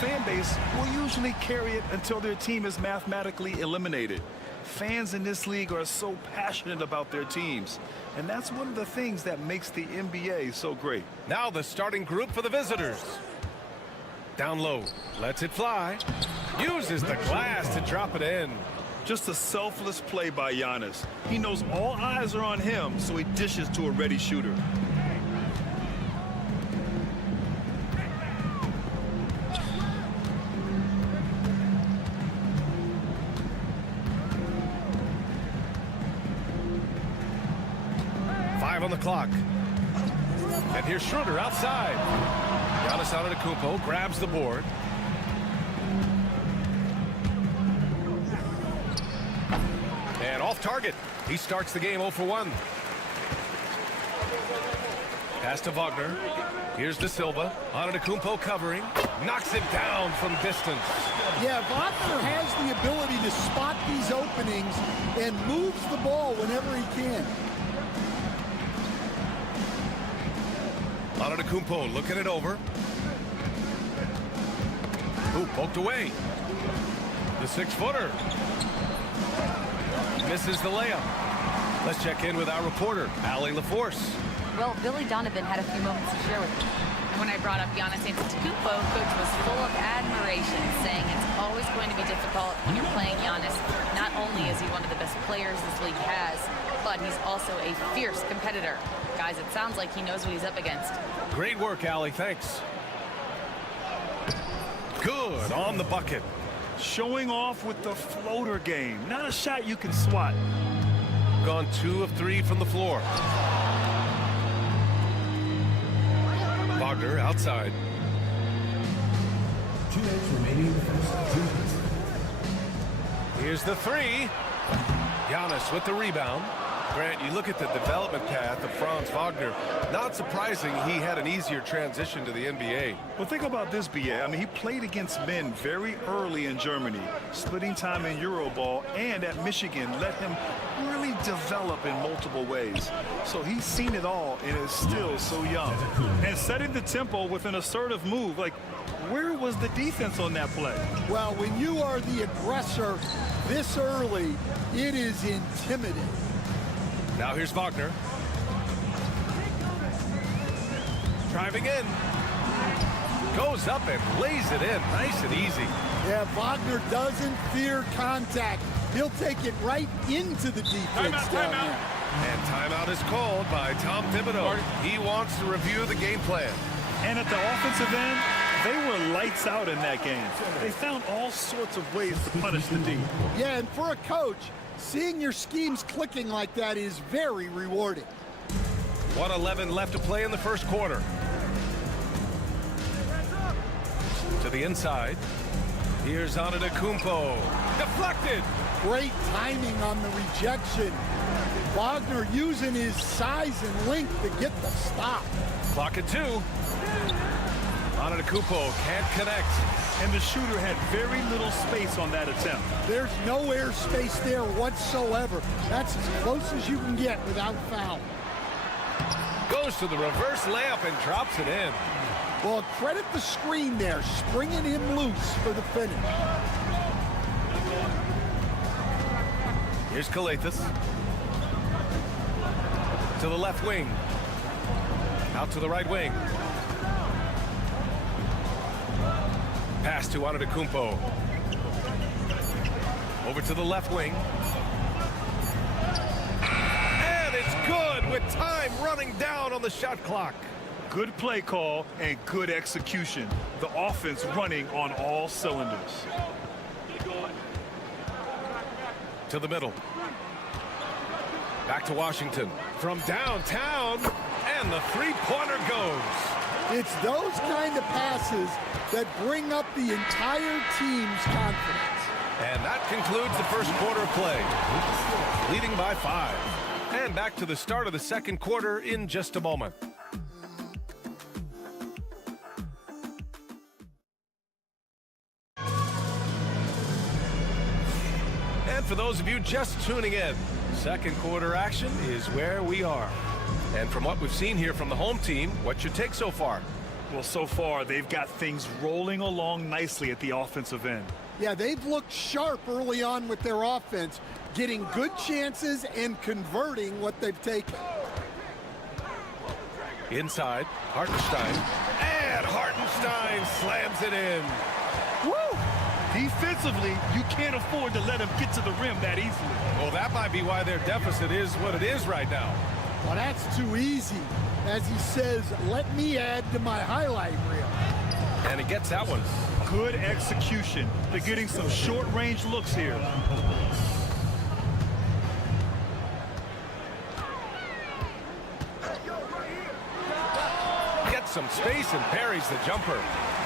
Fan base will usually carry it until their team is mathematically eliminated. Fans in this league are so passionate about their teams, and that's one of the things that makes the NBA so great. Now the starting group for the visitors. Down low, lets it fly. Uses the glass to drop it in. Just a selfless play by Giannis. He knows all eyes are on him, so he dishes to a ready shooter. On the clock. And here's Schroeder outside. Giannis Antetokounmpo grabs the board. And off target. He starts the game 0 for 1. Pass to Wagner. Here's De Silva. Antetokounmpo covering. Knocks it down from distance. Yeah, Wagner has the ability to spot these openings and moves the ball whenever he can. Antetokounmpo looking it over. Ooh, poked away. The 6-footer. Misses the layup. Let's check in with our reporter, Allie LaForce. Well, Billy Donovan had a few moments to share with me. And when I brought up Giannis Antetokounmpo, Coach was full of admiration, saying it's always going to be difficult when you're playing Giannis. Not only is he one of the best players this league has, but he's also a fierce competitor. Guys, it sounds like he knows what he's up against. Great work, Allie. Thanks. Good on the bucket. Showing off with the floater game. Not a shot you can swat. Gone 2 of 3 from the floor. Wagner outside. 2 minutes remaining in the first. Here's the 3. Giannis with the rebound. Grant, you look at the development path of Franz Wagner. Not surprising he had an easier transition to the NBA. Well, think about this, B.A. I mean, he played against men very early in Germany, splitting time in Euroball, and at Michigan let him really develop in multiple ways. So he's seen it all and is still so young. And setting the tempo with an assertive move, like, where was the defense on that play? Well, when you are the aggressor this early, it is intimidating. Now here's Wagner. Driving in. Goes up and lays it in. Nice and easy. Yeah, Wagner doesn't fear contact. He'll take it right into the defense. Timeout. And timeout is called by Tom Thibodeau. He wants to review the game plan. And at the offensive end, they were lights out in that game. They found all sorts of ways to punish the D. Yeah, and for a coach, seeing your schemes clicking like that is very rewarding. 1:11 left to play in the first quarter. To the inside. Here's Antetokounmpo. Deflected. Great timing on the rejection. Wagner using his size and length to get the stop. Clock at 2. Antetokounmpo can't connect. And the shooter had very little space on that attempt. There's no airspace there whatsoever. That's as close as you can get without foul. Goes to the reverse layup and drops it in. Well, credit the screen there, springing him loose for the finish. Here's Kalathis. To the left wing. Out to the right wing. Pass to Antetokounmpo. Over to the left wing. And it's good with time running down on the shot clock. Good play call and good execution. The offense running on all cylinders. To the middle. Back to Washington. From downtown. And the three-pointer goes. It's those kind of passes that bring up the entire team's confidence. And that concludes the first quarter of play. Leading by 5. And back to the start of the second quarter in just a moment. And for those of you just tuning in, second quarter action is where we are. And from what we've seen here from the home team, what's your take so far? Well, so far, they've got things rolling along nicely at the offensive end. Yeah, they've looked sharp early on with their offense, getting good chances and converting what they've taken. Inside, Hartenstein. And Hartenstein slams it in. Woo! Defensively, you can't afford to let him get to the rim that easily. Well, that might be why their deficit is what it is right now. Well, that's too easy. As he says, let me add to my highlight reel. And he gets that one. Good execution. They're getting some short-range looks here. Gets some space and parries the jumper.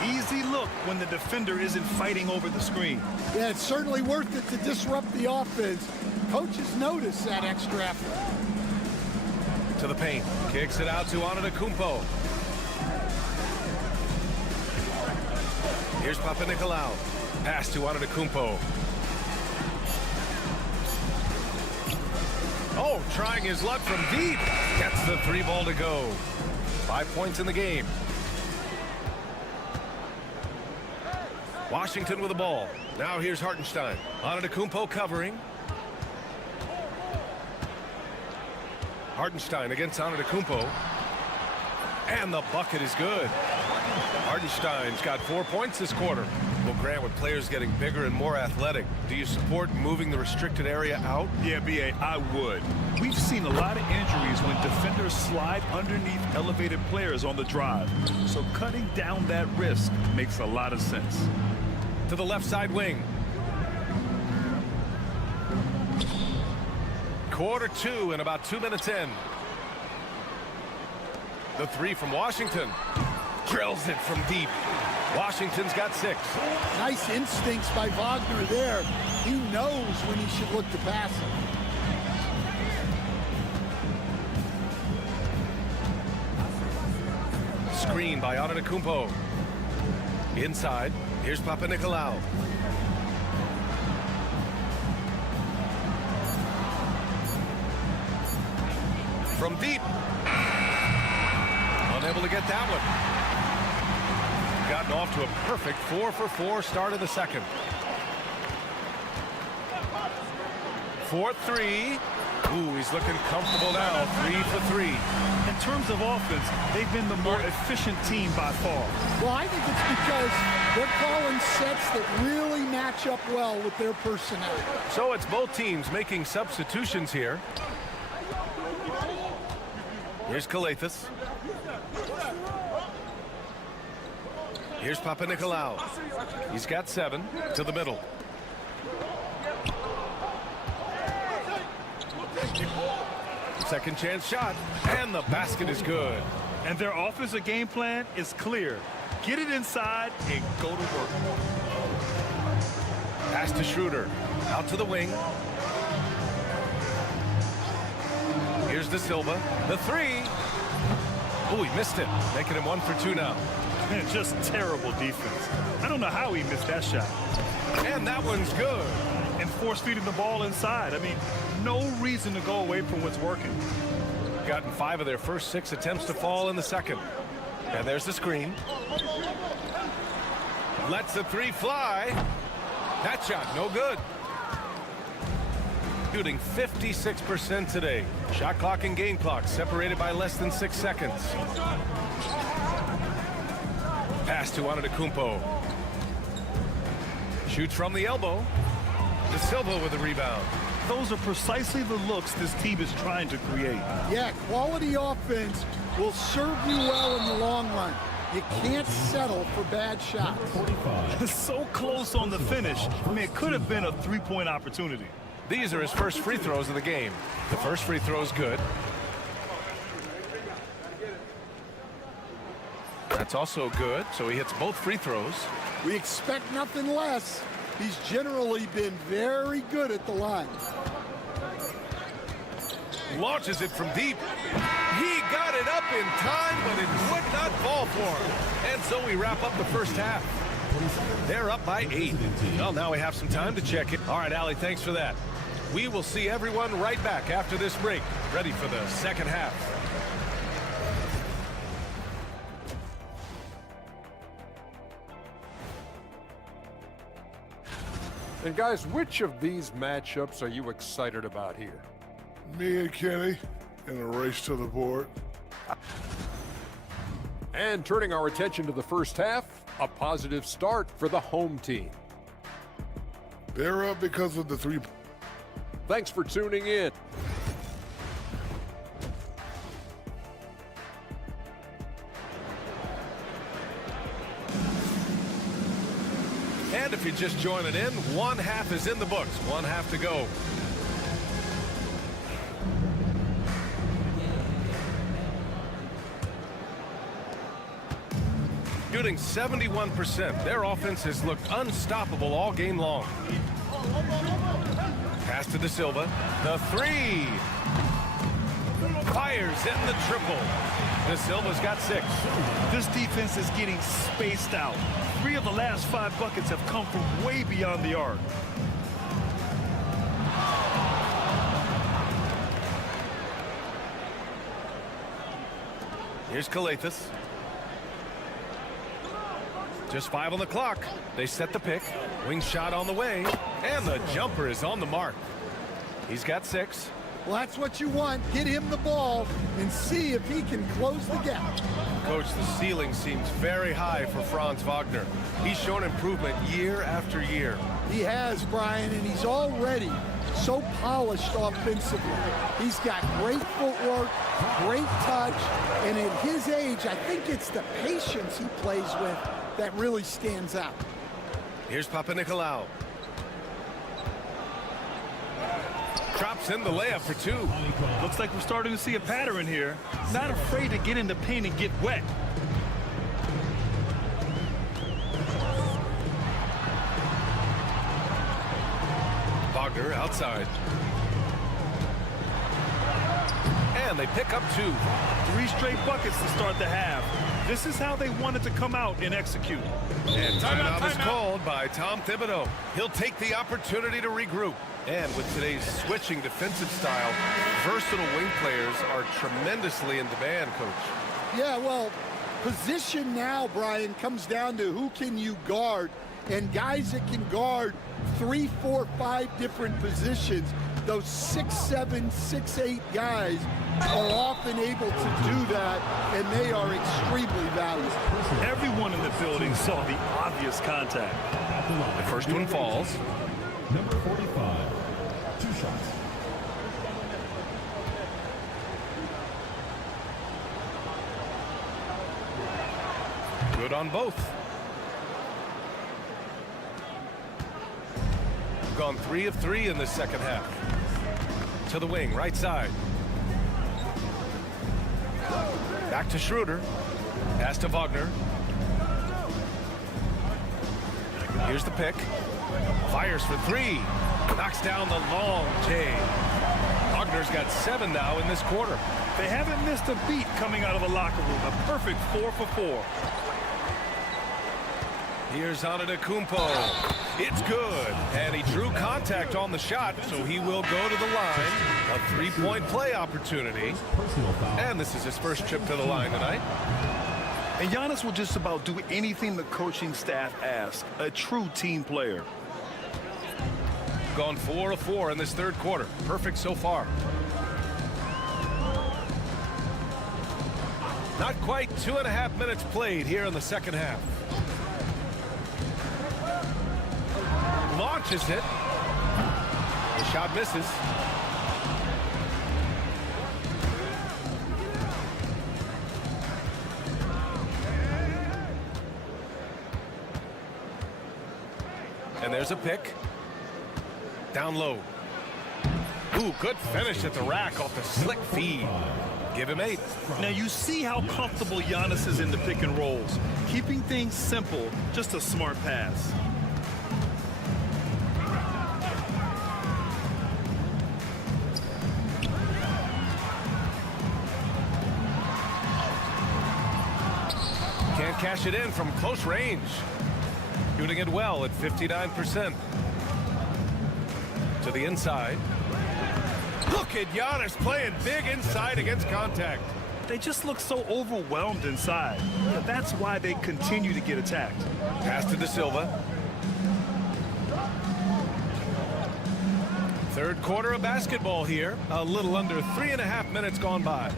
Easy look when the defender isn't fighting over the screen. Yeah, it's certainly worth it to disrupt the offense. Coaches notice that extra effort. To the paint. Kicks it out to Antetokounmpo. Here's Papanikolaou. Pass to Antetokounmpo. Oh, trying his luck from deep. Gets the 3-ball to go. 5 points in the game. Washington with the ball. Now here's Hartenstein. Antetokounmpo covering. Hartenstein against Antetokounmpo. And the bucket is good. Hartenstein's got 4 points this quarter. Well, Grant, with players getting bigger and more athletic, do you support moving the restricted area out? Yeah, B.A., I would. We've seen a lot of injuries when defenders slide underneath elevated players on the drive. So cutting down that risk makes a lot of sense. To the left side wing. Quarter 2 and about 2 minutes in. The 3 from Washington. Drills it from deep. Washington's got 6. Nice instincts by Wagner there. He knows when he should look to pass it. Screen by Antetokounmpo. Inside. Here's Papanikolaou. From deep. Unable to get that one. Gotten off to a perfect 4-for-4 start of the second. 4-3. Ooh, he's looking comfortable now. 3 for 3. In terms of offense, they've been the more efficient team by far. Well, I think it's because they're calling sets that really match up well with their personnel. So it's both teams making substitutions here. Here's Kalathis. Here's Papanikolaou. He's got 7 to the middle. Second chance shot, and the basket is good. And their offensive game plan is clear. Get it inside and go to work. Pass to Schroeder. Out to the wing. Here's De Silva. The 3. Oh, he missed it. Making him 1 for 2 now. Man, just terrible defense. I don't know how he missed that shot. And that one's good. And force-feeding the ball inside. I mean, no reason to go away from what's working. Gotten 5 of their first 6 attempts to fall in the second. And there's the screen. Lets the 3 fly. That shot, no good. Shooting 56% today. Shot clock and game clock separated by less than 6 seconds. Pass to Antetokounmpo. Shoots from the elbow. De Silva with the rebound. Those are precisely the looks this team is trying to create. Yeah, quality offense will serve you well in the long run. You can't settle for bad shots. So close on the finish. I mean, it could have been a three-point opportunity. These are his first free throws of the game. The first free throw is good. That's also good, so he hits both free throws. We expect nothing less. He's generally been very good at the line. Launches it from deep. He got it up in time, but it would not fall for him. And so we wrap up the first half. They're up by 8. Well, now we have some time to check it. All right, Allie, thanks for that. We will see everyone right back after this break, ready for the second half. And guys, which of these matchups are you excited about here? Me and Kenny in a race to the board. And turning our attention to the first half, a positive start for the home team. They're up because of the three. Thanks for tuning in. And if you're just joining in, one half is in the books. One half to go. Shooting 71%. Their offense has looked unstoppable all game long. Pass to De Silva. The three. Fires in the triple. De Silva's got 6. This defense is getting spaced out. 3 of the last 5 buckets have come from way beyond the arc. Here's Kalathis. Just 5 on the clock. They set the pick. Wing shot on the way. And the jumper is on the mark. He's got 6. Well, that's what you want. Get him the ball and see if he can close the gap. Coach, the ceiling seems very high for Franz Wagner. He's shown improvement year after year. He has, Brian, and he's already so polished offensively. He's got great footwork, great touch, and at his age, I think it's the patience he plays with that really stands out. Here's Papanikolaou. Drops in the layup for 2. Looks like we're starting to see a pattern here. Not afraid to get in the paint and get wet. Wagner outside. And they pick up 2. 3 straight buckets to start the half. This is how they wanted to come out and execute. And timeout is called by Tom Thibodeau. He'll take the opportunity to regroup. And with today's switching defensive style, versatile wing players are tremendously in demand, Coach. Yeah, well, position now, Brian, comes down to who can you guard. And guys that can guard 3, 4, 5 different positions, those 6'7", 6'8" guys are often able to do that, and they are extremely valuable. Everyone in the building saw the obvious contact. The first one falls. Number 45, 2 shots. Good on both. We've gone 3 of 3 in the second half. To the wing, right side. Back to Schroeder. Pass to Wagner. Here's the pick. Fires for 3. Knocks down the long J. Wagner's got 7 now in this quarter. They haven't missed a beat coming out of the locker room. A perfect 4 for 4. Here's Antetokounmpo. It's good. And he drew contact on the shot, so he will go to the line. A 3-point play opportunity. Personal foul. And this is his first trip to the line tonight. And Giannis will just about do anything the coaching staff asks. A true team player. Gone 4 of 4 in this third quarter. Perfect so far. Not quite 2.5 minutes played here in the second half. Launches it. The shot misses. And there's a pick. Down low. Ooh, good finish at the rack off the slick feed. Give him 8. Now you see how comfortable Giannis is in the pick and rolls. Keeping things simple, just a smart pass. Can't cash it in from close range. Shooting it well at 59%. To the inside. Look at Giannis playing big inside against contact. They just look so overwhelmed inside. That's why they continue to get attacked. Pass to De Silva. Third quarter of basketball here. A little under 3.5 minutes gone by.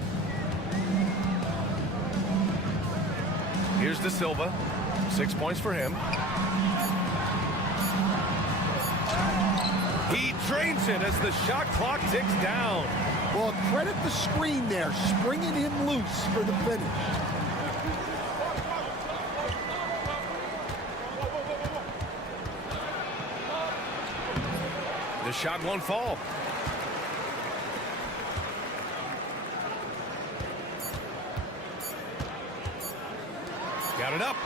Here's De Silva. 6 points for him. He drains it as the shot clock ticks down. Well, credit the screen there, springing him loose for the finish. The shot won't fall. Got it up.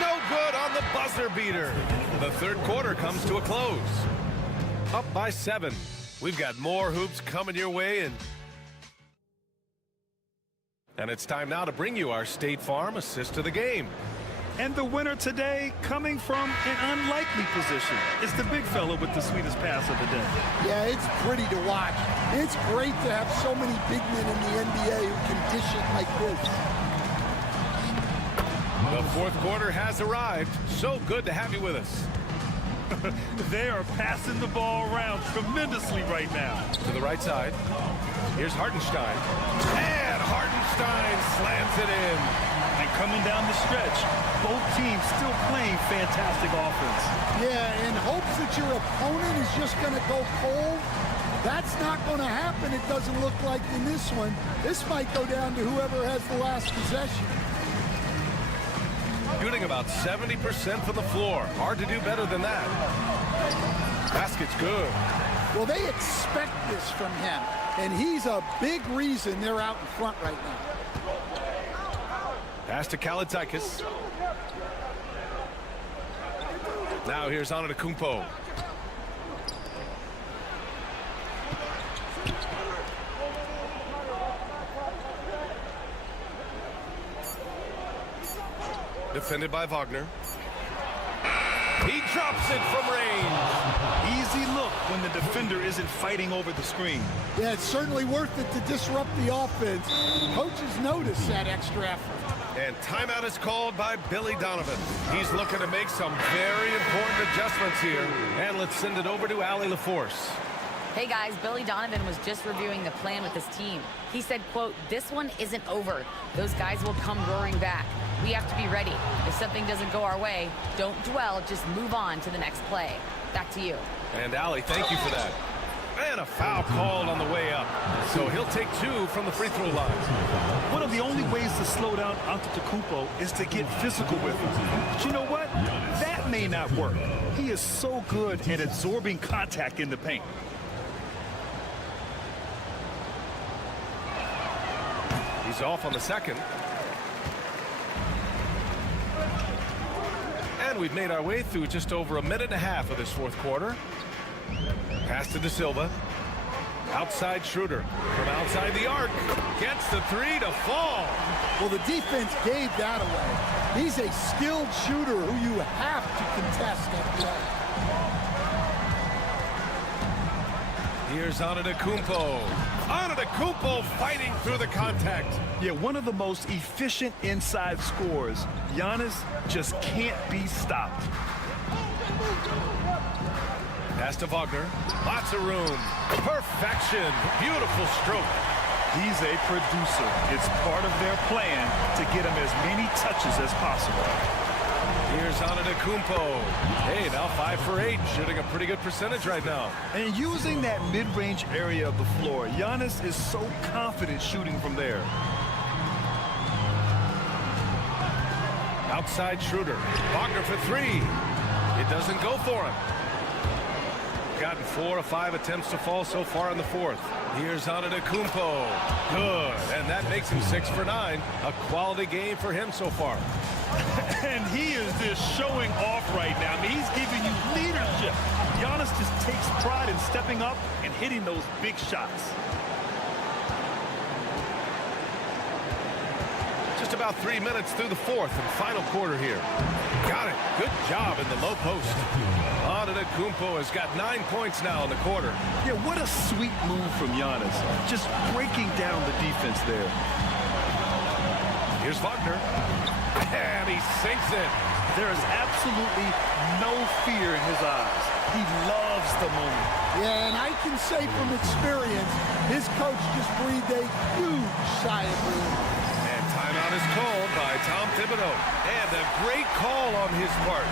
No good on the buzzer beater. The third quarter comes to a close. Up by 7. We've got more hoops coming your way, and it's time now to bring you our State Farm assist of the game. And the winner today, coming from an unlikely position, is the big fella with the sweetest pass of the day. Yeah, it's pretty to watch. It's great to have so many big men in the NBA who can dish it like this. The fourth quarter has arrived. So good to have you with us. They are passing the ball around tremendously right now. To the right side. Here's Hartenstein. And Hartenstein slams it in. And coming down the stretch, both teams still playing fantastic offense. Yeah, in hopes that your opponent is just going to go cold. That's not going to happen, it doesn't look like in this one. This might go down to whoever has the last possession. Shooting about 70% from the floor. Hard to do better than that. Basket's good. Well, they expect this from him, and he's a big reason they're out in front right now. Pass to Kalaitzakis. Now here's Antetokounmpo. Defended by Wagner. He drops it from range. Easy look when the defender isn't fighting over the screen. Yeah, it's certainly worth it to disrupt the offense. Coaches notice that extra effort. And timeout is called by Billy Donovan. He's looking to make some very important adjustments here. And let's send it over to Allie LaForce. Hey guys, Billy Donovan was just reviewing the plan with his team. He said, quote, "This one isn't over. Those guys will come roaring back. We have to be ready. If something doesn't go our way, don't dwell, just move on to the next play." Back to you. And Allie, thank you for that. And a foul called on the way up. So he'll take 2 from the free throw line. One of the only ways to slow down Antetokounmpo is to get physical with him. But you know what? That may not work. He is so good at absorbing contact in the paint. He's off on the second. And we've made our way through just over 1.5 minutes of this fourth quarter. Pass to De Silva. Outside Schroeder. From outside the arc. Gets the 3 to fall. Well, the defense gave that away. He's a skilled shooter who you have to contest that play. Here's Antetokounmpo. Antetokounmpo fighting through the contact. Yeah, one of the most efficient inside scorers. Giannis just can't be stopped. Pass to Wagner. Lots of room. Perfection. Beautiful stroke. He's a producer. It's part of their plan to get him as many touches as possible. Here's Antetokounmpo. Hey, now 5 for 8, shooting a pretty good percentage right now. And using that mid-range area of the floor, Giannis is so confident shooting from there. Outside Schroeder. Wagner for 3. It doesn't go for him. Gotten 4 of 5 attempts to fall so far in the fourth. Here's Antetokounmpo. Good. And that makes him 6 for 9. A quality game for him so far. And he is just showing off right now. I mean, he's giving you leadership. Giannis just takes pride in stepping up and hitting those big shots. Just about 3 minutes through the fourth and final quarter here. Got it. Good job in the low post. Antetokounmpo has got 9 points now in the quarter. Yeah, what a sweet move from Giannis. Just breaking down the defense there. Here's Wagner. And he sinks it. There is absolutely no fear in his eyes. He loves the moment. Yeah, and I can say from experience, his coach just breathed a huge sigh of relief. And timeout is called by Tom Thibodeau. And a great call on his part.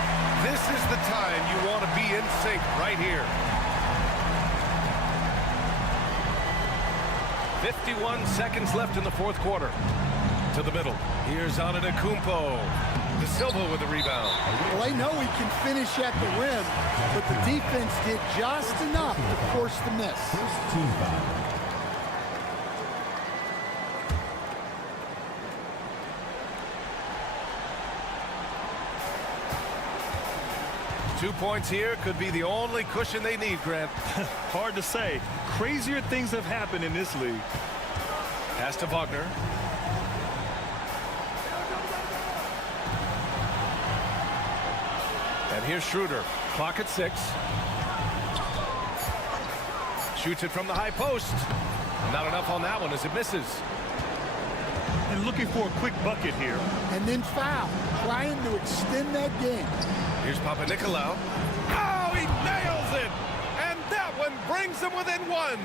This is the time you want to be in sync right here. 51 seconds left in the fourth quarter. To the middle. Here's Antetokounmpo. De Silva with the rebound. Well, they know he can finish at the rim, but the defense did just enough to force the miss. First team foul. 2 points here could be the only cushion they need, Grant. Hard to say. Crazier things have happened in this league. Pass to Wagner. And here's Schroeder. Clock at 6. Shoots it from the high post. Not enough on that one as it misses. And looking for a quick bucket here. And then foul, trying to extend that game. Here's Papanikolaou. Oh, he nails it! And that one brings him within 1.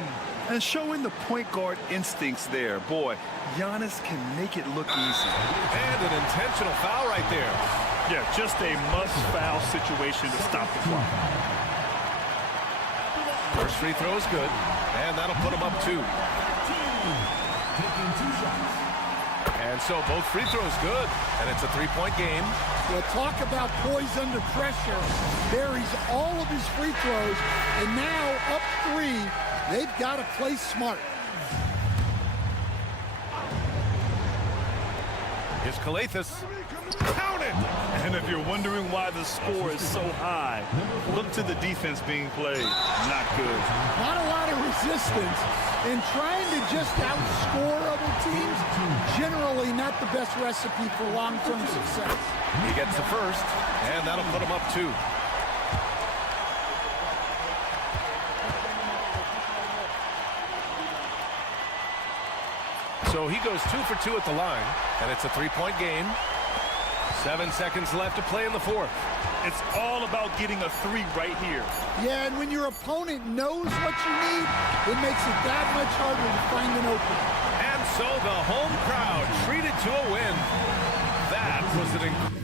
And showing the point guard instincts there. Boy, Giannis can make it look easy. And an intentional foul right there. Yeah, just a must-foul situation to stop the clock. First free throw is good. And that'll put him up 2. Taking 2 shots. And so both free throws good. And it's a 3-point game. Well, talk about poise under pressure. Buries all of his free throws, and now up 3. They've got to play smart. Here's Kalathis. Count it! And if you're wondering why the score is so high, look to the defense being played. Not good. Not a lot of resistance, and trying to just outscore other teams, generally not the best recipe for long-term success. He gets the first, and that'll put him up 2. So he goes 2 for 2 at the line, and it's a 3-point game. 7 seconds left to play in the fourth. It's all about getting a 3 right here. Yeah, and when your opponent knows what you need, it makes it that much harder to find an opening. And so the home crowd treated to a win. That was an incredible.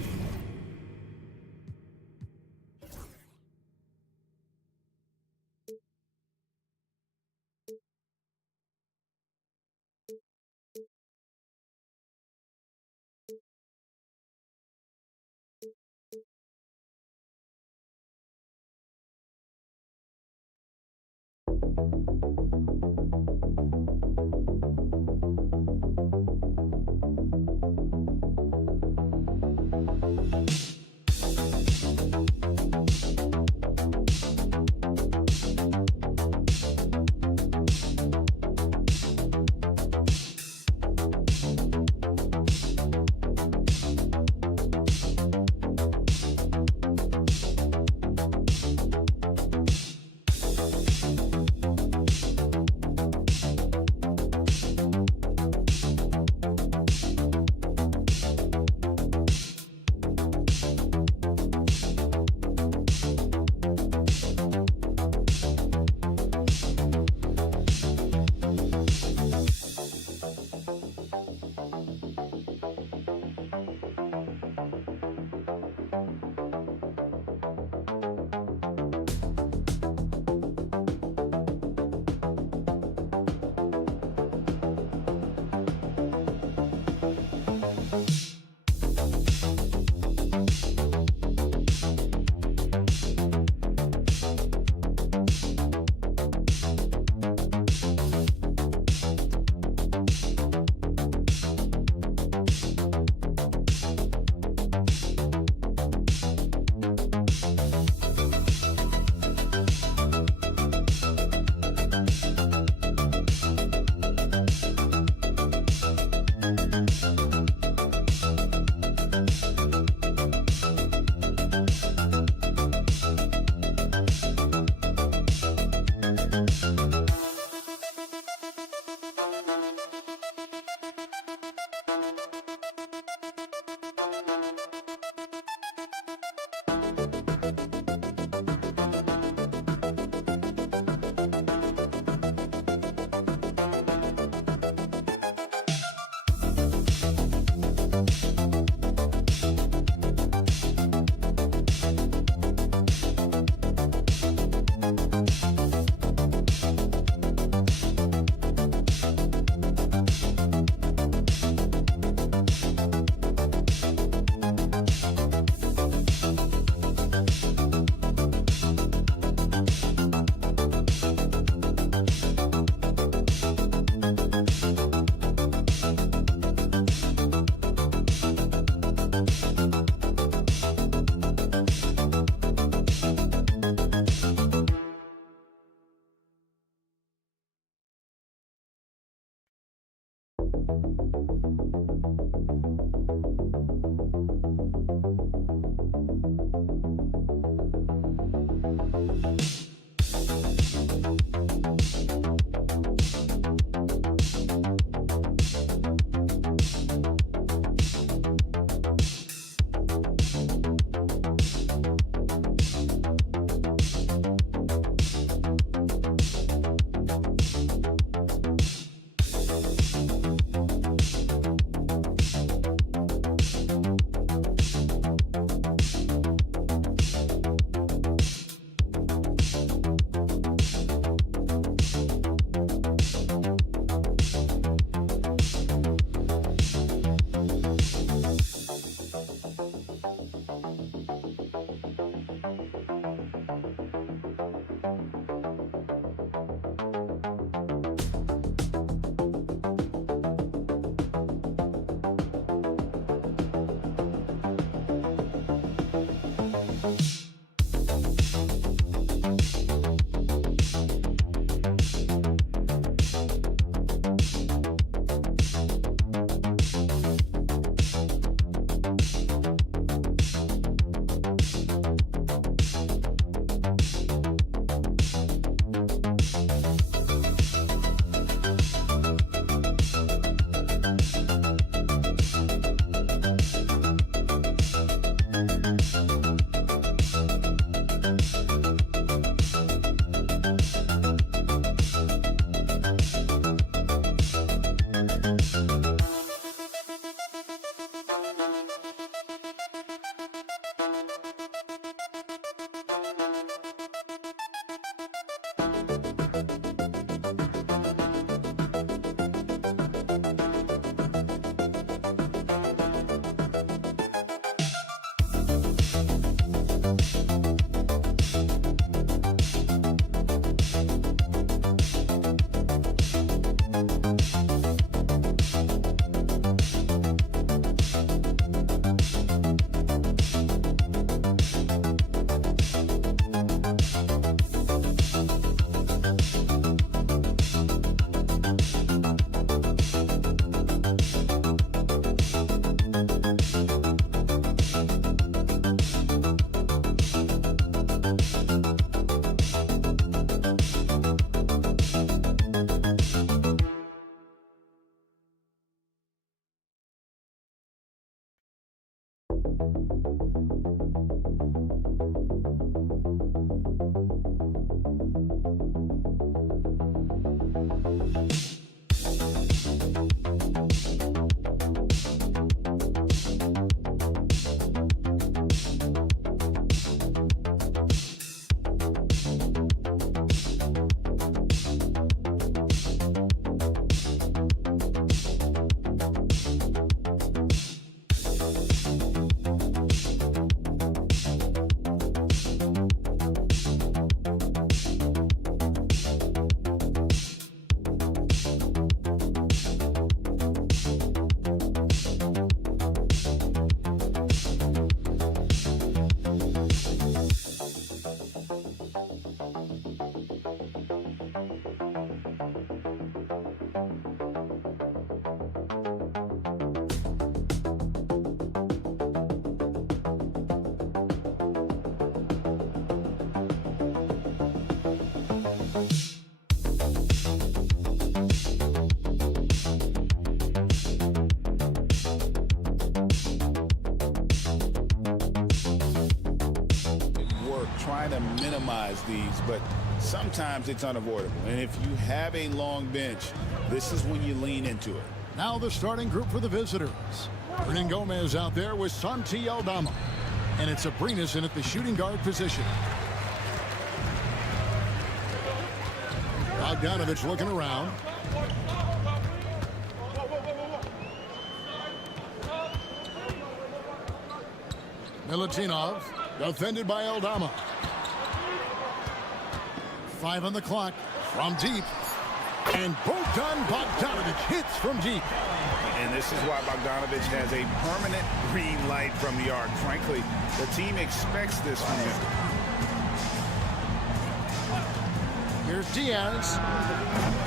trying to minimize these, but sometimes it's unavoidable. And if you have a long bench, this is when you lean into it. Now the starting group for the visitors. Hernan Gomez out there with Santi Aldama. And it's Abrinas in at the shooting guard position. Bogdanovich looking around. Milutinov, defended by Aldama. 5 on the clock, from deep. And Bogdanovich hits from deep. And this is why Bogdanovich has a permanent green light from the arc. Frankly, the team expects this from him. Here's Here's Diaz.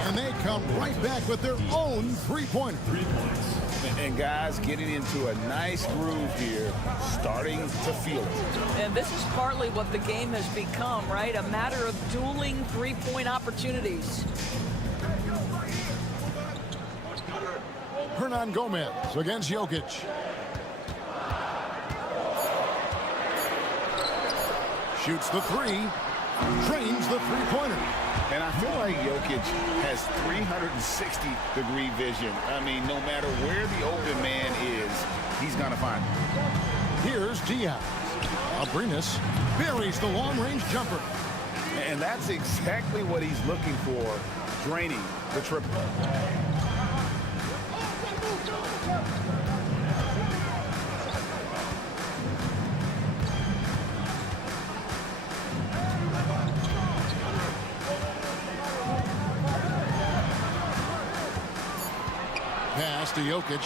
And they come right back with their own three-pointer. And guys getting into a nice groove here, starting to feel it. And this is partly what the game has become, right? A matter of dueling three-point opportunities. Hernan Gomez against Jokic. Shoots the three. Drains the three-pointer. And I feel like Jokic has 360-degree vision. I mean, no matter where the open man is, he's going to find him. Here's Diaz. Abrinas buries the long-range jumper. And that's exactly what he's looking for, draining the triple. Pass to Jokic.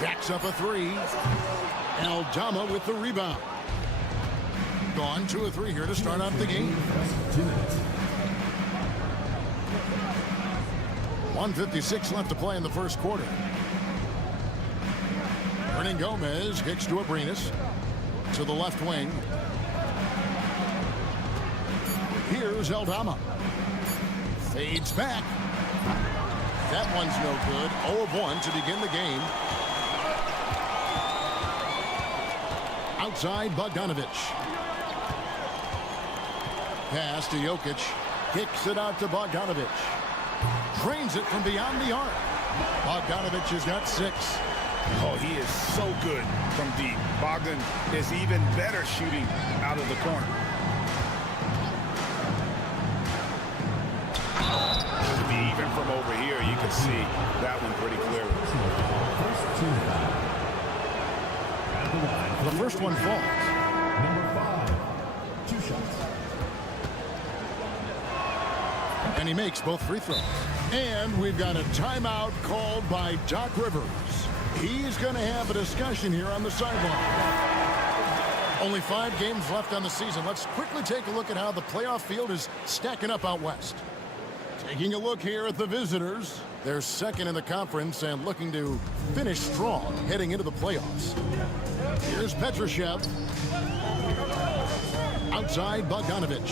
Jacks up a three. Aldama with the rebound. Gone 2 of 3 here to start out the game. 1:56 left to play in the first quarter. Hernan Gomez kicks to Abrinas. To the left wing. Here's Aldama. Fades back. That one's no good. 0 of 1 to begin the game. Outside Bogdanovic. Pass to Jokic. Kicks it out to Bogdanovic. Drains it from beyond the arc. Bogdanovic has got 6. Oh, he is so good from deep. Bogdan is even better shooting out of the corner. Even from over here, you can see that one pretty clearly. The first one falls. Number 5, 2 shots. And he makes both free throws. And we've got a timeout called by Doc Rivers. He's going to have a discussion here on the sideline. Only 5 games left on the season. Let's quickly take a look at how the playoff field is stacking up out west. Taking a look here at the visitors. They're second in the conference and looking to finish strong heading into the playoffs. Here's Petrushev. Outside Bogdanovic.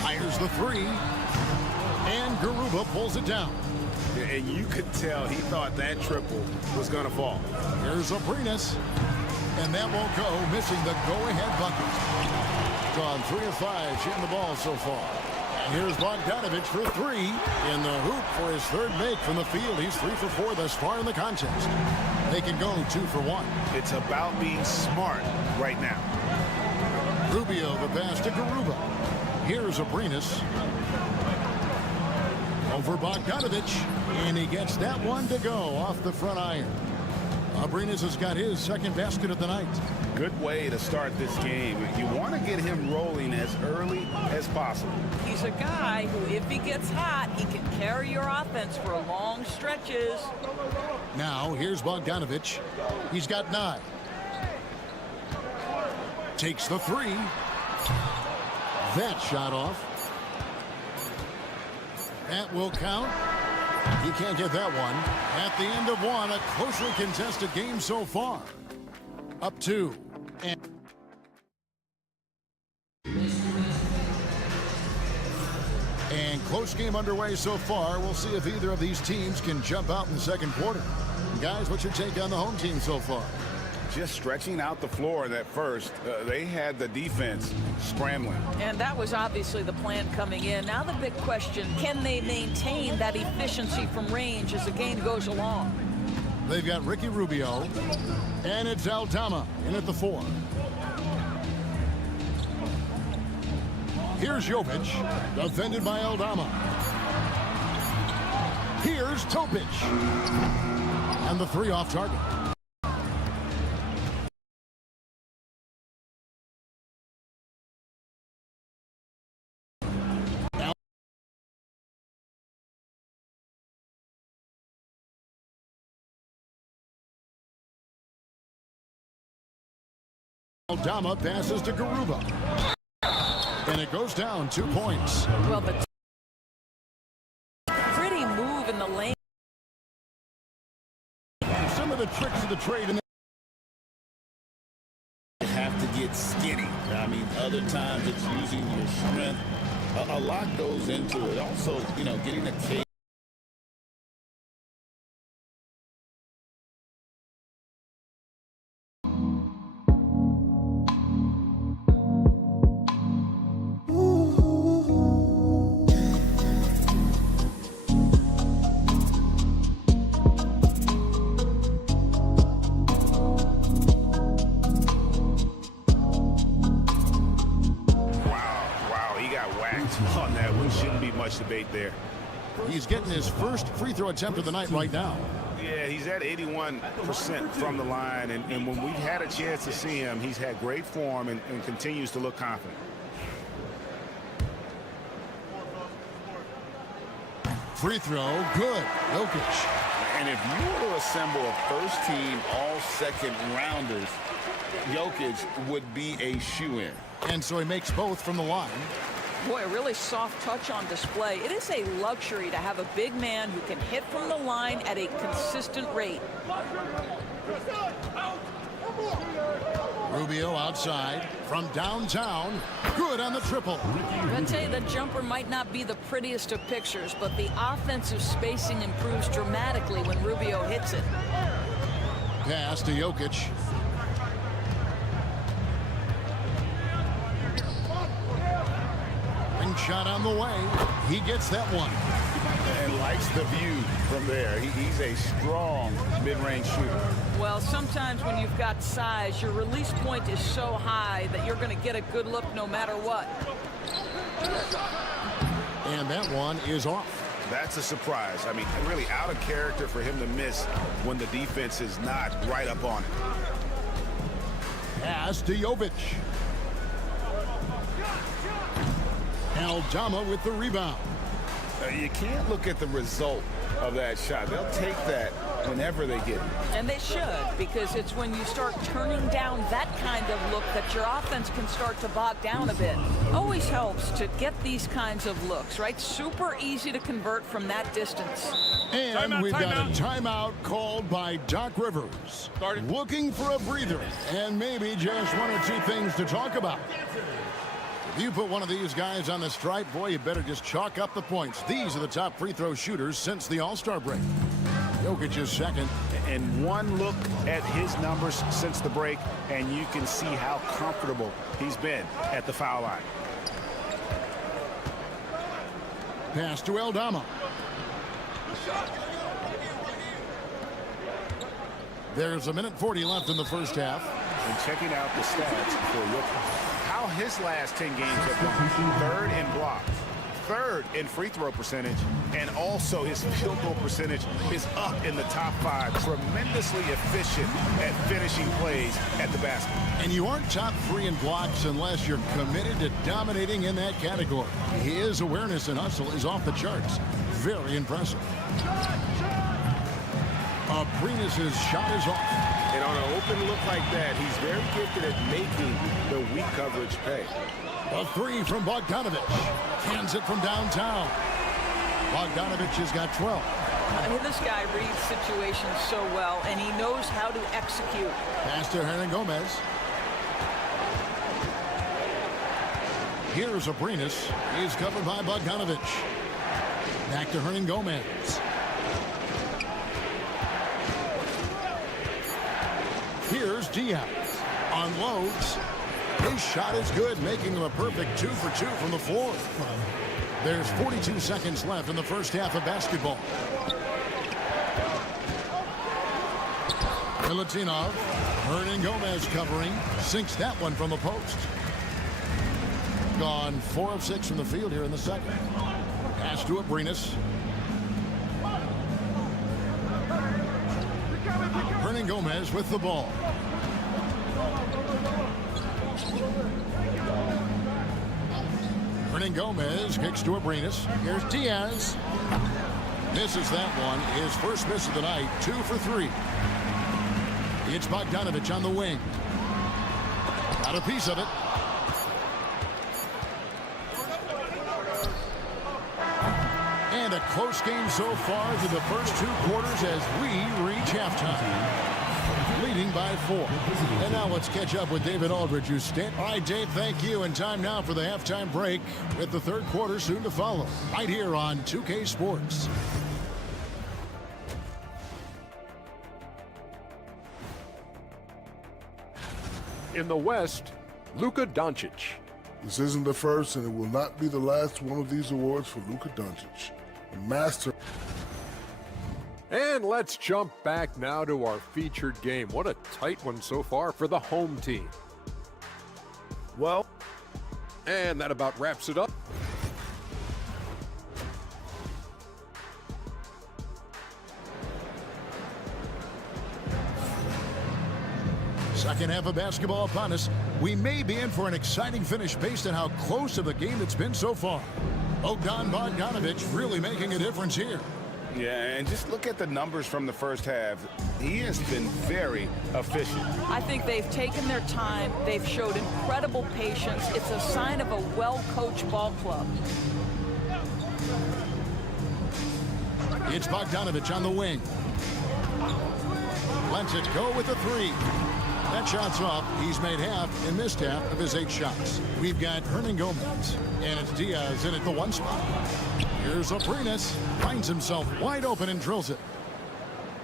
Fires the three. And Garuba pulls it down. And you could tell he thought that triple was going to fall. Here's Abrinas. And that won't go, missing the go-ahead bucket. Gone 3 of 5 shooting the ball so far. And here's Bogdanovic for 3 in the hoop for his 3rd make from the field. He's 3 for 4 thus far in the contest. They can go 2 for 1. It's about being smart right now. Rubio the pass to Garuba. Here's Abrinas. Over Bogdanovic. And he gets that one to go off the front iron. Abrinas has got his 2nd basket of the night. Good way to start this game. You want to get him rolling as early as possible. He's a guy who, if he gets hot, he can carry your offense for long stretches. Now, here's Bogdanovic. He's got 9. Takes the 3. That shot off. That will count. He can't get that one. At the end of 1, a closely contested game so far. Up 2. And close game underway so far. We'll see if either of these teams can jump out in the second quarter. Guys, what's your take on the home team so far? Just stretching out the floor in that first. They had the defense scrambling. And that was obviously the plan coming in. Now the big question, can they maintain that efficiency from range as the game goes along? They've got Ricky Rubio, and it's Aldama in at the 4. Here's Jovic, defended by Aldama. Here's Topic. And the 3 off target. Aldama passes to Garuba. And it goes down 2 points. Well, the pretty move in the lane. Some of the tricks of the trade. Have to get skinny. I mean, other times it's using your strength. A lot goes into it. Also, you know, getting a cage. On that one, shouldn't be much debate there. He's getting his first free throw attempt of the night right now. Yeah, he's at 81% from the line, and when we've had a chance to see him, he's had great form and continues to look confident. Free throw, good. Jokic. And if you were to assemble a first-team all-second rounders, Jokic would be a shoo-in. And so he makes both from the line. Boy, a really soft touch on display. It is a luxury to have a big man who can hit from the line at a consistent rate. Rubio outside from downtown. Good on the triple. I'll tell you, the jumper might not be the prettiest of pictures, but the offensive spacing improves dramatically when Rubio hits it. Pass to Jokic. Shot on the way. He gets that one. And likes the view from there. He's a strong mid-range shooter. Well, sometimes when you've got size, your release point is so high that you're going to get a good look no matter what. And that one is off. That's a surprise. I mean, really out of character for him to miss when the defense is not right up on it. Pass to Jovic. Aldama with the rebound. You can't look at the result of that shot. They'll take that whenever they get it. And they should, because it's when you start turning down that kind of look that your offense can start to bog down a bit. Always helps to get these kinds of looks, right? Super easy to convert from that distance. And we've got a timeout called by Doc Rivers. Looking for a breather and maybe just one or two things to talk about. If you put one of these guys on the stripe, boy, you better just chalk up the points. These are the top free throw shooters since the All-Star break. Jokic is second. And one look at his numbers since the break, and you can see how comfortable he's been at the foul line. Pass to Aldama. There's a minute 40 left in the first half. And checking out the stats for Jokic. How his last 10 games have gone. Third in blocks, third in free throw percentage, and also his field goal percentage is up in the top 5. Tremendously efficient at finishing plays at the basket. And you aren't top 3 in blocks unless you're committed to dominating in that category. His awareness and hustle is off the charts. Very impressive. Abrines' shot is off. And on an open look like that, he's very gifted at making the weak coverage pay. A three from Bogdanovic. Hands it from downtown. Bogdanovic has got 12. I mean, this guy reads situations so well, and he knows how to execute. Pass to Hernangomez. Here's Abrines. He's covered by Bogdanovic. Back to Hernangomez. Here's Diaz. Unloads. His shot is good, making him a perfect 2 for 2 from the floor. There's 42 seconds left in the first half of basketball. Milutinov. Hernangomez covering. Sinks that one from the post. Gone 4 of 6 from the field here in the second. Pass to Abrines. Hernangomez with the ball. Hernangomez kicks to Abrines. Here's Diaz. Misses that one. His first miss of the night. 2 for 3. It's Bogdanovic on the wing. Got a piece of it. And a close game so far through the first 2 quarters as we reach halftime. Leading by 4. And now let's catch up with David Aldridge, who's standing. All right, Dave, thank you. And time now for the halftime break with the 3rd quarter soon to follow. Right here on 2K Sports. In the West, Luka Doncic. This isn't the first, and it will not be the last one of these awards for Luka Doncic. A master. And let's jump back now to our featured game. What a tight one so far for the home team. Well, and that about wraps it up. Second half of basketball upon us. We may be in for an exciting finish based on how close of a game it's been so far. Bogdanovic really making a difference here. Yeah, and just look at the numbers from the first half. He has been very efficient. I think they've taken their time. They've showed incredible patience. It's a sign of a well-coached ball club. It's Bogdanovic on the wing. Lets it go with a 3. That shot's off. He's made half and missed half of his 8 shots. We've got Hernan Gomez, and it's Diaz in at the 1 spot. Here's Abrines. Finds himself wide open and drills it.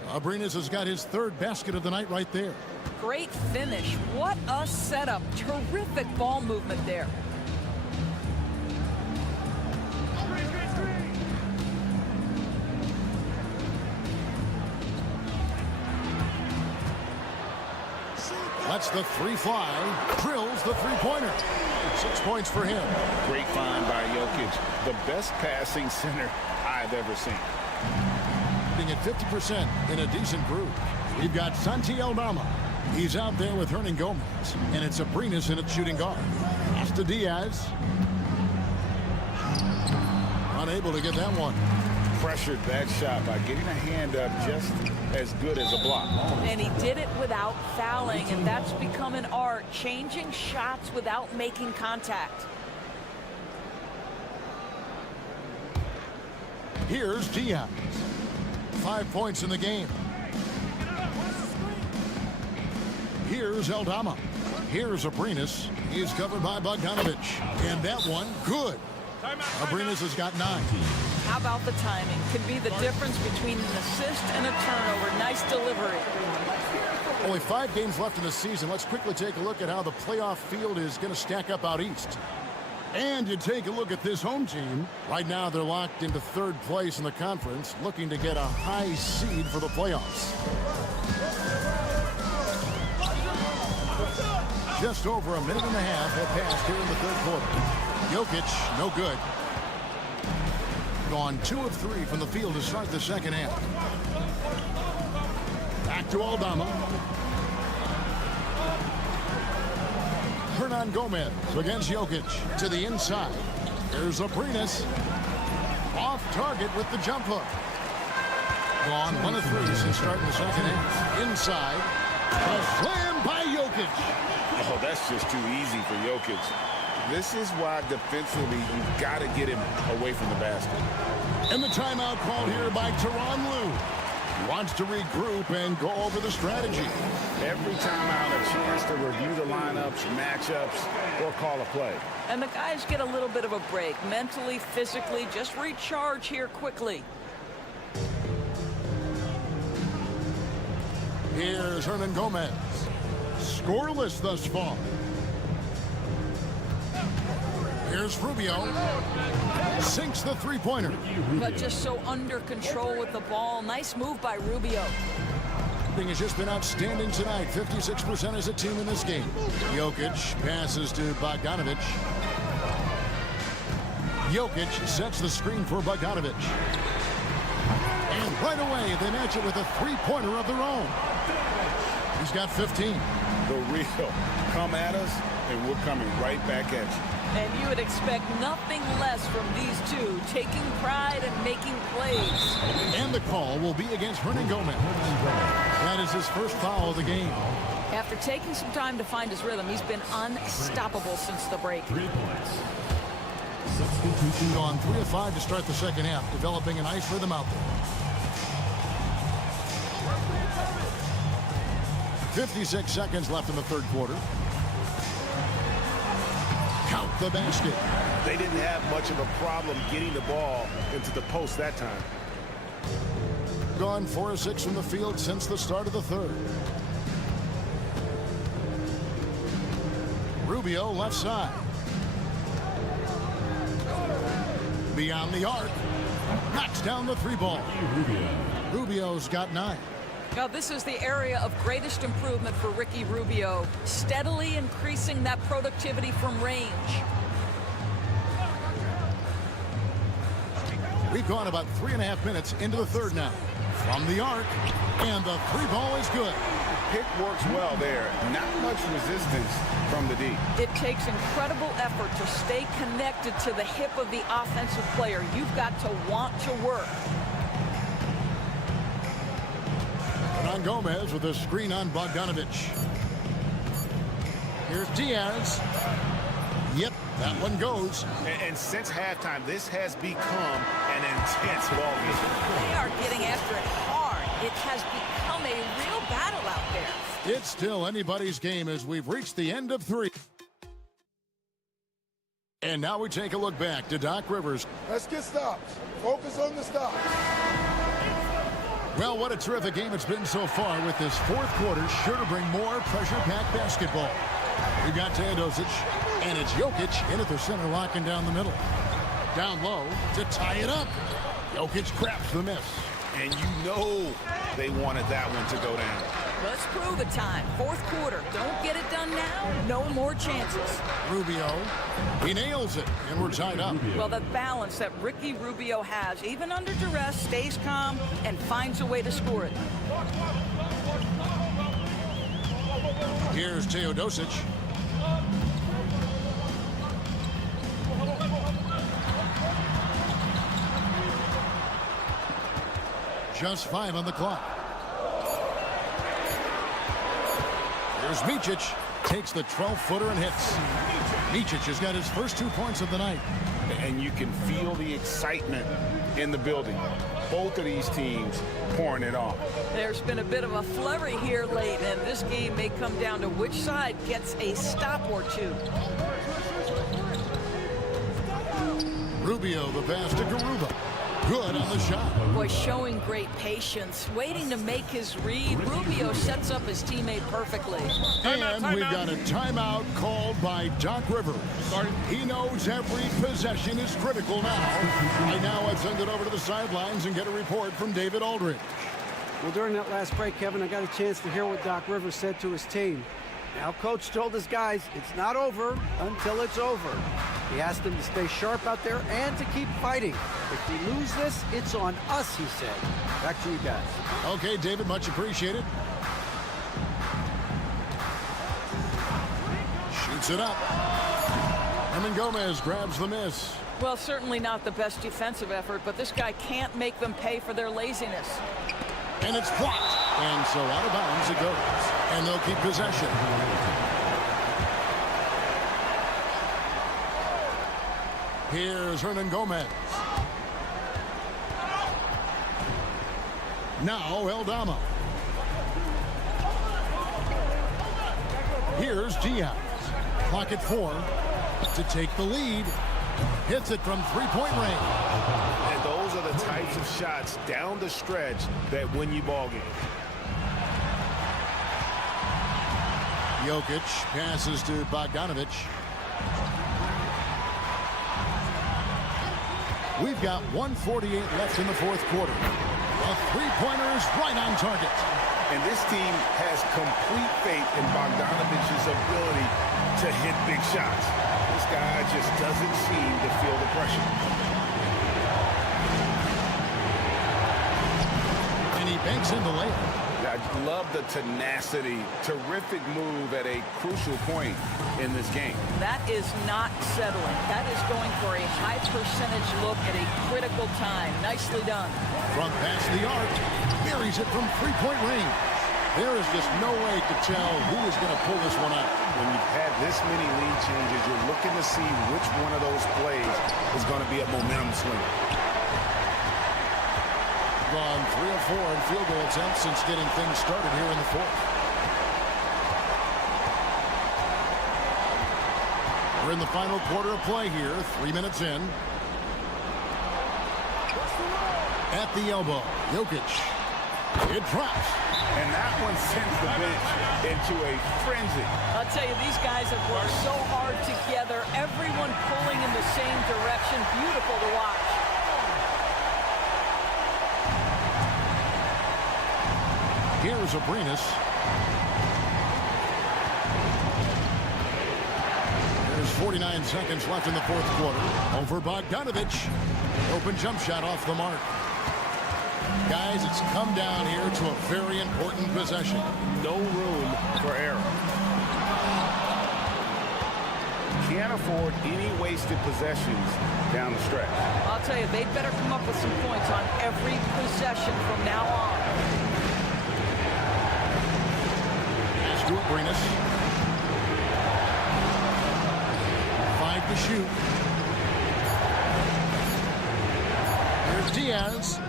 Abrines has got his 3rd basket of the night right there. Great finish. What a setup. Terrific ball movement there. Lets the 3 fly. Drills the 3-pointer. 6 points for him. Great find by Jokic. The best passing center I've ever seen. At 50% in a decent group. We've got Santi Aldama. He's out there with Hernan Gomez. And it's Abrines in at shooting guard. Pass to Diaz. Unable to get that one. Pressured that shot by getting a hand up just as good as a block. And he did it without fouling, and that's become an art, changing shots without making contact. Here's Diaz. 5 points in the game. Here's Aldama. Here's Abrines. He's covered by Bogdanovic. And that one, good. Abrines has got 9. How about the timing? Could be the difference between an assist and a turnover. Nice delivery. Only 5 games left in the season. Let's quickly take a look at how the playoff field is going to stack up out east. And you take a look at this home team. Right now, they're locked into 3rd place in the conference, looking to get a high seed for the playoffs. Just over a minute and a half have passed here in the 3rd quarter. Jokic, no good. Gone 2 of 3 from the field to start the 2nd half. Back to Aldama. Hernan Gomez against Jokic to the inside. Here's Abrines. Off target with the jump hook. Gone 1 of 3 since starting the 2nd half. Inside. A slam by Jokic. Oh, that's just too easy for Jokic. This is why defensively you've got to get him away from the basket. And the timeout called here by Tyronn Lue. Wants to regroup and go over the strategy. Every timeout, a chance to review the lineups, matchups, or call a play. And the guys get a little bit of a break. Mentally, physically, just recharge here quickly. Here's Hernan Gomez. Scoreless thus far. Here's Rubio. Sinks the 3-pointer. But just so under control with the ball. Nice move by Rubio. Thing has just been outstanding tonight. 56% as a team in this game. Jokic passes to Bogdanovic. Jokic sets the screen for Bogdanovic. And right away, they match it with a 3-pointer of their own. He's got 15. The real come at us, and we're coming right back at you. And you would expect nothing less from these two, taking pride and making plays. And the call will be against Hernan Gomez. That is his first foul of the game. After taking some time to find his rhythm, he's been unstoppable since the break. 3 points. Gone 3 of 5 to start the second half, developing a nice rhythm out there. 56 seconds left in the third quarter. Count the basket. They didn't have much of a problem getting the ball into the post that time. Gone 4 of 6 from the field since the start of the third. Rubio left side. Beyond the arc. Knocks down the 3 ball. Rubio's got 9. Now, this is the area of greatest improvement for Ricky Rubio, steadily increasing that productivity from range. We've gone about 3.5 minutes into the third now. From the arc, and the 3 ball is good. Pick works well there. Not much resistance from the D. It takes incredible effort to stay connected to the hip of the offensive player. You've got to want to work. On Gomez with a screen on Bogdanovich. Here's Diaz. Yep, that one goes. And since halftime, this has become an intense ball game. They are getting after it hard. It has become a real battle out there. It's still anybody's game as we've reached the end of 3. And now we take a look back to Doc Rivers. Let's get stops. Focus on the stops. Well, what a terrific game it's been so far, with this fourth quarter sure to bring more pressure-packed basketball. We've got Teodosic, and it's Jokic in at the center, locking down the middle. Down low to tie it up. Jokic craps the miss. And you know they wanted that one to go down. Let's prove it time. Fourth quarter. Don't get it done now. No more chances. Rubio, he nails it, and we're tied up. Well, the balance that Ricky Rubio has, even under duress, stays calm and finds a way to score it. Here's Teodosic. Just 5 on the clock. Here's Micic. Takes the 12-footer and hits. Micic has got his first 2 points of the night. And you can feel the excitement in the building. Both of these teams pouring it on. There's been a bit of a flurry here late, and this game may come down to which side gets a stop or two. Rubio, the pass to Garuba. Good on the shot. Boy, showing great patience, waiting to make his read. Rubio sets up his teammate perfectly. And we've got a timeout called by Doc Rivers. He knows every possession is critical now. Right now, I've sent it over to the sidelines and get a report from David Aldridge. Well, during that last break, Kevin, I got a chance to hear what Doc Rivers said to his team. Now, Coach told his guys it's not over until it's over. He asked them to stay sharp out there and to keep fighting. If we lose this, it's on us, he said. Back to you guys. Okay, David, much appreciated. Shoots it up. Herman Gomez grabs the miss. Well, certainly not the best defensive effort, but this guy can't make them pay for their laziness. And it's blocked. And so out of bounds it goes. And they'll keep possession. Here's Hernan Gomez. Now Eldama. Here's Diaz. Clock at 4 to take the lead. Hits it from three-point range. And those are the types of shots down the stretch that win you ball games. Jokic passes to Bogdanovich. We've got 1:48 left in the fourth quarter. A three-pointer is right on target. And this team has complete faith in Bogdanovich's ability to hit big shots. This guy just doesn't seem to feel the pressure. And he banks in the layup. I love the tenacity. Terrific move at a crucial point in this game. That is not settling. That is going for a high percentage look at a critical time. Nicely done. Front pass the arc. Buries it from three-point range. There is just no way to tell who is going to pull this one out. When you've had this many lead changes, you're looking to see which one of those plays is going to be a momentum swinger. Gone 3 of 4 in field goal attempts since getting things started here in the fourth. We're in the final quarter of play here, 3 minutes in. At the elbow, Jokic. It drops. And that one sends the bench into a frenzy. I'll tell you, these guys have worked so hard together. Everyone pulling in the same direction. Beautiful to watch. Here's Abrinas. There's 49 seconds left in the fourth quarter. Over Bogdanovich. Open jump shot off the mark. Guys, it's come down here to a very important possession. No room for error. Can't afford any wasted possessions down the stretch. I'll tell you, they'd better come up with some points on every possession from now on. Stu Abrinas. 5 to shoot. Here's Diaz.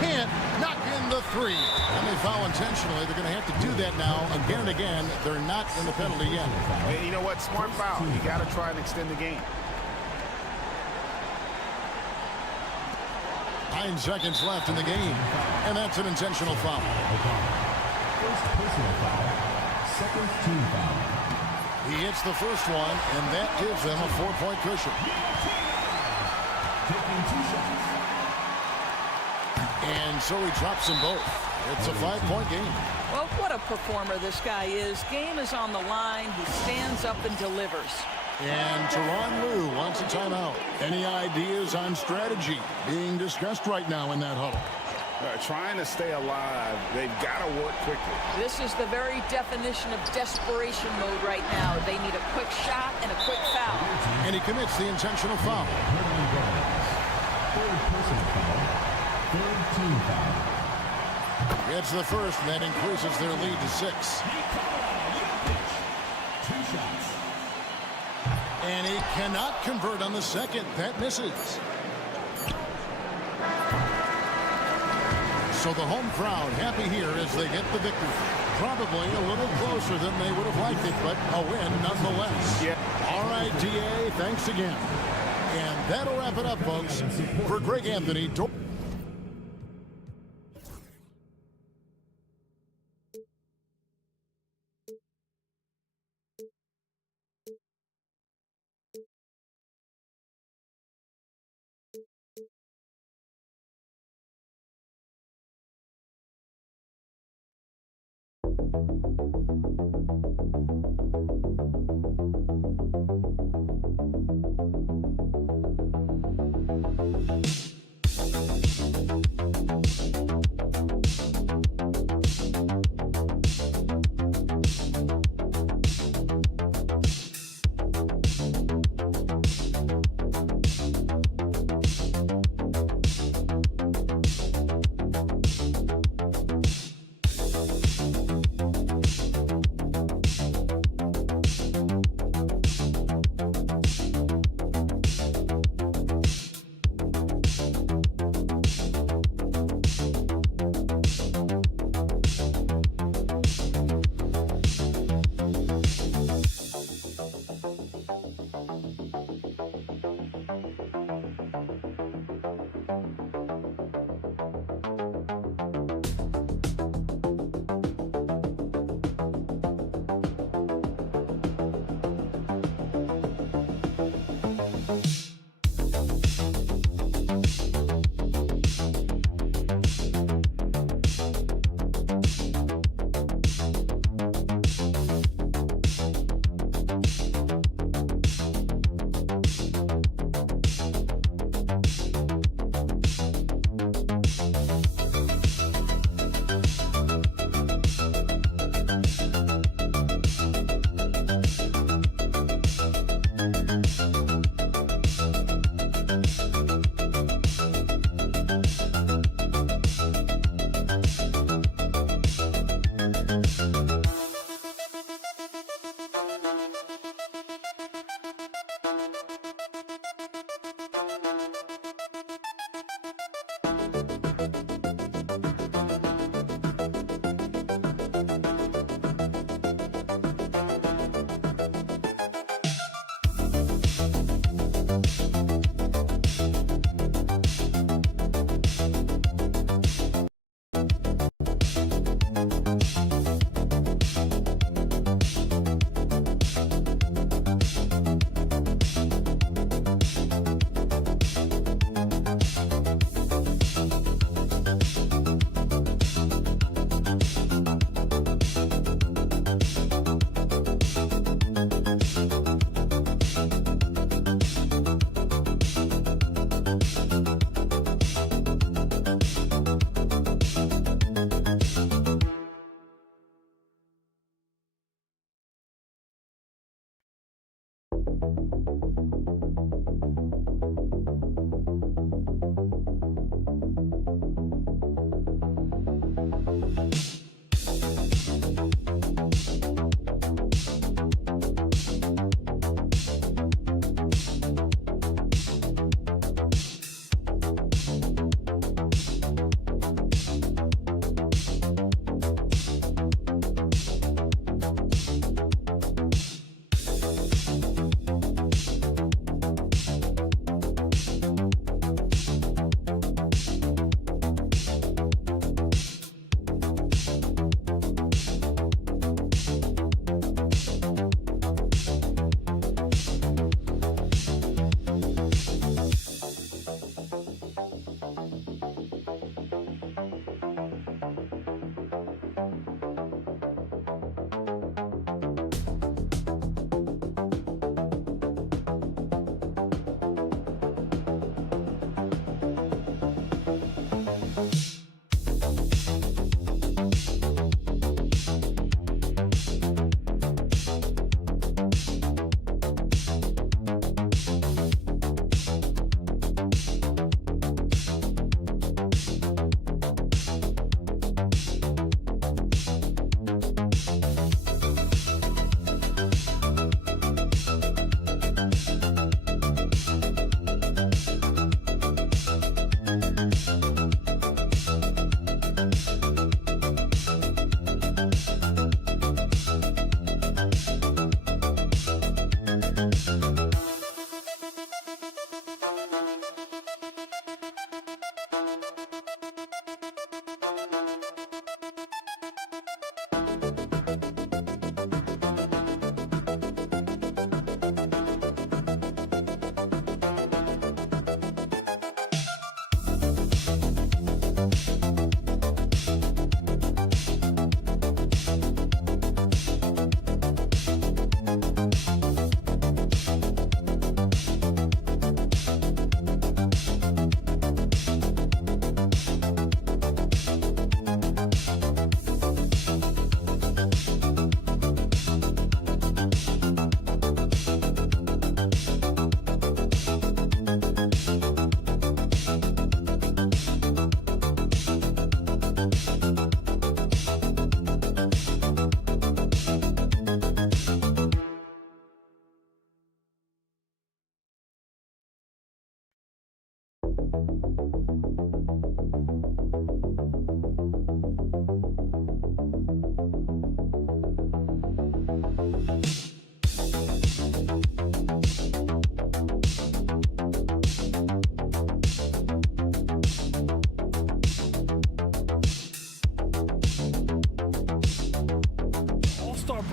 Can't knock in the 3. And they foul intentionally. They're going to have to do that now again and again. They're not in the penalty yet. And you know what? Smart foul. You got to try and extend the game. 9 seconds left in the game. And that's an intentional foul. First personal foul. Second team foul. He hits the first one, and that gives them a 4-point cushion. Taking 2 shots. And so he drops them both. It's a 5-point game. Well, what a performer this guy is. Game is on the line. He stands up and delivers. And Tyronn Lue wants a timeout. Any ideas on strategy being discussed right now in that huddle? Trying to stay alive. They've got to work quickly. This is the very definition of desperation mode right now. They need a quick shot and a quick foul. And he commits the intentional foul. Third personal foul. Third team foul. Gets the first, and that increases their lead to 6. 2 shots. And he cannot convert on the second. That misses. So the home crowd happy here as they get the victory. Probably a little closer than they would have liked it, but a win nonetheless. Yeah. All right, DA, thanks again. And that'll wrap it up, folks. For Greg Anthony.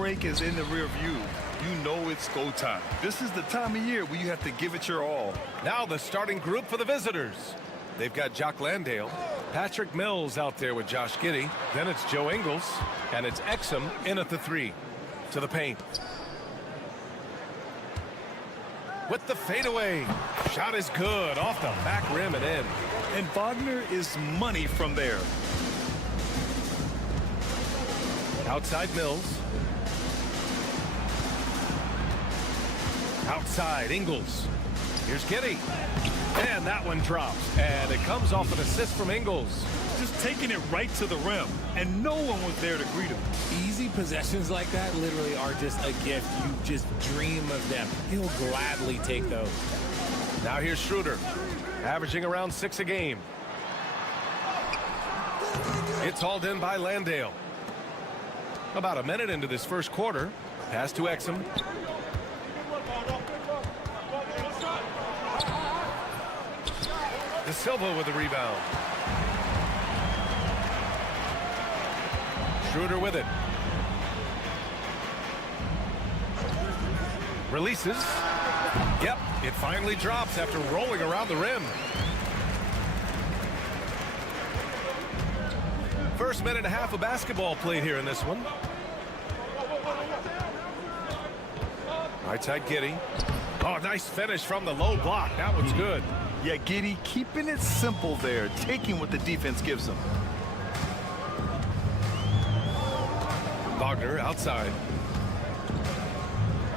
break is in the rear view. You know it's go time. This is the time of year where you have to give it your all. Now the starting group for the visitors. They've got Jock Landale, Patrick Mills out there with Josh Giddey. Then it's Joe Ingles, and it's Exum in at the 3. To the paint. With the fadeaway. Shot is good. Off the back rim and in. And Wagner is money from there. Outside Mills. Outside Ingles. Here's Giddey. And that one drops. And it comes off an assist from Ingles. Just taking it right to the rim. And no one was there to greet him. Easy possessions like that literally are just a gift. You just dream of them. He'll gladly take those. Now here's Schroeder, averaging around 6 a game. It's hauled in by Landale. About a minute into this first quarter. Pass to Exum. De Silva with the rebound. Schroeder with it. Releases. Yep, it finally drops after rolling around the rim. First minute and a half of basketball played here in this one. Right side Giddey. Oh, nice finish from the low block. That one's good. Yeah, Giddey keeping it simple there, taking what the defense gives him. Wagner outside.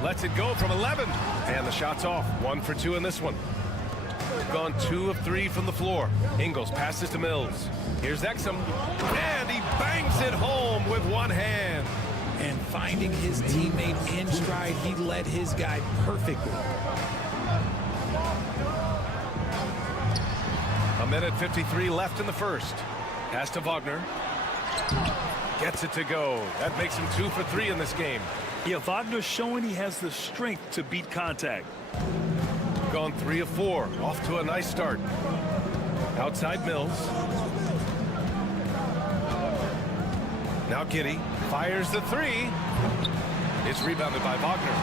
Lets it go from 11. And the shot's off. 1 for 2 in this one. Gone 2 of 3 from the floor. Ingles passes to Mills. Here's Exum. And he bangs it home with one hand. And finding his teammate in stride, he led his guy perfectly. A minute 53 left in the first. Pass to Wagner. Gets it to go. That makes him 2 for 3 in this game. Yeah, Wagner's showing he has the strength to beat contact. Gone 3 of 4. Off to a nice start. Outside Mills. Now Giddey fires the 3. It's rebounded by Wagner.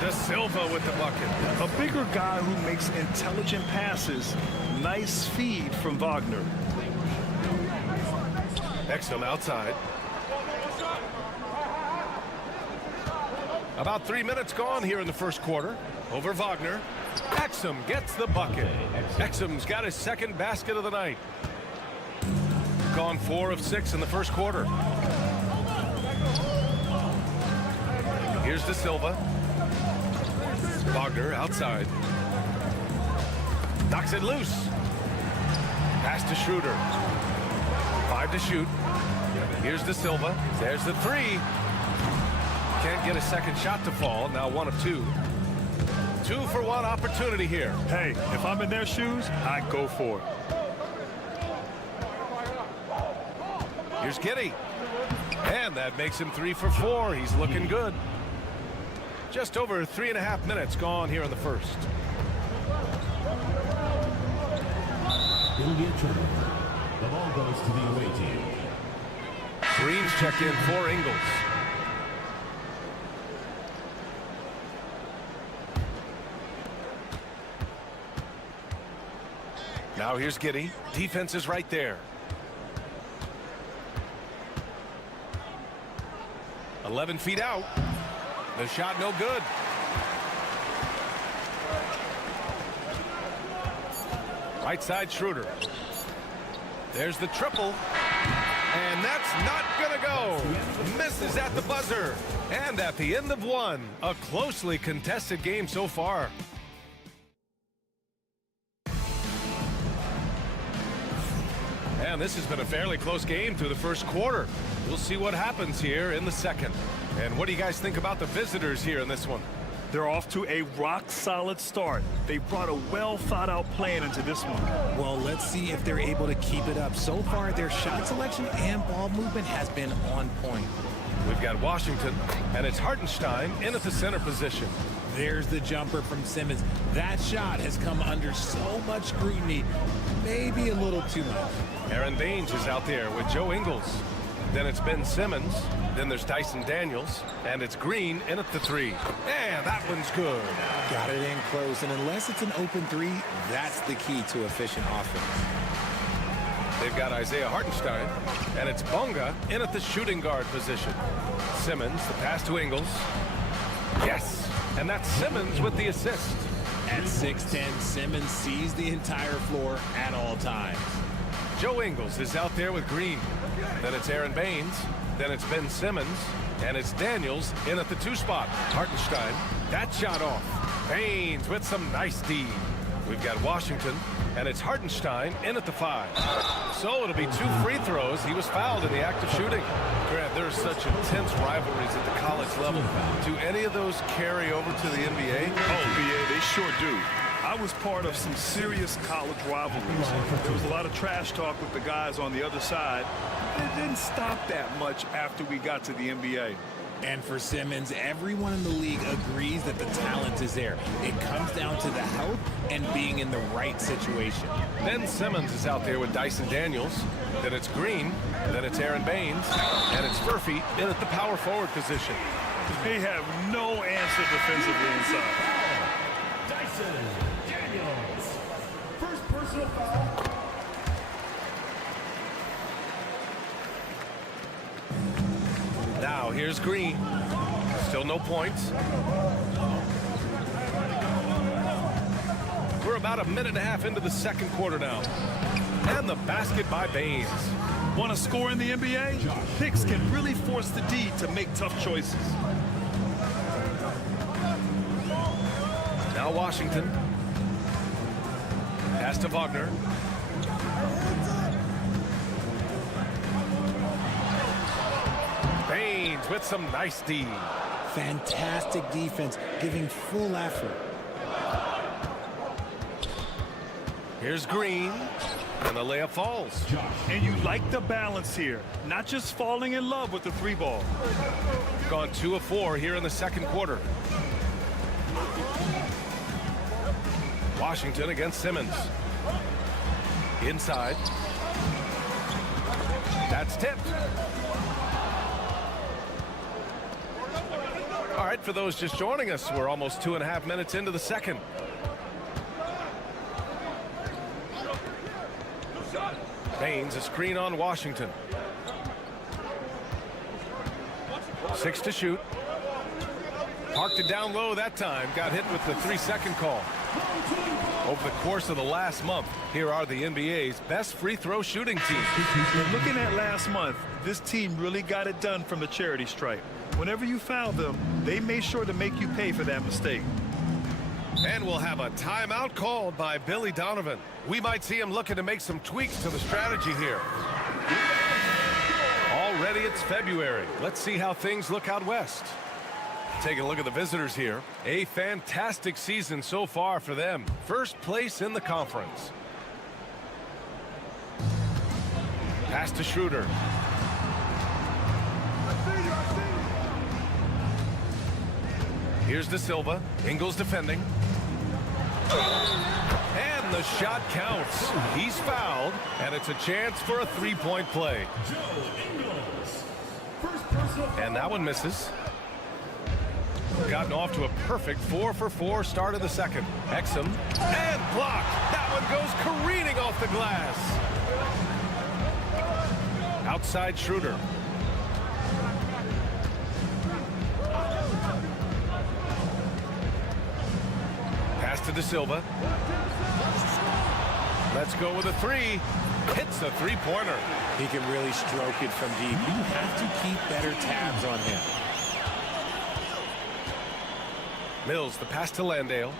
De Silva with the bucket. A bigger guy who makes intelligent passes. Nice feed from Wagner. Exum outside. About 3 minutes gone here in the first quarter. Over Wagner. Exum gets the bucket. Exum's got his second basket of the night. Gone 4 of 6 in the first quarter. Here's De Silva. Wagner outside. Knocks it loose. Pass to Schroeder. 5 to shoot. Here's De Silva. There's the 3. Can't get a second shot to fall. Now 1 of 2. 2 for 1 opportunity here. Hey, if I'm in their shoes, I'd go for it. Here's Giddey. And that makes him 3 for 4. He's looking good. Just over 3.5 minutes gone here in the first. It'll be a turnover. The ball goes to the away team. Green's check in for Ingles. Now here's Giddey. Defense is right there. 11 feet out. The shot no good. Right side Schroeder. There's the triple. And that's not gonna go. Misses at the buzzer. And at the end of 1, a closely contested game so far. And this has been a fairly close game through the first quarter. We'll see what happens here in the second. And what do you guys think about the visitors here in this one? They're off to a rock-solid start. They brought a well-thought-out plan into this one. Well, let's see if they're able to keep it up. So far, their shot selection and ball movement has been on point. We've got Washington, and it's Hartenstein in at the center position. There's the jumper from Simmons. That shot has come under so much scrutiny, maybe a little too much. Aaron Baines is out there with Joe Ingles. Then it's Ben Simmons. Then there's Dyson Daniels. And it's Green in at the 3. And that one's good. Got it in close. And unless it's an open 3, that's the key to efficient offense. They've got Isaiah Hartenstein. And it's Bonga in at the shooting guard position. Simmons, the pass to Ingles. Yes. And that's Simmons with the assist. At 6'10", Simmons sees the entire floor at all times. Joe Ingles is out there with Green. Then it's Aaron Baines. Then it's Ben Simmons. And it's Daniels in at the 2 spot. Hartenstein. That shot off. Baines with some nice D. We've got Washington. And it's Hartenstein in at the 5. So it'll be 2 free throws. He was fouled in the act of shooting. Grant, there's such intense rivalries at the college level. Do any of those carry over to the NBA? Oh, yeah, they sure do. I was part of some serious college rivalries. There was a lot of trash talk with the guys on the other side. It didn't stop that much after we got to the NBA. And for Simmons, everyone in the league agrees that the talent is there. It comes down to the help and being in the right situation. Ben Simmons is out there with Dyson Daniels. Then it's Green. Then it's Aaron Baines. And it's Furphy in at the power forward position. They have no answer defensively inside. Dyson Daniels. First personal foul. Now here's Green. Still no points. We're about a minute and a half into the second quarter now. And the basket by Baines. Want to score in the NBA? Picks can really force the D to make tough choices. Now Washington. Pass to Wagner. Baines with some nice D. Fantastic defense, giving full effort. Here's Green, and the layup falls. And you like the balance here, not just falling in love with the three ball. Gone 2 of 4 here in the second quarter. Washington against Simmons. Inside. That's tipped. All right, for those just joining us, we're almost 2.5 minutes into the second. Baines, a screen on Washington. 6 to shoot. Parked it down low that time. Got hit with the 3-second call. Over the course of the last month, here are the NBA's best free throw shooting teams. Looking at last month, this team really got it done from the charity stripe. Whenever you foul them, they made sure to make you pay for that mistake. And we'll have a timeout called by Billy Donovan. We might see him looking to make some tweaks to the strategy here. Already it's February. Let's see how things look out west. Taking a look at the visitors here. A fantastic season so far for them. First place in the conference. Pass to Schroeder. Here's De Silva. Ingles defending. And the shot counts. He's fouled, and it's a chance for a three-point play. And that one misses. Gotten off to a perfect 4 for 4 start of the second. Exum and blocked. That one goes careening off the glass. Outside Schroeder. Pass to De Silva. Let's go with a 3. Hits a three-pointer. He can really stroke it from deep. You have to keep better tabs on him. Mills, the pass to Landale.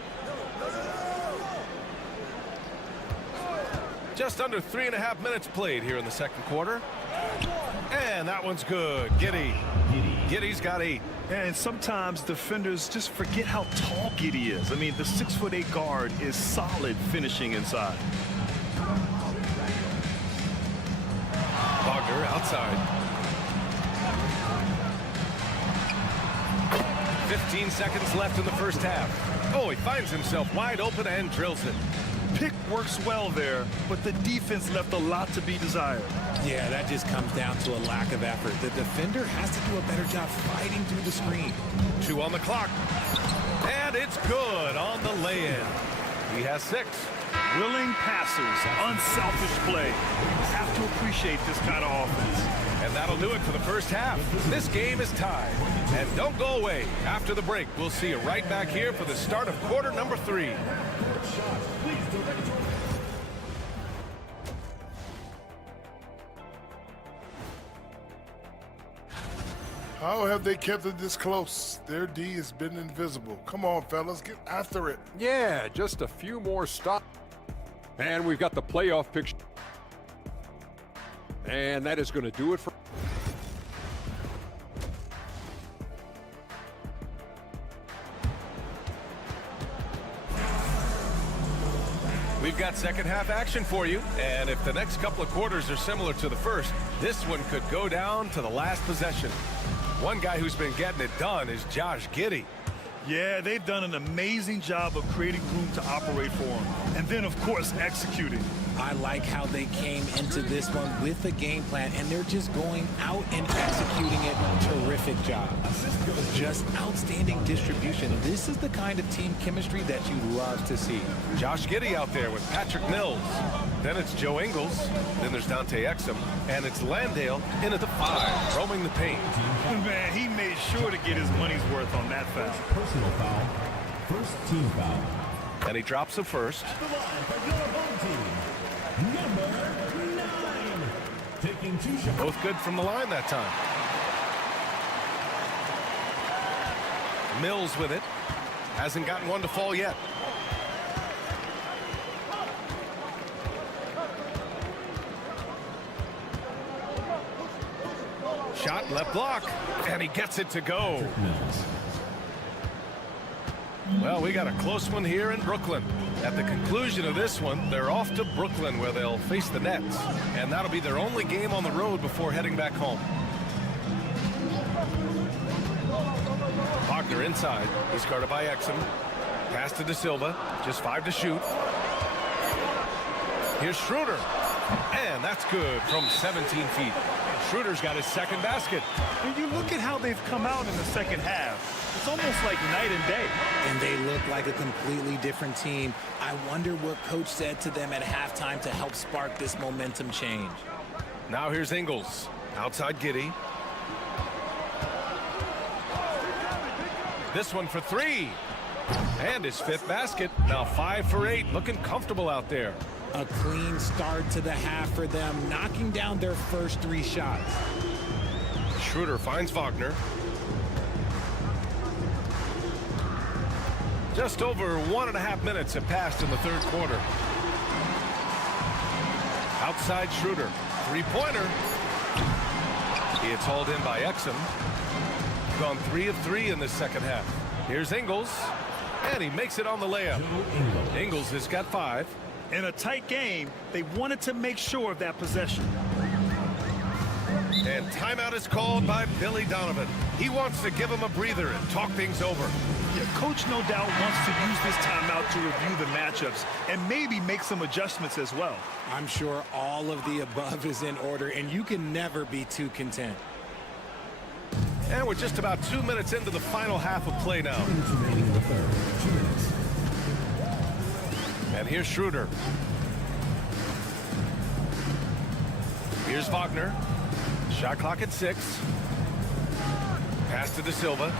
Just under 3.5 minutes played here in the second quarter. And that one's good. Giddy's got 8. And sometimes defenders just forget how tall Giddey is. I mean, the 6'8" guard is solid finishing inside. Wagner outside. 15 seconds left in the first half. Oh, he finds himself wide open and drills it. Pick works well there, but the defense left a lot to be desired. Yeah, that just comes down to a lack of effort. The defender has to do a better job fighting through the screen. 2 on the clock. And it's good on the lay-in. He has 6. Willing passers, unselfish play. Have to appreciate this kind of offense. And that'll do it for the first half. This game is tied. And don't go away. After the break, we'll see you right back here for the start of quarter number 3. How have they kept it this close? Their D has been invisible. Come on, fellas, get after it. Yeah, just a few more stops. And we've got the playoff picture. And that is going to do it for... We've got second half action for you, and if the next couple of quarters are similar to the first, this one could go down to the last possession. One guy who's been getting it done is Josh Giddey. Yeah, they've done an amazing job of creating room to operate for him. And then, of course, executing. I like how they came into this one with a game plan, and they're just going out and executing it. Terrific job. Just outstanding distribution. This is the kind of team chemistry that you love to see. Josh Giddey out there with Patrick Mills. Then it's Joe Ingles. Then there's Dante Exum. And it's Landale in at the 5, roaming the paint. Man, he made sure to get his money's worth on that foul. Personal foul. First team foul. And he drops the first. At the line for your home team, number 9. taking 2 shots. Both good from the line that time. Mills with it. Hasn't gotten one to fall yet. Shot left block, and he gets it to go. Well, we got a close one here in Brooklyn. At the conclusion of this one, they're off to Brooklyn where they'll face the Nets. And that'll be their only game on the road before heading back home. Wagner inside. He's guarded by Exum. Pass to De Silva. Just 5 to shoot. Here's Schroeder. And that's good from 17 feet. Schroeder's got his second basket. When you look at how they've come out in the second half, it's almost like night and day. And they look like a completely different team. I wonder what coach said to them at halftime to help spark this momentum change. Now here's Ingles. Outside Giddey. This one for 3. And his 5th basket. Now 5 for 8. Looking comfortable out there. A clean start to the half for them, knocking down their first 3 shots. Schroeder finds Wagner. Just over 1.5 minutes have passed in the third quarter. Outside Schroeder. 3-pointer. It's hauled in by Exum. Gone 3 of 3 in this second half. Here's Ingles. And he makes it on the layup. Ingles has got 5. In a tight game, they wanted to make sure of that possession. And timeout is called by Billy Donovan. He wants to give him a breather and talk things over. Yeah, coach no doubt wants to use this timeout to review the matchups and maybe make some adjustments as well. I'm sure all of the above is in order, and you can never be too content. And we're just about 2 minutes into the final half of play now. And here's Schroeder. Here's Wagner. Shot clock at 6. Pass to De Silva.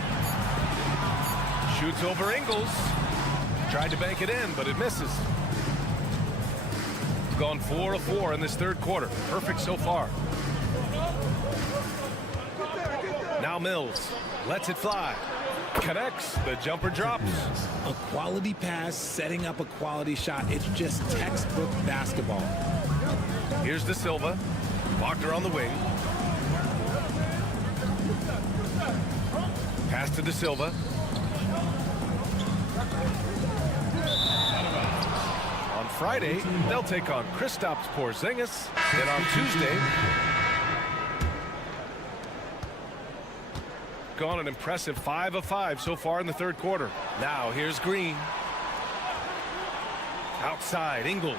Shoots over Ingles. Tried to bank it in, but it misses. Gone 4 of 4 in this third quarter. Perfect so far. Now Mills lets it fly. Connects. The jumper drops. A quality pass, setting up a quality shot. It's just textbook basketball. Here's De Silva. Wagner on the wing. Pass to De Silva. On Friday, they'll take on Kristaps Porzingis. Then on Tuesday, gone an impressive 5 of 5 so far in the third quarter. Now here's Green. Outside, Ingles.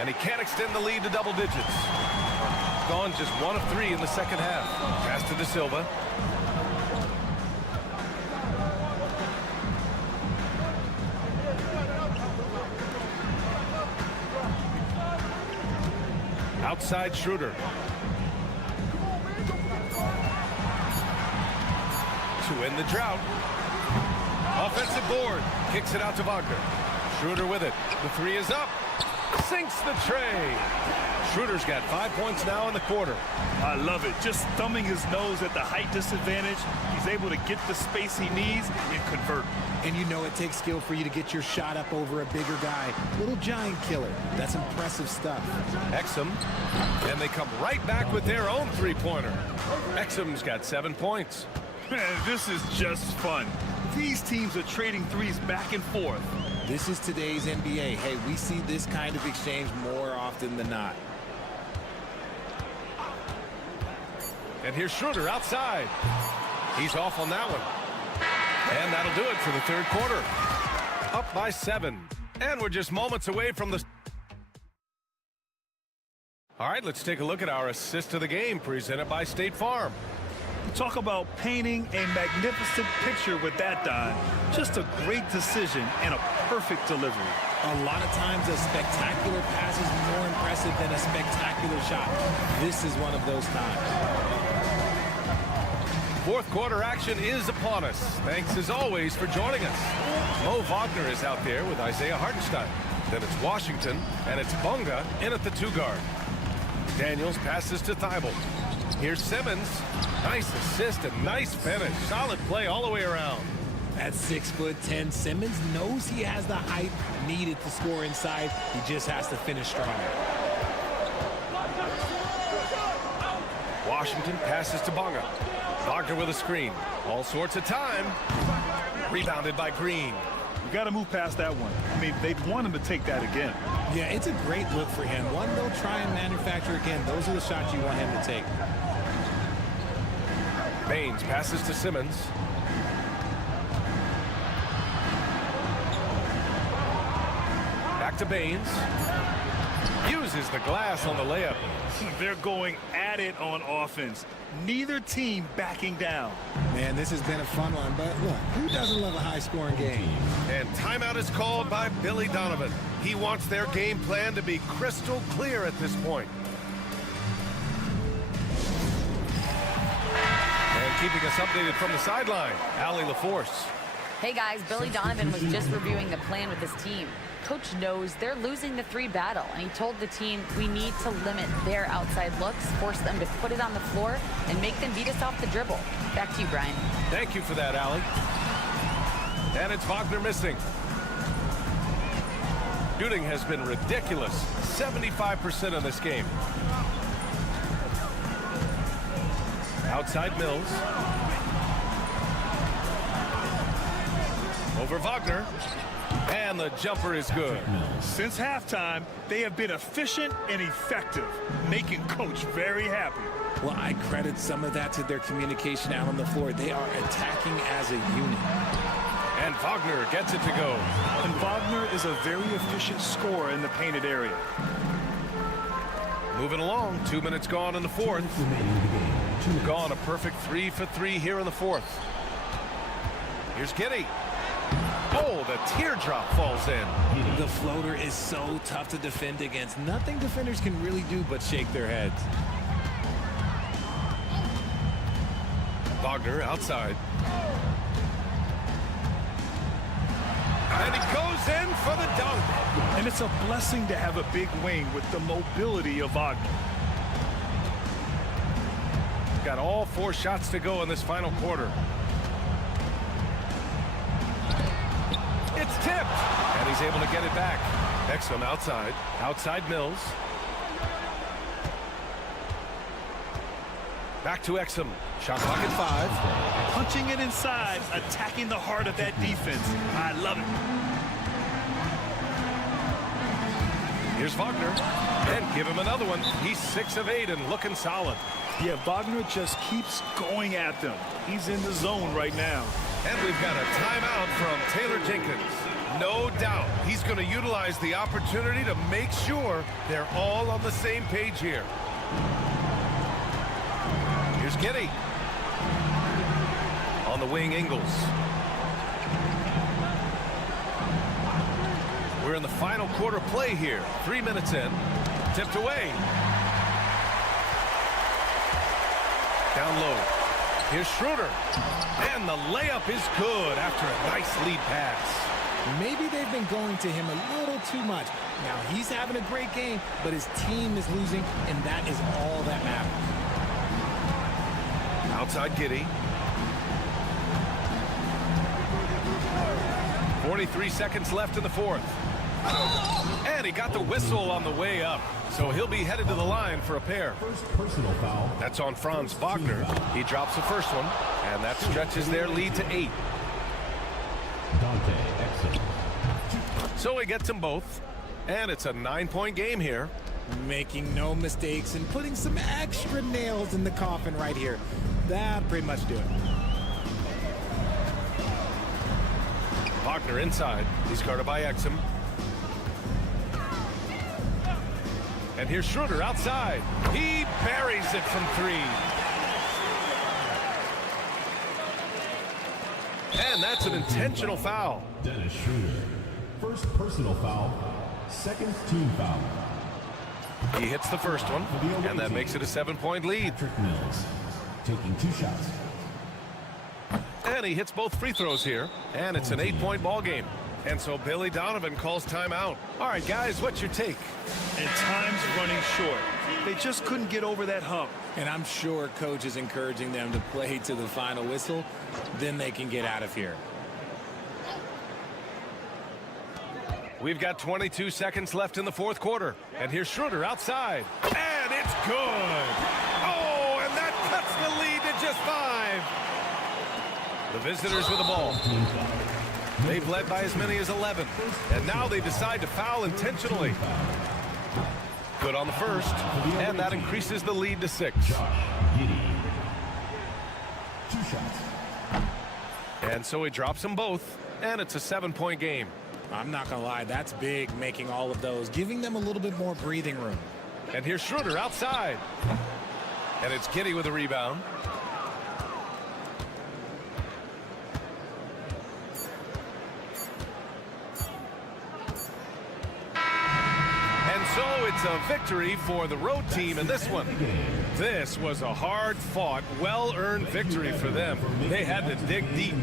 And he can't extend the lead to double digits. Gone just 1 of 3 in the second half. Pass to De Silva. Outside Schroeder. To end the drought. Offensive board. Kicks it out to Wagner. Schroeder with it. The 3 is up. Sinks the tray. Schroeder's got 5 points now in the quarter. I love it. Just thumbing his nose at the height disadvantage. He's able to get the space he needs and convert. And you know it takes skill for you to get your shot up over a bigger guy. Little giant killer. That's impressive stuff. Exum. And they come right back with their own 3-pointer. Exum's got 7 points. Man, this is just fun. These teams are trading threes back and forth. This is today's NBA. Hey, we see this kind of exchange more often than not. And here's Schroeder outside. He's off on that one. And that'll do it for the third quarter. Up by 7. And we're just moments away from the... All right, let's take a look at our assist of the game presented by State Farm. Talk about painting a magnificent picture with that, Don. Just a great decision and a perfect delivery. A lot of times a spectacular pass is more impressive than a spectacular shot. This is one of those times. Fourth quarter action is upon us. Thanks as always for joining us. Mo Wagner is out there with Isaiah Hartenstein. Then it's Washington and it's Bonga in at the 2 guard. Daniels passes to Thibault. Here's Simmons. Nice assist and nice finish. Solid play all the way around. At 6'10", Simmons knows he has the height needed to score inside. He just has to finish strong. Washington passes to Bonga. Wagner with a screen. All sorts of time. Rebounded by Green. You got to move past that one. I mean, they'd want him to take that again. Yeah, it's a great look for him. One they'll try and manufacture again. Those are the shots you want him to take. Baines passes to Simmons. Back to Baines. Uses the glass on the layup. They're going at it on offense. Neither team backing down. Man, this has been a fun one, but look, who doesn't love a high-scoring game? And timeout is called by Billy Donovan. He wants their game plan to be crystal clear at this point. And keeping us updated from the sideline, Allie LaForce. Hey guys, Billy Donovan was just reviewing the plan with his team. Coach knows they're losing the 3 battle, and he told the team we need to limit their outside looks, force them to put it on the floor, and make them beat us off the dribble. Back to you, Brian. Thank you for that, Allie. And it's Wagner missing. Shooting has been ridiculous. 75% in this game. Outside Mills. Over Wagner. And the jumper is good. Since halftime, they have been efficient and effective, making Coach very happy. Well, I credit some of that to their communication out on the floor. They are attacking as a unit. And Wagner gets it to go. And Wagner is a very efficient scorer in the painted area. Moving along, 2 minutes gone in the fourth. Gone a perfect 3 for 3 here in the fourth. Here's Giddey. Oh, the teardrop falls in. The floater is so tough to defend against. Nothing defenders can really do but shake their heads. Wagner outside. And he goes in for the dunk. And it's a blessing to have a big wing with the mobility of Wagner. Got all 4 shots to go in this final quarter. It's tipped. And he's able to get it back. Exum outside. Outside Mills. Back to Exum. Shot clock at 5. Punching it inside, attacking the heart of that defense. I love it. Here's Wagner. And give him another one. He's 6 of 8 and looking solid. Yeah, Wagner just keeps going at them. He's in the zone right now. And we've got a timeout from Taylor Jenkins. No doubt he's going to utilize the opportunity to make sure they're all on the same page here. Here's Giddey. On the wing, Ingles. We're in the final quarter play here. 3 minutes in. Tipped away. Down low. Here's Schroeder. And the layup is good after a nice lead pass. Maybe they've been going to him a little too much. Now, he's having a great game, but his team is losing, and that is all that matters. Outside Giddey. 43 seconds left in the fourth. And he got the whistle on the way up. So he'll be headed to the line for a pair. First personal foul. That's on Franz Wagner. He drops the first one, and that stretches their lead to 8. Dante Exum. So he gets them both, and it's a 9-point game here. Making no mistakes and putting some extra nails in the coffin right here. That'll pretty much do it. Wagner inside. He's guarded by Exum. And here's Schroeder outside. He buries it from 3. And that's an intentional foul. Dennis Schroeder. First personal foul. Second team foul. He hits the first one, and that makes it a 7-point lead. Patrick Mills taking 2 shots. And he hits both free throws here, and it's an 8-point ball game. And so Billy Donovan calls timeout. All right, guys, what's your take? And time's running short. They just couldn't get over that hump. And I'm sure coach is encouraging them to play to the final whistle. Then they can get out of here. We've got 22 seconds left in the fourth quarter. And here's Schroeder outside. And it's good. Oh, and that cuts the lead to just 5. The visitors with the ball. They've led by as many as 11. And now they decide to foul intentionally. Good on the first. And that increases the lead to 6. And so he drops them both. And it's a 7-point game. I'm not going to lie, that's big, making all of those, giving them a little bit more breathing room. And here's Schroeder outside. And it's Giddey with a rebound. And so it's a victory for the road team in this one. This was a hard-fought, well-earned victory for them. They had to dig deep.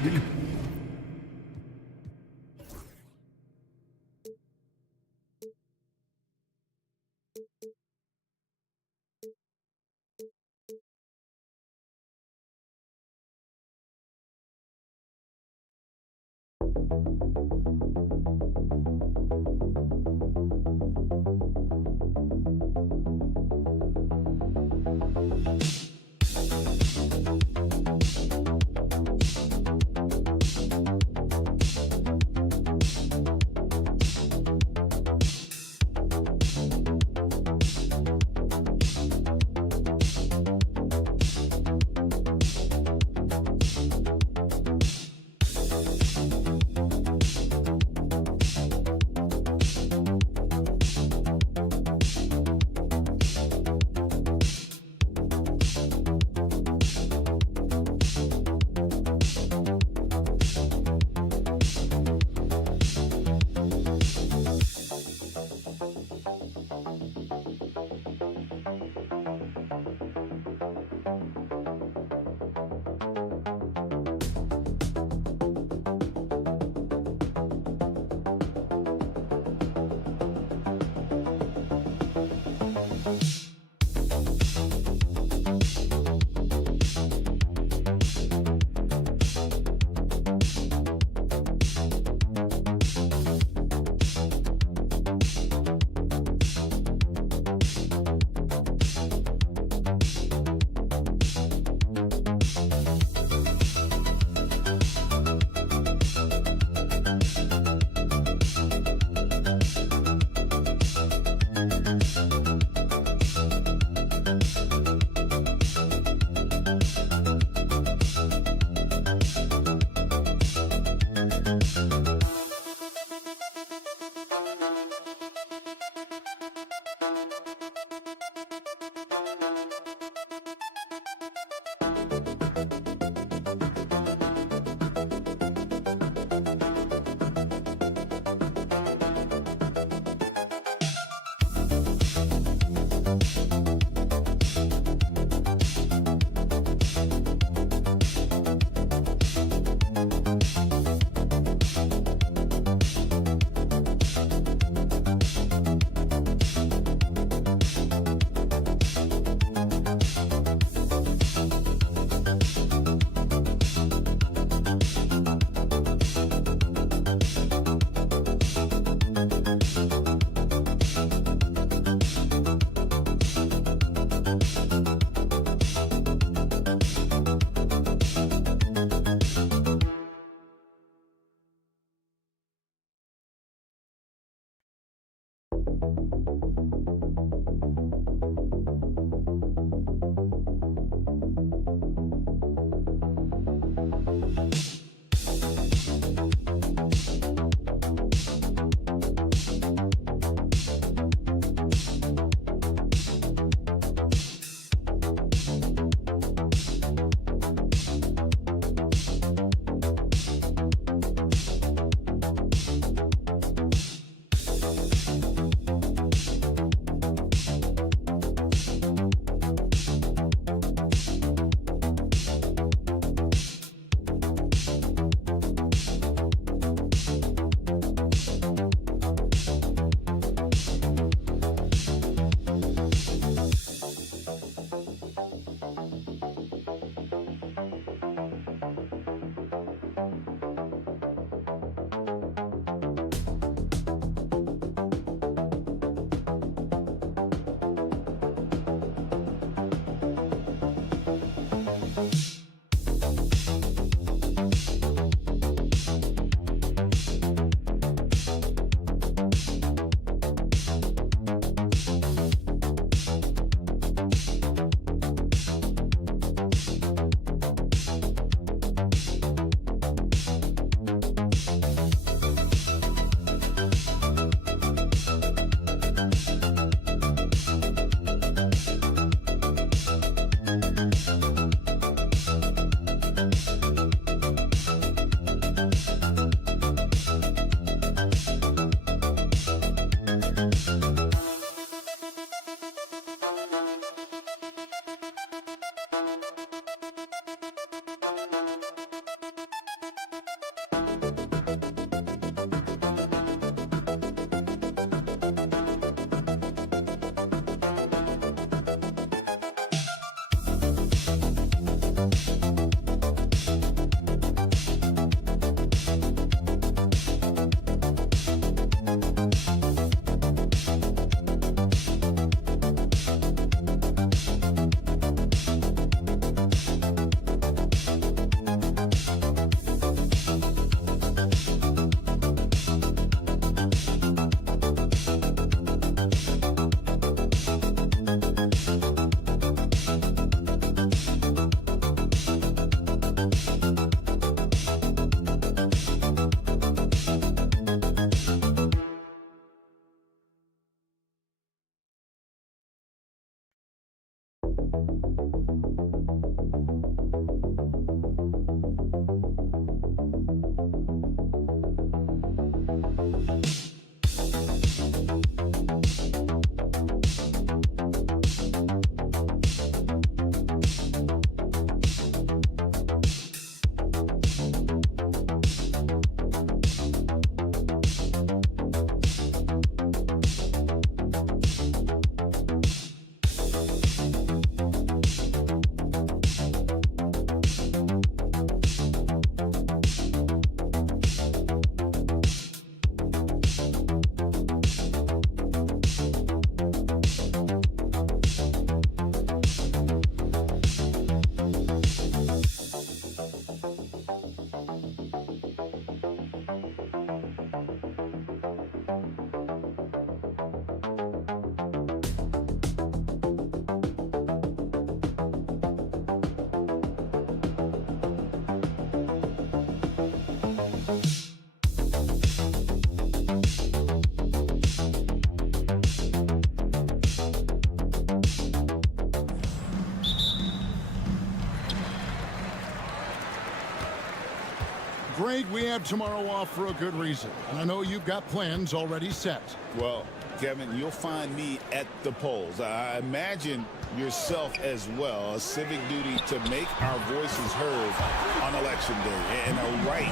great. We have tomorrow off for a good reason. And I know you've got plans already set. Well, Kevin, you'll find me at the polls. I imagine yourself as well. A civic duty to make our voices heard on Election Day, and a right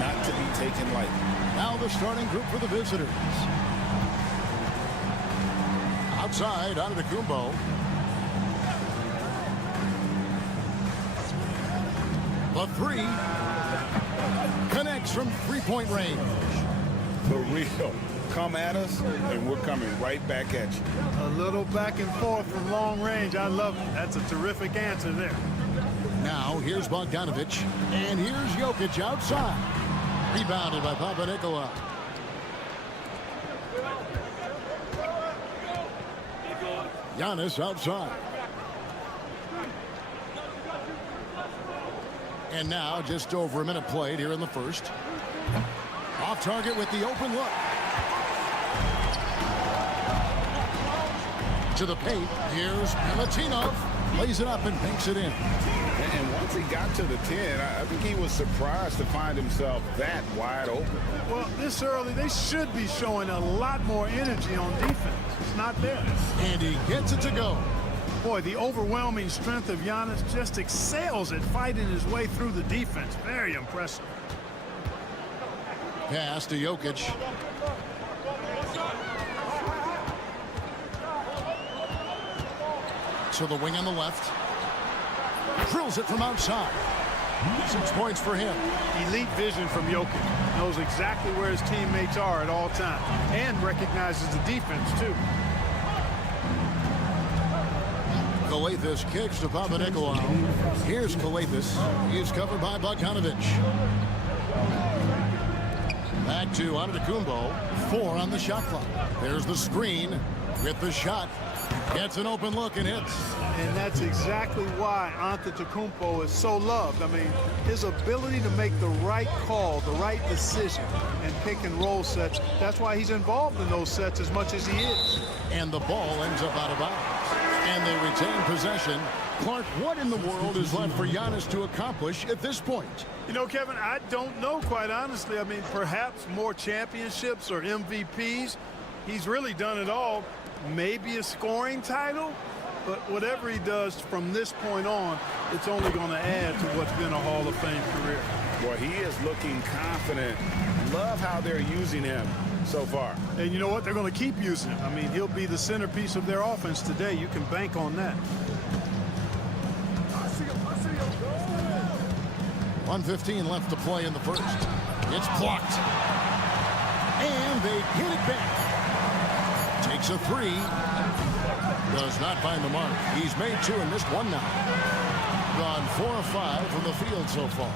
not to be taken lightly. Now the starting group for the visitors. Outside, Antetokounmpo. The three connects from three-point range. For real. Come at us, and we're coming right back at you. A little back and forth from long range. I love it. That's a terrific answer there. Now, here's Bogdanovic, and here's Jokic outside. Rebounded by Papanikolaou. Giannis outside. And now, just over a minute played here in the first. Off target with the open look. To the paint. Here's Milutinov. Lays it up and banks it in. And once he got to the 10, I think he was surprised to find himself that wide open. Well, this early, they should be showing a lot more energy on defense. It's not there. And he gets it to go. Boy, the overwhelming strength of Giannis just excels at fighting his way through the defense. Very impressive. Pass to Jokic. To the wing on the left. Drills it from outside. 6 points for him. Elite vision from Jokic. Knows exactly where his teammates are at all times. And recognizes the defense, too. Calathes kicks to Papanikolaou. Here's Calathes. He's covered by Bogdanovic. Back to Antetokounmpo. 4 on the shot clock. There's the screen with the shot. Gets an open look and hits. And that's exactly why Antetokounmpo is so loved. I mean, his ability to make the right call, the right decision, and pick and roll sets, that's why he's involved in those sets as much as he is. And the ball ends up out of bounds. And they retain possession. Clark, what in the world is left for Giannis to accomplish at this point? You know, Kevin, I don't know, quite honestly. I mean, perhaps more championships or MVPs. He's really done it all. Maybe a scoring title, but whatever he does from this point on, it's only going to add to what's been a Hall of Fame career. Well, he is looking confident. Love how they're using him so far. And you know what? They're going to keep using him. I mean, he'll be the centerpiece of their offense today. You can bank on that. 1:15 left to play in the first. It's blocked. And they hit it back. Takes a three. Does not find the mark. He's made 2 and missed 1 now. Gone 4 of 5 from the field so far.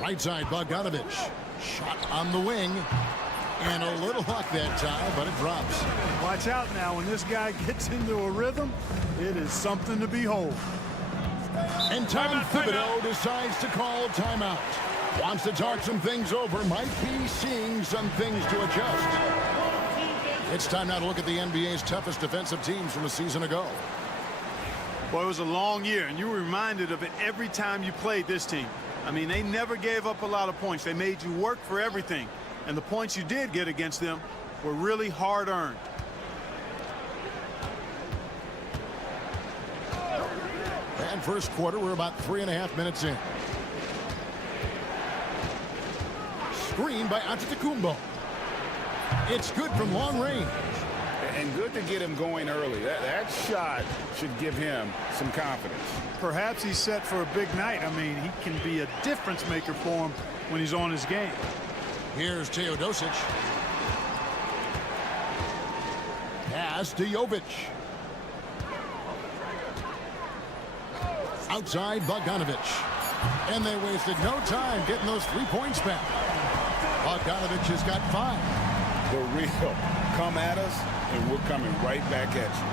Right side, Bogdanovic. Shot on the wing. And a little luck that time, but it drops. Watch out now. When this guy gets into a rhythm, it is something to behold. And Tom Thibodeau decides to call timeout. Wants to talk some things over. Might be seeing some things to adjust. It's time now to look at the NBA's toughest defensive teams from a season ago. Boy, it was a long year, and you were reminded of it every time you played this team. I mean, they never gave up a lot of points. They made you work for everything. And the points you did get against them were really hard-earned. And first quarter, we're about 3.5 minutes in. Screen by Antetokounmpo. It's good from long range. And good to get him going early. That shot should give him some confidence. Perhaps he's set for a big night. I mean, he can be a difference maker for him when he's on his game. Here's Teodosic. Pass to Jovic. Outside Bogdanovic. And they wasted no time getting those 3 points back. Bogdanovic has got 5. The real. Come at us, and we're coming right back at you.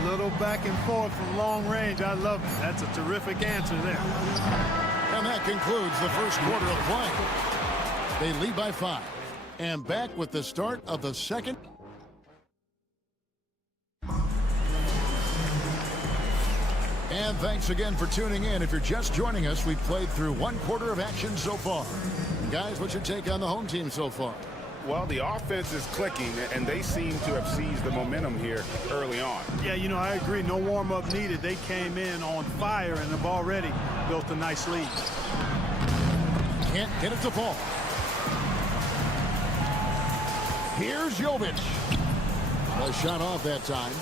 A little back and forth from long range. I love it. That's a terrific answer there. And that concludes the first quarter of play. They lead by 5. And back with the start of the second. And thanks again for tuning in. If you're just joining us, we've played through 1/4 of action so far. Guys, what's your take on the home team so far? Well, the offense is clicking, and they seem to have seized the momentum here early on. Yeah, you know, I agree. No warm-up needed. They came in on fire and have already built a nice lead. Can't get it to fall. Here's Jovic. A shot off that time.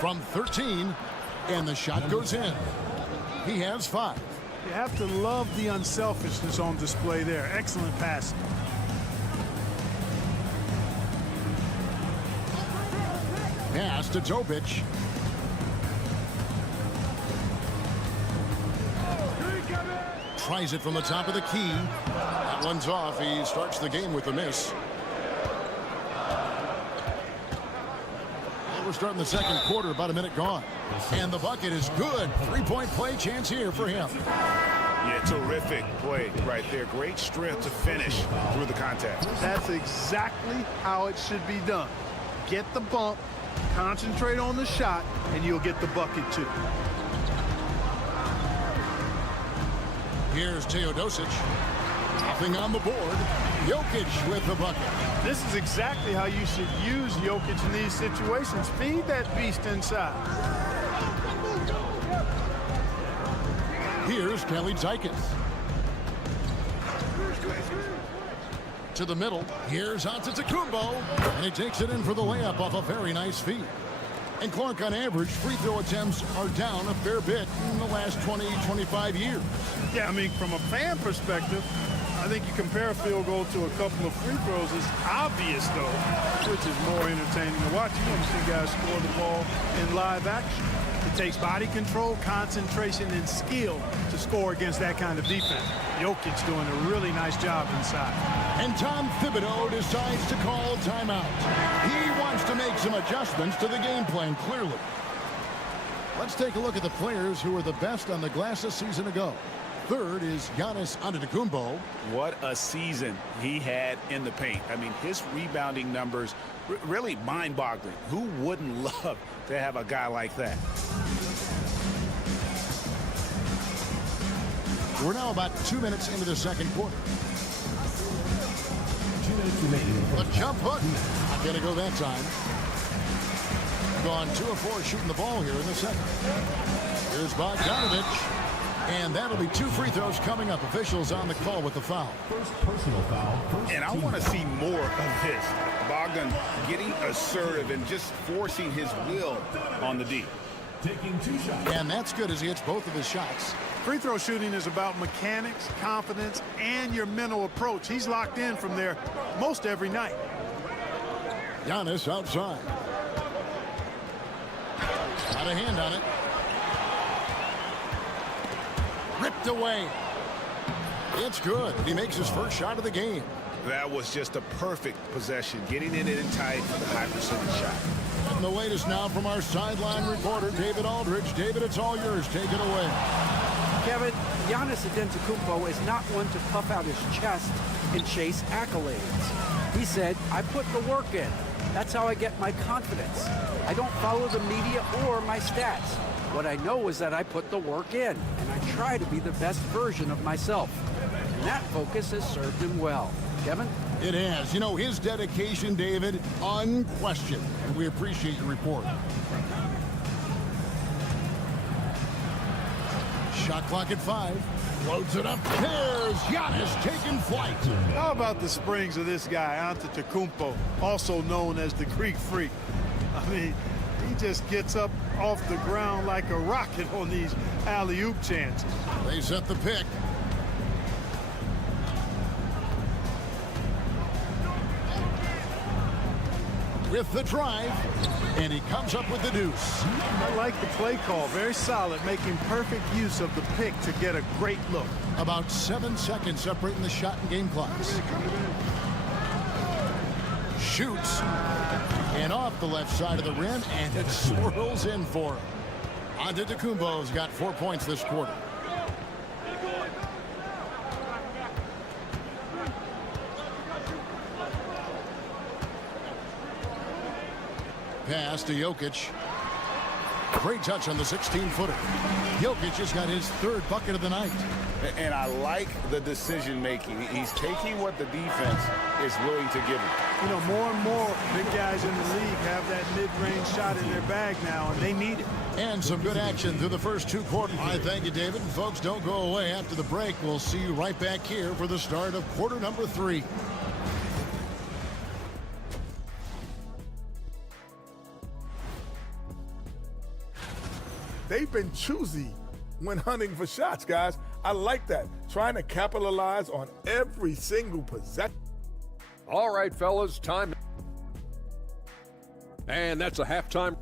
From 13, and the shot goes in. He has 5. You have to love the unselfishness on display there. Excellent passing. Pass to Jovic. Tries it from the top of the key. That one's off. He starts the game with a miss. And we're starting the second quarter, about a minute gone. And the bucket is good. 3-point play chance here for him. Yeah, terrific play right there. Great strength to finish through the contact. That's exactly how it should be done. Get the bump, concentrate on the shot, and you'll get the bucket too. Here's Teodosic. Nothing on the board. Jokic with the bucket. This is exactly how you should use Jokic in these situations. Feed that beast inside. Here's Kelly Tykes. To the middle. Here's Antetokounmpo. And he takes it in for the layup off a very nice feed. And Clark, on average, free throw attempts are down a fair bit in the last 20, 25 years. Yeah, I mean, from a fan perspective, I think you compare a field goal to a couple of free throws. It's obvious, though, which is more entertaining to watch. You want to see guys score the ball in live action. It takes body control, concentration, and skill to score against that kind of defense. Jokic's doing a really nice job inside. And Tom Thibodeau decides to call timeout. He wants to make some adjustments to the game plan, clearly. Let's take a look at the players who were the best on the glass a season ago. Third is Giannis Antetokounmpo. What a season he had in the paint. I mean, his rebounding numbers really mind-boggling. Who wouldn't love to have a guy like that? We're now about 2 minutes into the second quarter. 2 minutes remaining. The jump hook. Not going to go that time. Gone 2 of 4 shooting the ball here in the second. Here's Bogdanovich. And that'll be 2 free throws coming up. Officials on the call with the foul. First personal foul. And I want to see more of this. Bogdan getting assertive and just forcing his will on the D. Taking 2 shots. And that's good as he hits both of his shots. Free throw shooting is about mechanics, confidence, and your mental approach. He's locked in from there most every night. Giannis outside. Got a hand on it. Ripped away. It's good. He makes his first shot of the game. That was just a perfect possession, getting it in tight for the high percentage shot. And the latest now from our sideline reporter, David Aldridge. David, it's all yours. Take it away. Kevin, Giannis Antetokounmpo is not one to puff out his chest and chase accolades. He said, I put the work in. That's how I get my confidence. I don't follow the media or my stats. What I know is that I put the work in, and I try to be the best version of myself. And that focus has served him well. Kevin? It has. You know, his dedication, David, unquestioned. And we appreciate your report. Shot clock at 5. Loads it up. There's Giannis taking flight. How about the springs of this guy, Antetokounmpo, also known as the Greek Freak? I mean, he just gets up off the ground like a rocket on these alley-oop chances. They set the pick. With the drive, and he comes up with the deuce. I like the play call. Very solid, making perfect use of the pick to get a great look. About 7 seconds separating the shot and game clocks. Shoots. And off the left side of the rim, and it swirls in for him. Antetokounmpo's got 4 points this quarter. pass to Jokic. Great touch on the 16-footer. Jokic has got his third bucket of the night. And I like the decision-making. He's taking what the defense is willing to give him. You know, more and more big guys in the league have that mid-range shot in their bag now, and they need it. And some good action through the first 2 quarters. I thank you, David. And folks, don't go away. After the break, we'll see you right back here for the start of quarter number 3. They've been choosy when hunting for shots, guys. I like that. Trying to capitalize on every single possession. All right, fellas, time. And that's a halftime.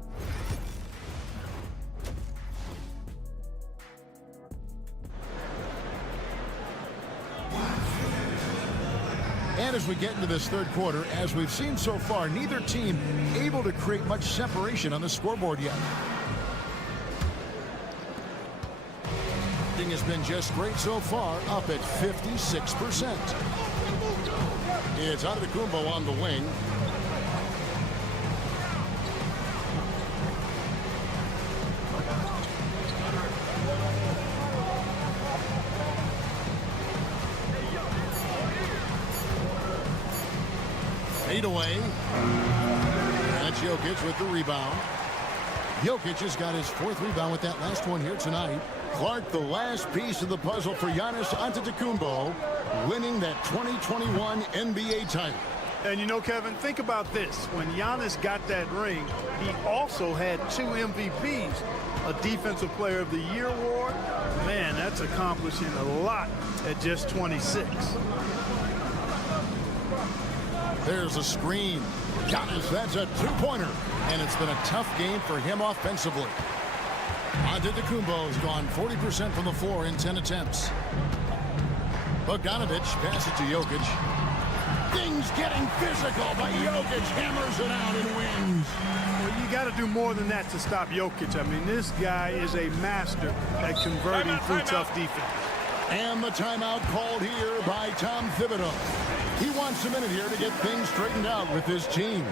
And as we get into this third quarter, as we've seen so far, neither team able to create much separation on the scoreboard yet. Has been just great so far, up at 56%. It's Antetokounmpo on the wing. Fade away. That's Jokic with the rebound. Jokic has got his 4th rebound with that last one here tonight. Clark, the last piece of the puzzle for Giannis Antetokounmpo, winning that 2021 NBA title. And you know, Kevin, think about this. When Giannis got that ring, he also had 2 MVPs, a Defensive Player of the Year award. Man, that's accomplishing a lot at just 26. There's a screen. Giannis, that's a 2-pointer. And it's been a tough game for him offensively. Antetokounmpo has gone 40% from the floor in 10 attempts. Bogdanovic passes to Jokic. Things getting physical, but Jokic hammers it out and wins. Well, you got to do more than that to stop Jokic. I mean, this guy is a master at converting through tough defense. And the timeout called here by Tom Thibodeau. He wants a minute here to get things straightened out with his team.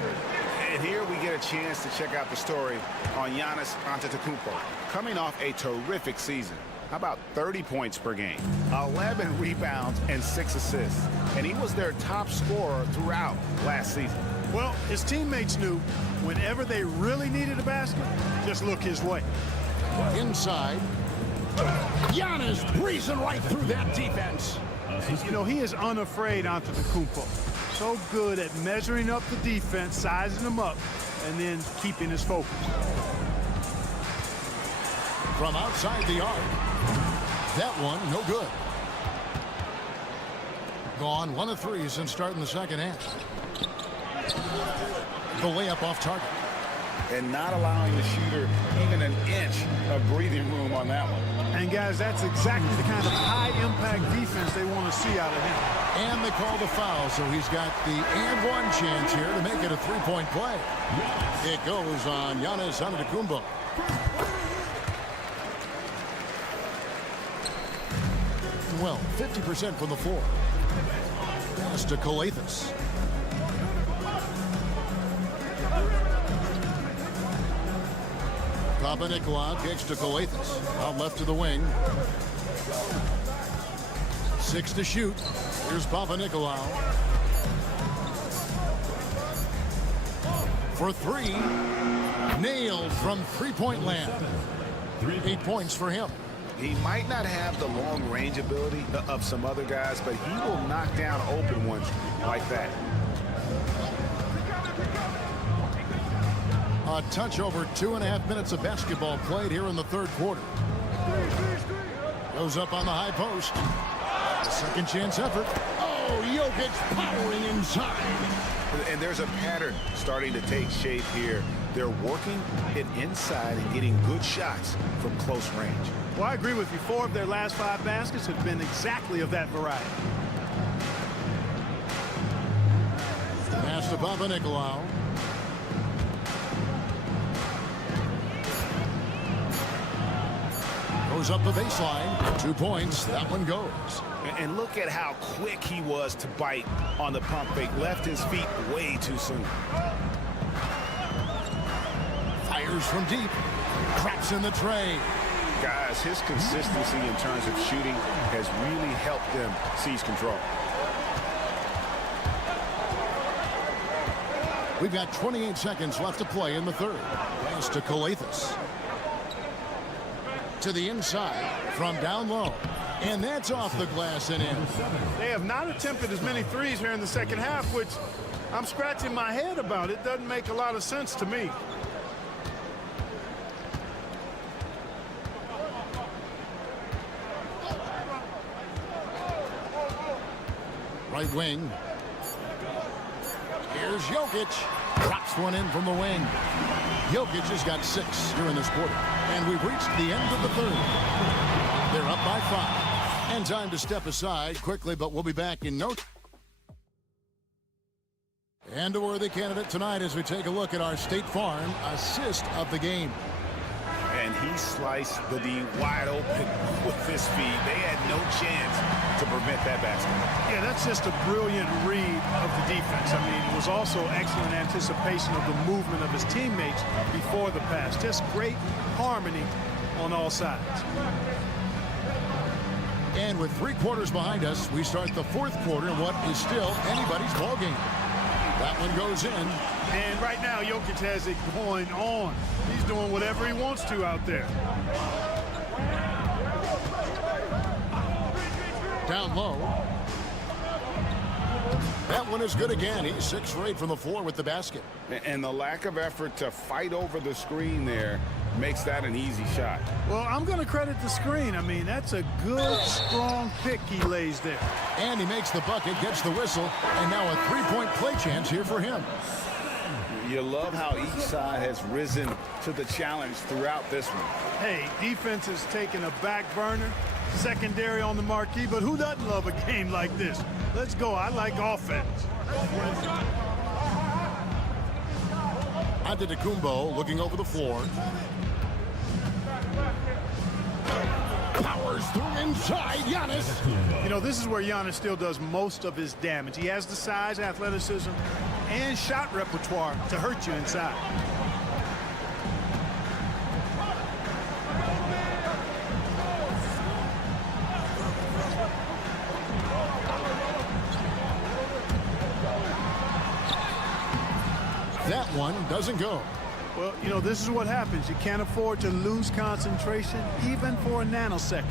And here we get a chance to check out the story on Giannis Antetokounmpo. Coming off a terrific season. How about 30 points per game, 11 rebounds, and 6 assists. And he was their top scorer throughout last season. Well, his teammates knew whenever they really needed a basket, just look his way. Inside. Giannis breezing right through that defense. You know, he is unafraid Antetokounmpo. So good at measuring up the defense, sizing them up, and then keeping his focus. From outside the arc. That one, no good. Gone 1 of 3 since starting the second half. The layup off target. And not allowing the shooter even an inch of breathing room on that one. And guys, that's exactly the kind of high-impact defense they want to see out of him. And they call the foul, so he's got the and 1 chance here to make it a 3-point play. It goes on Giannis Antetokounmpo. Well, 50% from the floor. Pass to Calathis. Papanikolaou kicks to Calathis. Out left to the wing. 6 to shoot. Here's Papanikolaou. For 3. Nailed from 3-point land. 8 points for him. He might not have the long-range ability of some other guys, but he will knock down open ones like that. A touch over 2.5 minutes of basketball played here in the third quarter. Goes up on the high post. A second chance effort. Oh, Jokic powering inside. And there's a pattern starting to take shape here. They're working it inside and getting good shots from close range. Well, I agree with you. 4 of their last 5 baskets have been exactly of that variety. Pass to Papanikolaou. Goes up the baseline. 2 points. That one goes. And look at how quick he was to bite on the pump fake. Left his feet way too soon. Fires from deep. Craps in the tray. Guys, his consistency in terms of shooting has really helped them seize control. We've got 28 seconds left to play in the third. Pass to Calathis. To the inside from down low. And that's off the glass and in. They have not attempted as many threes here in the second half, which I'm scratching my head about. It doesn't make a lot of sense to me. Right wing. Here's Jokic. Drops one in from the wing. Jokic has got 6 during this quarter. And we've reached the end of the third. They're up by 5. And time to step aside quickly, but we'll be back in no time. And a worthy candidate tonight as we take a look at our State Farm assist of the game. And he sliced the D wide open with his feet. They had no chance to prevent that basket. Yeah, that's just a brilliant read of the defense. I mean, it was also excellent anticipation of the movement of his teammates before the pass. Just great harmony on all sides. And with 3 quarters behind us, we start the fourth quarter in what is still anybody's ball game. That one goes in. And right now, Jokic has it going on. He's doing whatever he wants to out there. Down low. That one is good again. He's 6 for 8 from the floor with the basket. And the lack of effort to fight over the screen there makes that an easy shot. Well, I'm going to credit the screen. I mean, that's a good, strong pick he lays there. And he makes the bucket, gets the whistle, and now a 3-point play chance here for him. You love how each side has risen to the challenge throughout this one. Hey, defense has taken a back burner, secondary on the marquee, but who doesn't love a game like this? Let's go. I like offense. Antetokounmpo looking over the floor. Powers through inside. Giannis. You know, this is where Giannis still does most of his damage. He has the size, athleticism, and shot repertoire to hurt you inside. That one doesn't go. Well, you know, this is what happens. You can't afford to lose concentration even for a nanosecond.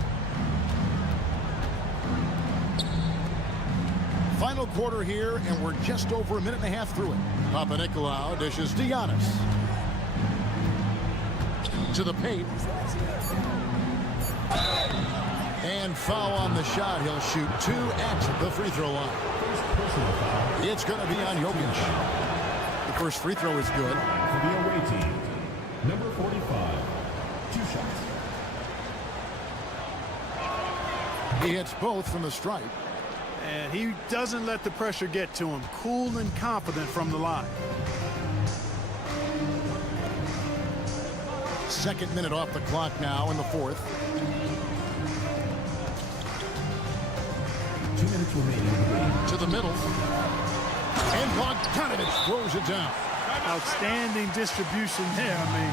Final quarter here, and we're just over a minute and a half through it. Papanikolaou dishes to Giannis. To the paint. And foul on the shot. He'll shoot 2 at the free throw line. It's going to be on Jokic. The first free throw is good. For the away team, number 45, 2 shots. He hits both from the stripe. And he doesn't let the pressure get to him. Cool and confident from the line. Second minute off the clock now in the fourth. 2 minutes remaining in the game. To the middle. And Bogdanovich throws it down. Outstanding distribution there. I mean,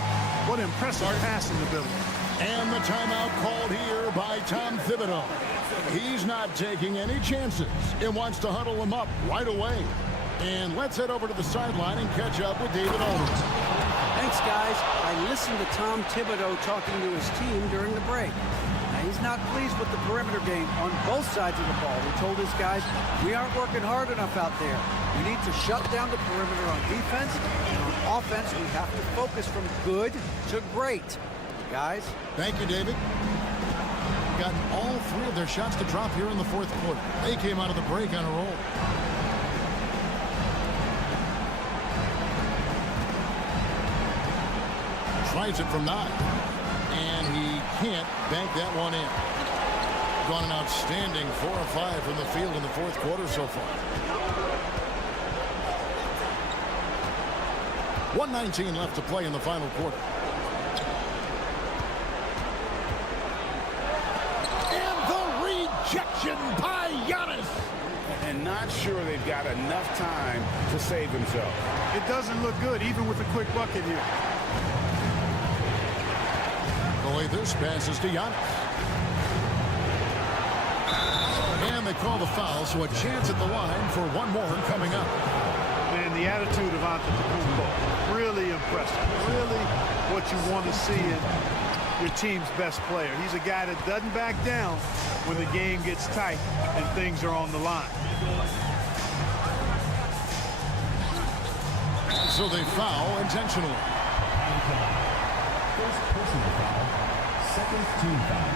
what impressive passing ability. And the timeout called here by Tom Thibodeau. He's not taking any chances and wants to huddle him up right away. And let's head over to the sideline and catch up with David Aldridge. Thanks, guys. I listened to Tom Thibodeau talking to his team during the break. Now, he's not pleased with the perimeter game on both sides of the ball. He told his guys, we aren't working hard enough out there. We need to shut down the perimeter on defense, and on offense, we have to focus from good to great. Guys? Thank you, David. Gotten all 3 of their shots to drop here in the fourth quarter. They came out of the break on a roll. Tries it from 9. And he can't bank that one in. Gone an outstanding 4 or 5 from the field in the fourth quarter so far. 1:19 left to play in the final quarter. And the rejection by Giannis. And not sure they've got enough time to save themselves. It doesn't look good, even with a quick bucket here. This passes to Giannis. And they call the foul, so a chance at the line for one more coming up. Man, the attitude of Antetokounmpo, really impressive. Really what you want to see in your team's best player. He's a guy that doesn't back down when the game gets tight and things are on the line. So they foul intentionally. First personal foul. Second team foul.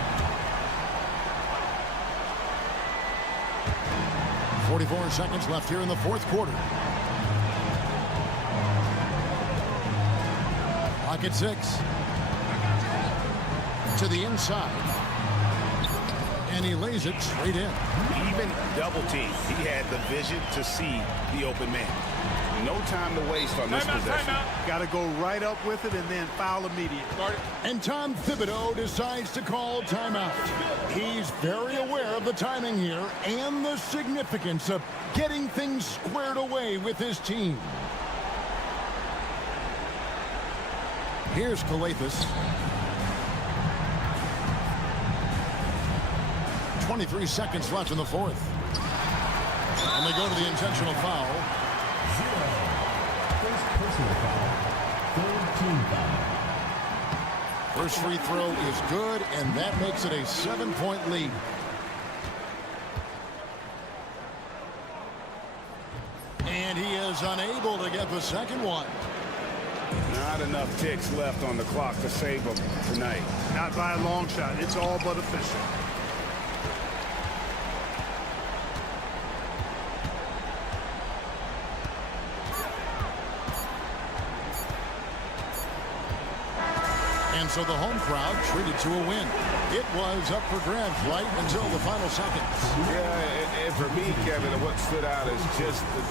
44 seconds left here in the fourth quarter. Clock at 6. To the inside. And he lays it straight in. Even double team, he had the vision to see the open man. No time to waste on this possession. Got to go right up with it and then foul immediately. And Tom Thibodeau decides to call timeout. He's very aware of the timing here and the significance of getting things squared away with his team. Here's Calathes. 23 seconds left in the fourth. And they go to the intentional foul. First personal foul. Third team foul. First free throw is good, and that makes it a 7-point lead. And he is unable to get the second one. Not enough ticks left on the clock to save them tonight. Not by a long shot. It's all but official. And so the home crowd treated to a win. It was up for grabs right until the final seconds. Yeah, and for me, Kevin, what stood out is just the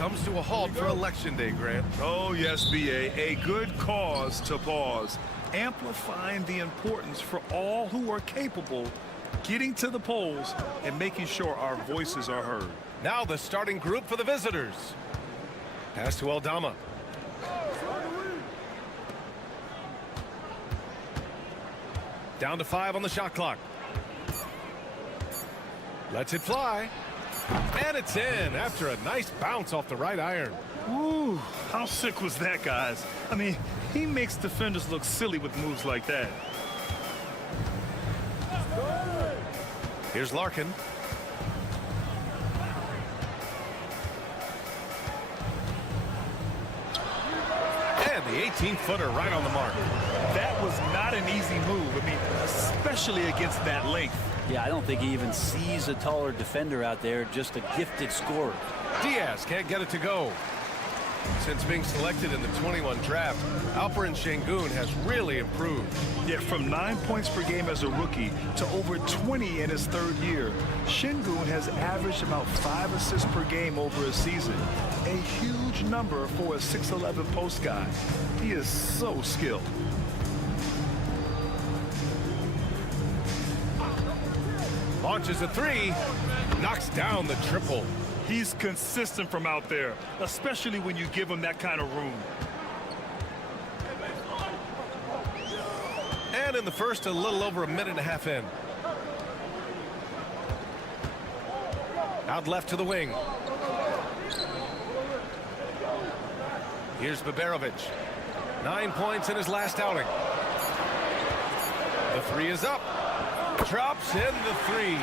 comes to a halt for Election Day, Grant. Oh, yes, B.A. A good cause to pause, amplifying the importance for all who are capable getting to the polls and making sure our voices are heard. Now the starting group for the visitors. Pass to Aldama. Down to 5 on the shot clock. Lets it fly. And it's in after a nice bounce off the right iron. Ooh, how sick was that, guys? I mean, he makes defenders look silly with moves like that. Here's Larkin. And the 18-footer right on the mark. That was not an easy move. I mean, especially against that length. Yeah, I don't think he even sees a taller defender out there, just a gifted scorer. Diaz can't get it to go. Since being selected in the 21 draft, Alperen Şengün has really improved. Yeah, from 9 points per game as a rookie to over 20 in his third year. Şengün has averaged about 5 assists per game over a season. A huge number for a 6'11" post guy. He is so skilled. Launches a three, knocks down the triple. He's consistent from out there, especially when you give him that kind of room. And in the first, a little over a minute and a half in. Out left to the wing. Here's Baberovic. 9 points in his last outing. The three is up. Drops in the three.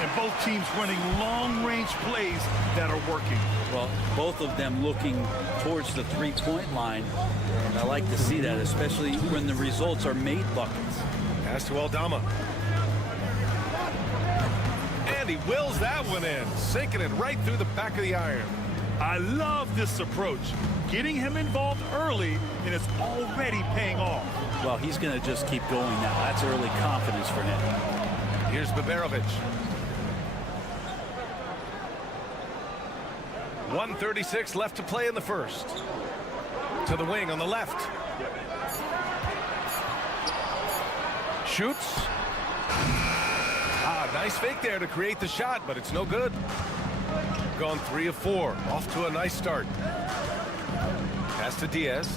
And both teams running long-range plays that are working. Well, both of them looking towards the three-point line. And I like to see that, especially when the results are made buckets. Pass to Aldama. And he wills that one in, sinking it right through the back of the iron. I love this approach. Getting him involved early, and it's already paying off. Well, he's going to just keep going now. That's early confidence for him. Here's Baberovic. 1:36 left to play in the first. To the wing on the left. Shoots. Nice fake there to create the shot, but it's no good. Gone 3 of 4. Off to a nice start. Pass to Diaz.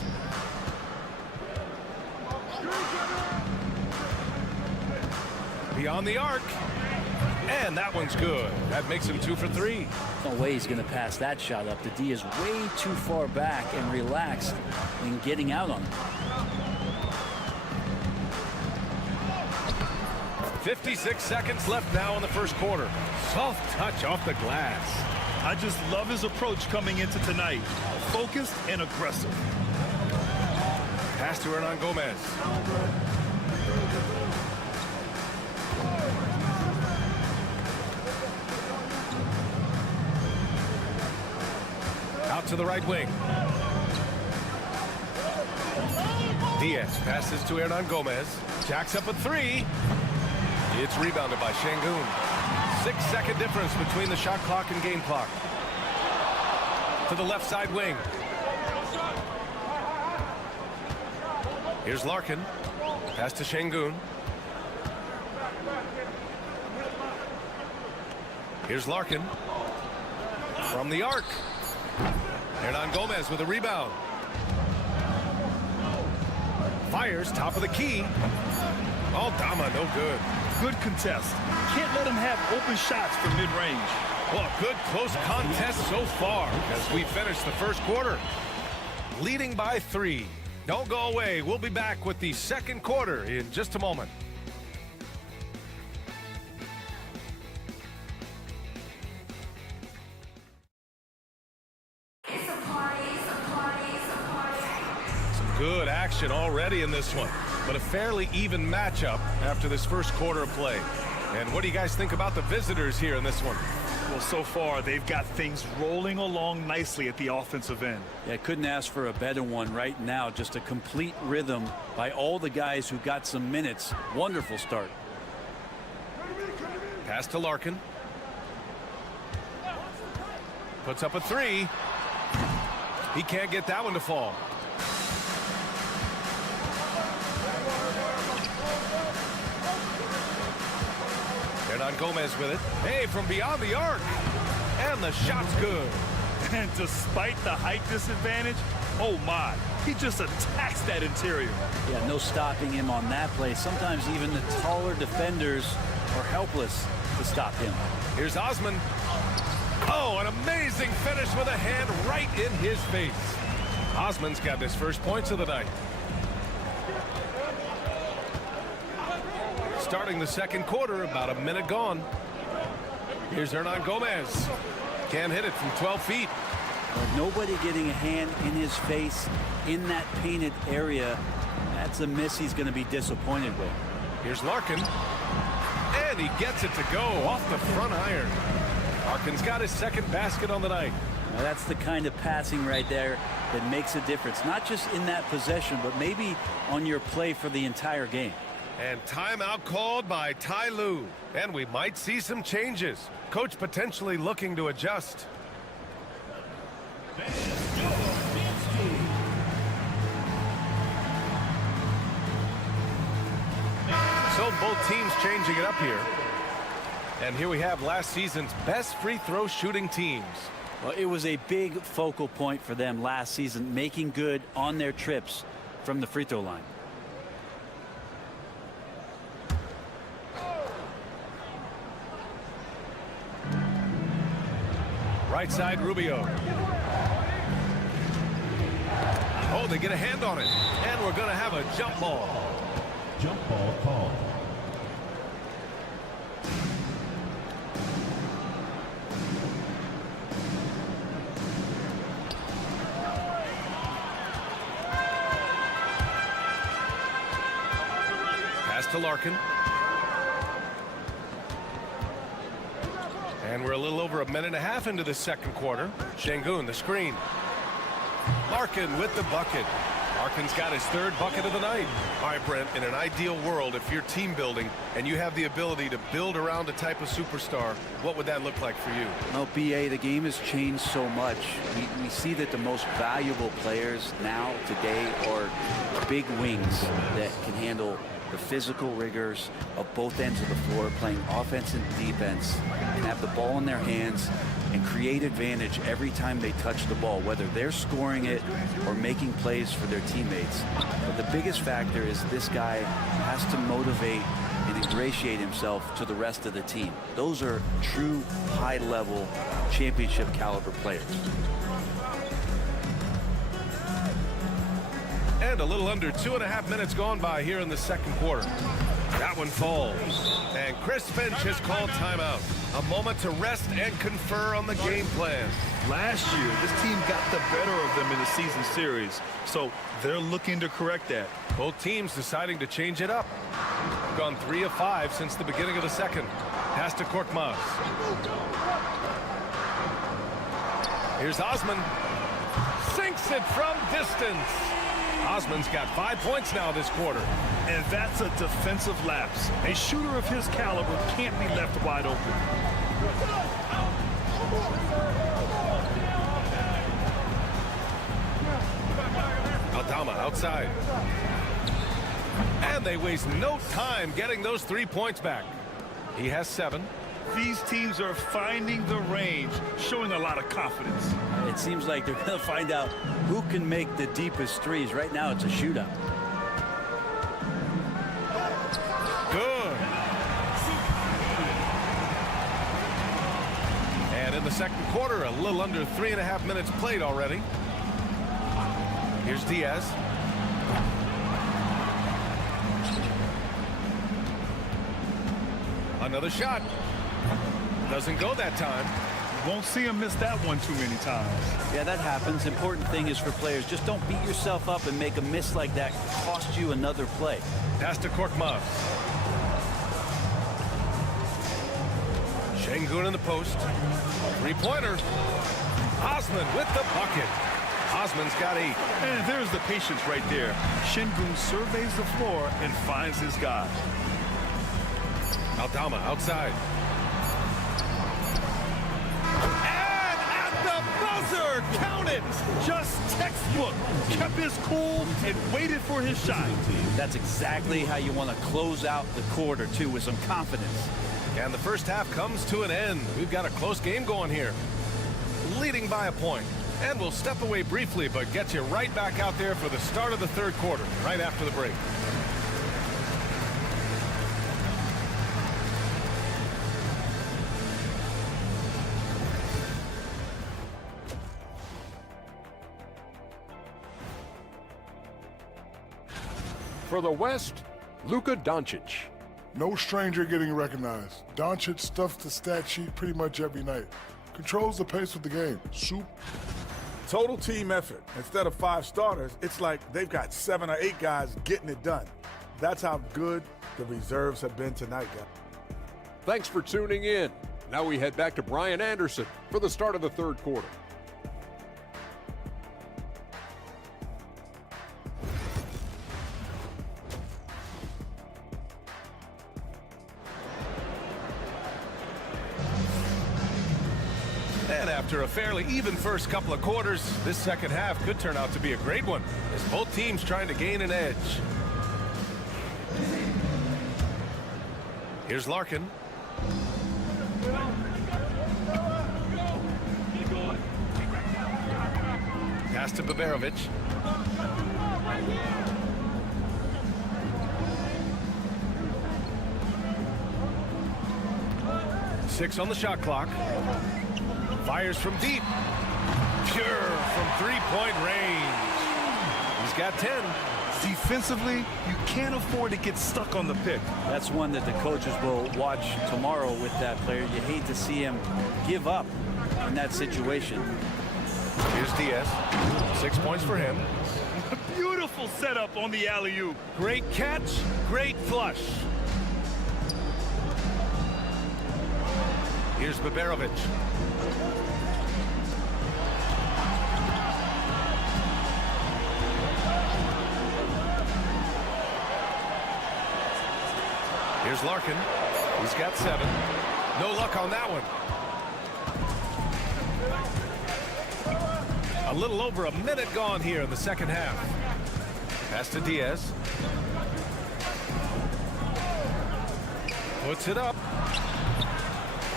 Beyond the arc. And that one's good. That makes him 2 for 3. No way he's going to pass that shot up. The D is way too far back and relaxed in getting out on him. 56 seconds left now in the first quarter. Soft touch off the glass. I just love his approach coming into tonight. Focused and aggressive. Pass to Hernan Gomez. Out to the right wing. Diaz passes to Hernan Gomez. Jacks up a 3. It's rebounded by Şengün. 6-second difference between the shot clock and game clock. To the left side wing. Here's Larkin. Pass to Şengün. Here's Larkin. From the arc. Hernan Gomez with a rebound. Fires top of the key. Aldama no good. Good contest. Can't let him have open shots from mid-range. Well, good close contest so far as we finish the first quarter. Leading by 3. Don't go away. We'll be back with the second quarter in just a moment. Good action already in this one, but a fairly even matchup after this first quarter of play. And what do you guys think about the visitors here in this one? Well, so far, they've got things rolling along nicely at the offensive end. Yeah, couldn't ask for a better one right now. Just a complete rhythm by all the guys who got some minutes. Wonderful start. Pass to Larkin. Puts up a 3. He can't get that one to fall. Hernan Gomez with it. Hey, from beyond the arc. And the shot's good. And despite the height disadvantage, oh my, he just attacks that interior. Yeah, no stopping him on that play. Sometimes even the taller defenders are helpless to stop him. Here's Osman. Oh, an amazing finish with a hand right in his face. Osman's got his first points of the night. Starting the second quarter, about a minute gone. Here's Hernan Gomez. Can't hit it from 12 feet. Nobody getting a hand in his face in that painted area. That's a miss he's going to be disappointed with. Here's Larkin. And he gets it to go off the front iron. Larkin's got his second basket on the night. Now that's the kind of passing right there that makes a difference. Not just in that possession, but maybe on your play for the entire game. And timeout called by Ty Lue. And we might see some changes. Coach potentially looking to adjust. So both teams changing it up here. And here we have last season's best free throw shooting teams. Well, it was a big focal point for them last season, making good on their trips from the free throw line. Right side, Rubio. Oh, they get a hand on it. And we're going to have a jump ball. Jump ball called. Pass to Larkin. And we're a little over a minute and a half into the second quarter. Şengün, the screen. Larkin with the bucket. Larkin's got his third bucket of the night. All right, Brent, in an ideal world, if you're team building and you have the ability to build around a type of superstar, what would that look like for you? Well, BA, the game has changed so much. We see that the most valuable players now, today, are big wings that can handle the physical rigors of both ends of the floor, playing offense and defense, and have the ball in their hands and create advantage every time they touch the ball, whether they're scoring it or making plays for their teammates. But the biggest factor is this guy has to motivate and ingratiate himself to the rest of the team. Those are true high-level championship caliber players. And a little under 2.5 minutes gone by here in the second quarter. That one falls. And Chris Finch has called timeout. A moment to rest and confer on the game plan. Last year, this team got the better of them in the season series, so they're looking to correct that. Both teams deciding to change it up. Gone 3 of 5 since the beginning of the second. Pass to Korkmaz. Here's Osman. Sinks it from distance. Osman's got 5 points now this quarter. And that's a defensive lapse. A shooter of his caliber can't be left wide open. Aldama outside. And they waste no time getting those 3 points back. He has 7. These teams are finding the range, showing a lot of confidence. It seems like they're going to find out who can make the deepest threes. Right now, it's a shootout. Good. And in the second quarter, a little under 3.5 minutes played already. Here's Diaz. Another shot. Doesn't go that time. Won't see him miss that one too many times. Yeah, that happens. Important thing is for players, just don't beat yourself up and make a miss like that cost you another play. Pass to Korkmaz. Şengün in the post. Three-pointer. Osman with the bucket. Osman's got 8. And there's the patience right there. Şengün surveys the floor and finds his guy. Aldama outside. And at the buzzer, count it! Just textbook. Kept his cool and waited for his shot. That's exactly how you want to close out the quarter, too, with some confidence. And the first half comes to an end. We've got a close game going here. Leading by a point. And we'll step away briefly, but get you right back out there for the start of the third quarter, right after the break. For the West, Luka Doncic. No stranger getting recognized. Doncic stuffs the stat sheet pretty much every night. Controls the pace of the game. Total team effort. Instead of 5 starters, it's like they've got 7 or 8 guys getting it done. That's how good the reserves have been tonight, guys. Thanks for tuning in. Now we head back to Brian Anderson for the start of the third quarter. And after a fairly even first couple of quarters, this second half could turn out to be a great one, as both teams trying to gain an edge. Here's Larkin. Pass to Baberovic. Six on the shot clock. Fires from deep. Pure from three-point range. He's got 10. Defensively, you can't afford to get stuck on the pick. That's one that the coaches will watch tomorrow with that player. You hate to see him give up in that situation. Here's Diaz. 6 points for him. Beautiful setup on the alley-oop. Great catch, great flush. Here's Baberovic. Here's Larkin. He's got 7. No luck on that one. A little over a minute gone here in the second half. Pass to Diaz. Puts it up.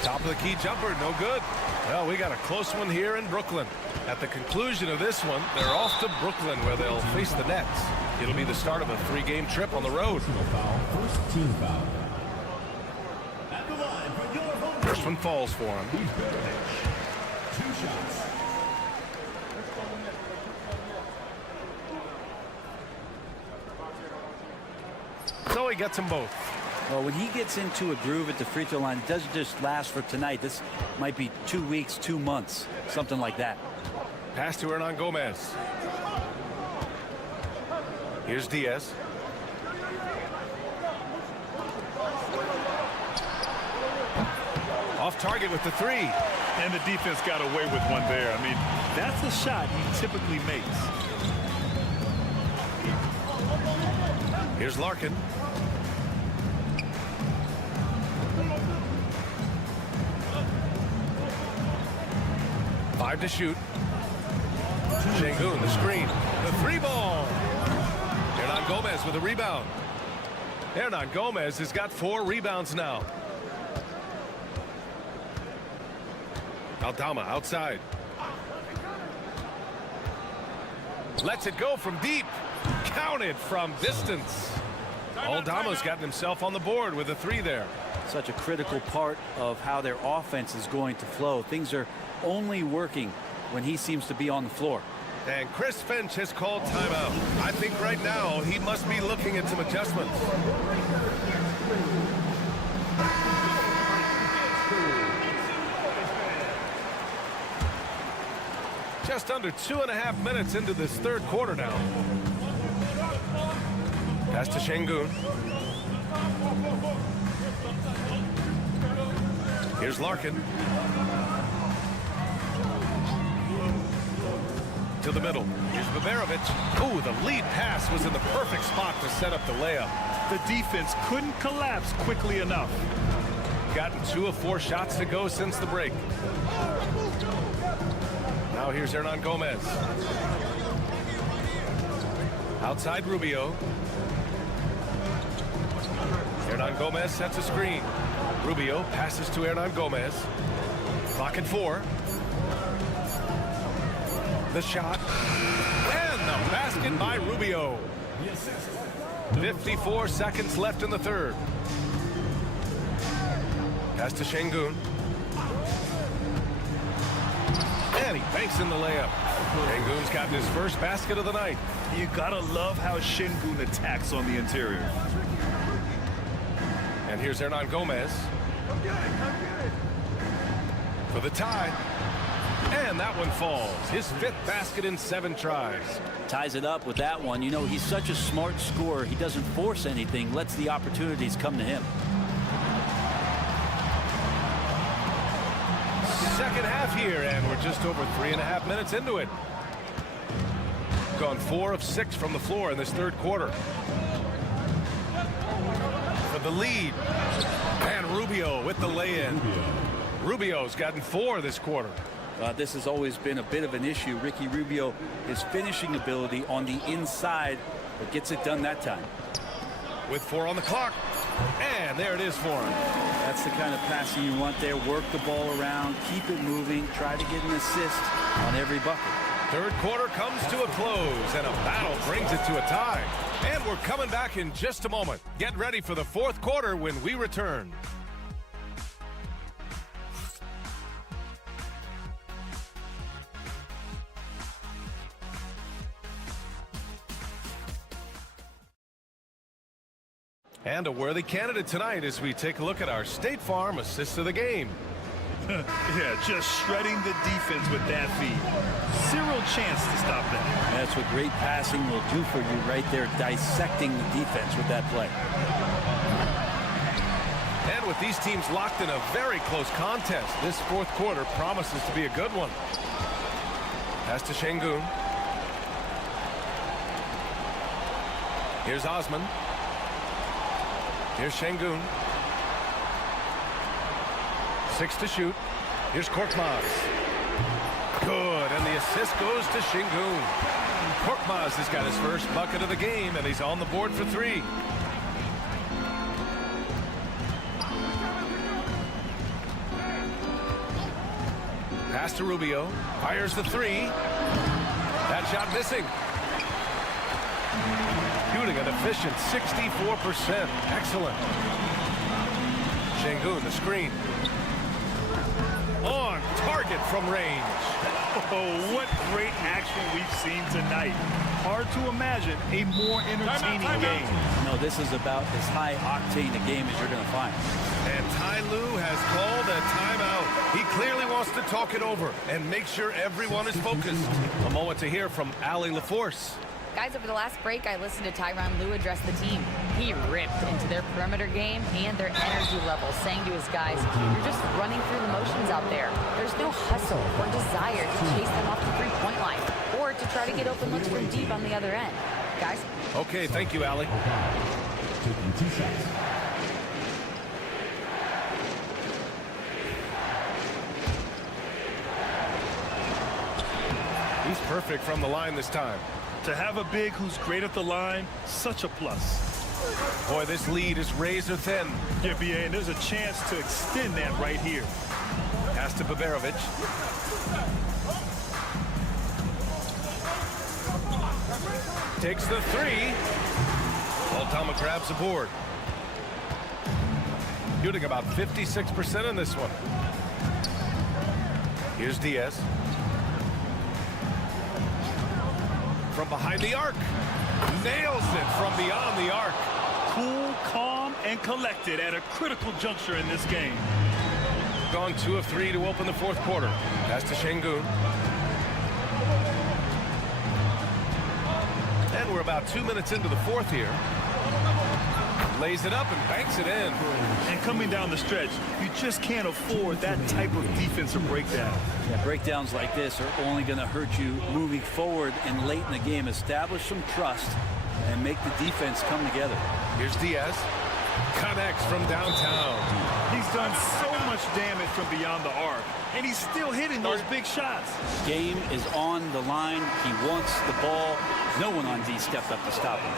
Top of the key jumper, no good. Well, we got a close one here in Brooklyn. At the conclusion of this one, they're off to Brooklyn where they'll face the Nets. It'll be the start of a 3-game trip on the road. First team foul. First one falls for him. 2 shots. So he gets them both. Well, when he gets into a groove at the free throw line, it doesn't just last for tonight. This might be 2 weeks, 2 months, something like that. Pass to Hernan Gomez. Here's Diaz. Off target with the 3. And the defense got away with one there. I mean, that's a shot he typically makes. Here's Larkin. Five to shoot. Şengün, the screen. The 3-ball. Hernan Gomez with a rebound. Hernan Gomez has got 4 rebounds now. Aldama outside. Lets it go from deep. Counted from distance. Aldama's gotten himself on the board with a 3 there. Such a critical part of how their offense is going to flow. Things are only working when he seems to be on the floor. And Chris Finch has called timeout. I think right now he must be looking at some adjustments. Just under 2.5 minutes into this third quarter now. Pass to Şengün. Here's Larkin. To the middle. Here's Baberovic. Ooh, the lead pass was in the perfect spot to set up the layup. The defense couldn't collapse quickly enough. Gotten 2 of 4 shots to go since the break. Now here's Hernan Gomez. Outside Rubio. Hernan Gomez sets a screen. Rubio passes to Hernan Gomez. Clock at 4. The shot. And the basket by Rubio. 54 seconds left in the third. Pass to Şengün. And he banks in the layup. Şengün's gotten his first basket of the night. You gotta love how Şengün attacks on the interior. And here's Hernan Gomez for the tie. And that one falls. His 5th basket in 7 tries. Ties it up with that one. You know, he's such a smart scorer. He doesn't force anything, lets the opportunities come to him. Second half here, and we're just over 3.5 minutes into it. Gone 4 of 6 from the floor in this 3rd quarter. For the lead. And Rubio with the lay-in. Rubio's gotten 4 this quarter. This has always been a bit of an issue. Ricky Rubio, his finishing ability on the inside, but gets it done that time. With 4 on the clock. And there it is for him. That's the kind of passing you want there. Work the ball around, keep it moving, try to get an assist on every bucket. 3rd quarter comes to a close, and a battle brings it to a tie. And we're coming back in just a moment. Get ready for the 4th quarter when we return. And a worthy candidate tonight as we take a look at our State Farm assist of the game. Yeah, just shredding the defense with that feed. Zero chance to stop that. That's what great passing will do for you right there, dissecting the defense with that play. And with these teams locked in a very close contest, this 4th quarter promises to be a good one. Pass to Şengün. Here's Osman. Here's Şengün. 6 to shoot. Here's Korkmaz. Good, and the assist goes to Şengün. Korkmaz has got his first bucket of the game, and he's on the board for 3. Pass to Rubio. Fires the 3. That shot missing. Shooting an efficient 64%. Excellent. Şengün, the screen. On target from range. Oh, what great action we've seen tonight. Hard to imagine a more entertaining game. No, this is about as high octane a game as you're going to find. And Ty Lue has called a timeout. He clearly wants to talk it over and make sure everyone is focused. A moment to hear from Allie LaForce. Guys, over the last break, I listened to Tyronn Lue address the team. He ripped into their perimeter game and their energy level, saying to his guys, you're just running through the motions out there. There's no hustle or desire to chase them off the three-point line or to try to get open looks from deep on the other end. Guys? Okay, thank you, Allie. Taking 2 shots. He's perfect from the line this time. To have a big who's great at the line, such a plus. Boy, this lead is razor thin. Yeah, BA, and there's a chance to extend that right here. Pass to Baberovic. Takes the 3. Altama grabs the board. Shooting about 56% in this one. Here's Diaz. From behind the arc. Nails it from beyond the arc. Cool, calm, and collected at a critical juncture in this game. Gone 2 of 3 to open the 4th quarter. Pass to Şengün. And we're about 2 minutes into the 4th here. Lays it up and banks it in. And coming down the stretch, you just can't afford that type of defensive breakdown. Yeah, breakdowns like this are only going to hurt you moving forward and late in the game. Establish some trust and make the defense come together. Here's Diaz. Connects from downtown. He's done so much damage from beyond the arc, and he's still hitting those big shots. Game is on the line. He wants the ball. No one on D stepped up to stop him.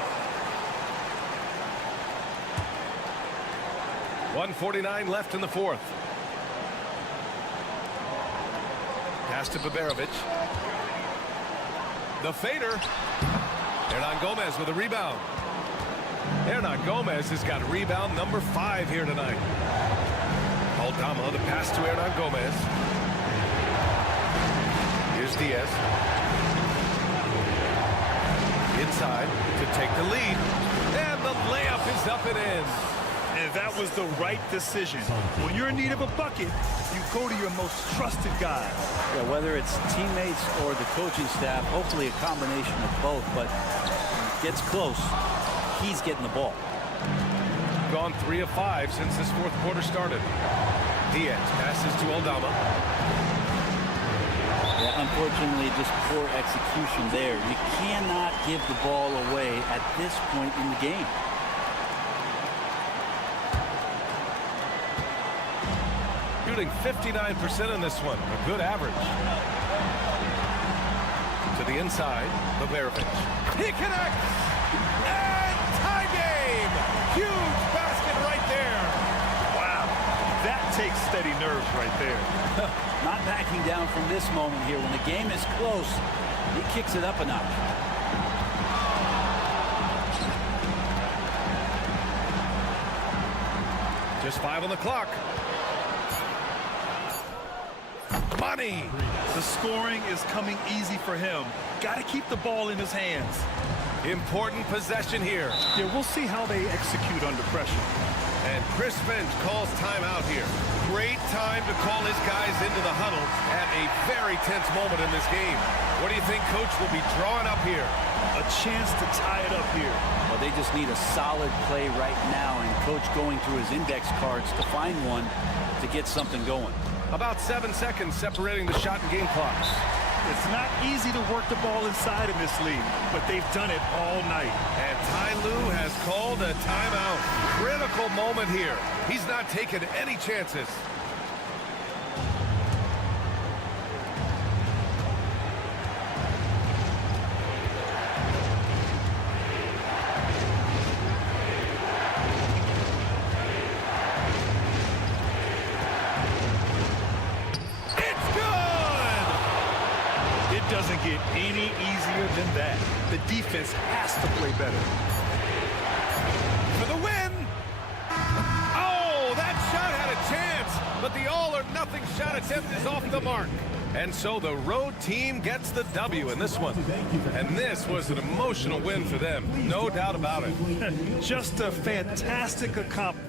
1:49 left in the 4th. Pass to Baberovic. The fader. Hernan Gomez with a rebound. Hernan Gomez has got rebound number 5 here tonight. Aldama, the pass to Hernan Gomez. Here's Diaz. inside to take the lead. And the layup is up and in. And that was the right decision. When you're in need of a bucket, you go to your most trusted guy. Yeah, whether it's teammates or the coaching staff, hopefully a combination of both, but gets close, he's getting the ball. Gone 3 of 5 since this fourth quarter started. Diaz passes to Aldama. Yeah, unfortunately, just poor execution there. You cannot give the ball away at this point in the game. Shooting 59% in this one, a good average. To the inside, Baberovic. He connects! And tie game! Huge basket right there! Wow, that takes steady nerves right there. Not backing down from this moment here. When the game is close, he kicks it up a notch. Just 5 on the clock. Money! The scoring is coming easy for him. Got to keep the ball in his hands. Important possession here. Yeah, we'll see how they execute under pressure. And Chris Finch calls timeout here. Great time to call his guys into the huddle at a very tense moment in this game. What do you think Coach will be drawing up here? A chance to tie it up here. Well, they just need a solid play right now, and Coach going through his index cards to find one to get something going. About 7 seconds separating the shot and game clocks. It's not easy to work the ball inside in this league, but they've done it all night. And Ty Lue has called a timeout. Critical moment here. He's not taking any chances. Doesn't get any easier than that. The defense has to play better. For the win! Oh, that shot had a chance, but the all-or-nothing shot attempt is off the mark. And so the road team gets the W in this one. And this was an emotional win for them, no doubt about it. Just a fantastic accomplishment.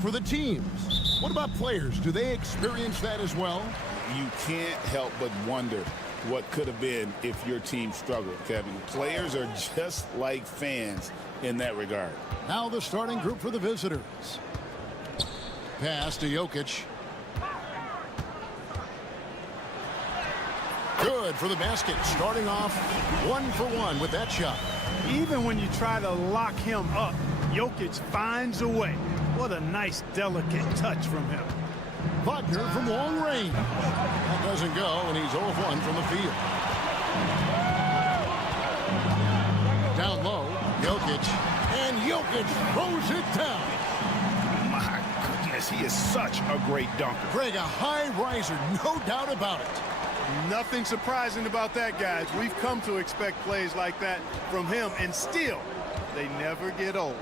For the teams, what about players? Do they experience that as well? You can't help but wonder what could have been if your team struggled, Kevin. Players are just like fans in that regard. Now the starting group for the visitors. Pass to Jokic. Good for the basket. Starting off 1-for-1 with that shot. Even when you try to lock him up, Jokic finds a way. What a nice, delicate touch from him. Wagner from long range. That doesn't go, and he's 0-1 from the field. Down low, Jokic. And Jokic throws it down. My goodness, he is such a great dunker. Greg, a high riser, no doubt about it. Nothing surprising about that, guys. We've come to expect plays like that from him, and still, they never get old.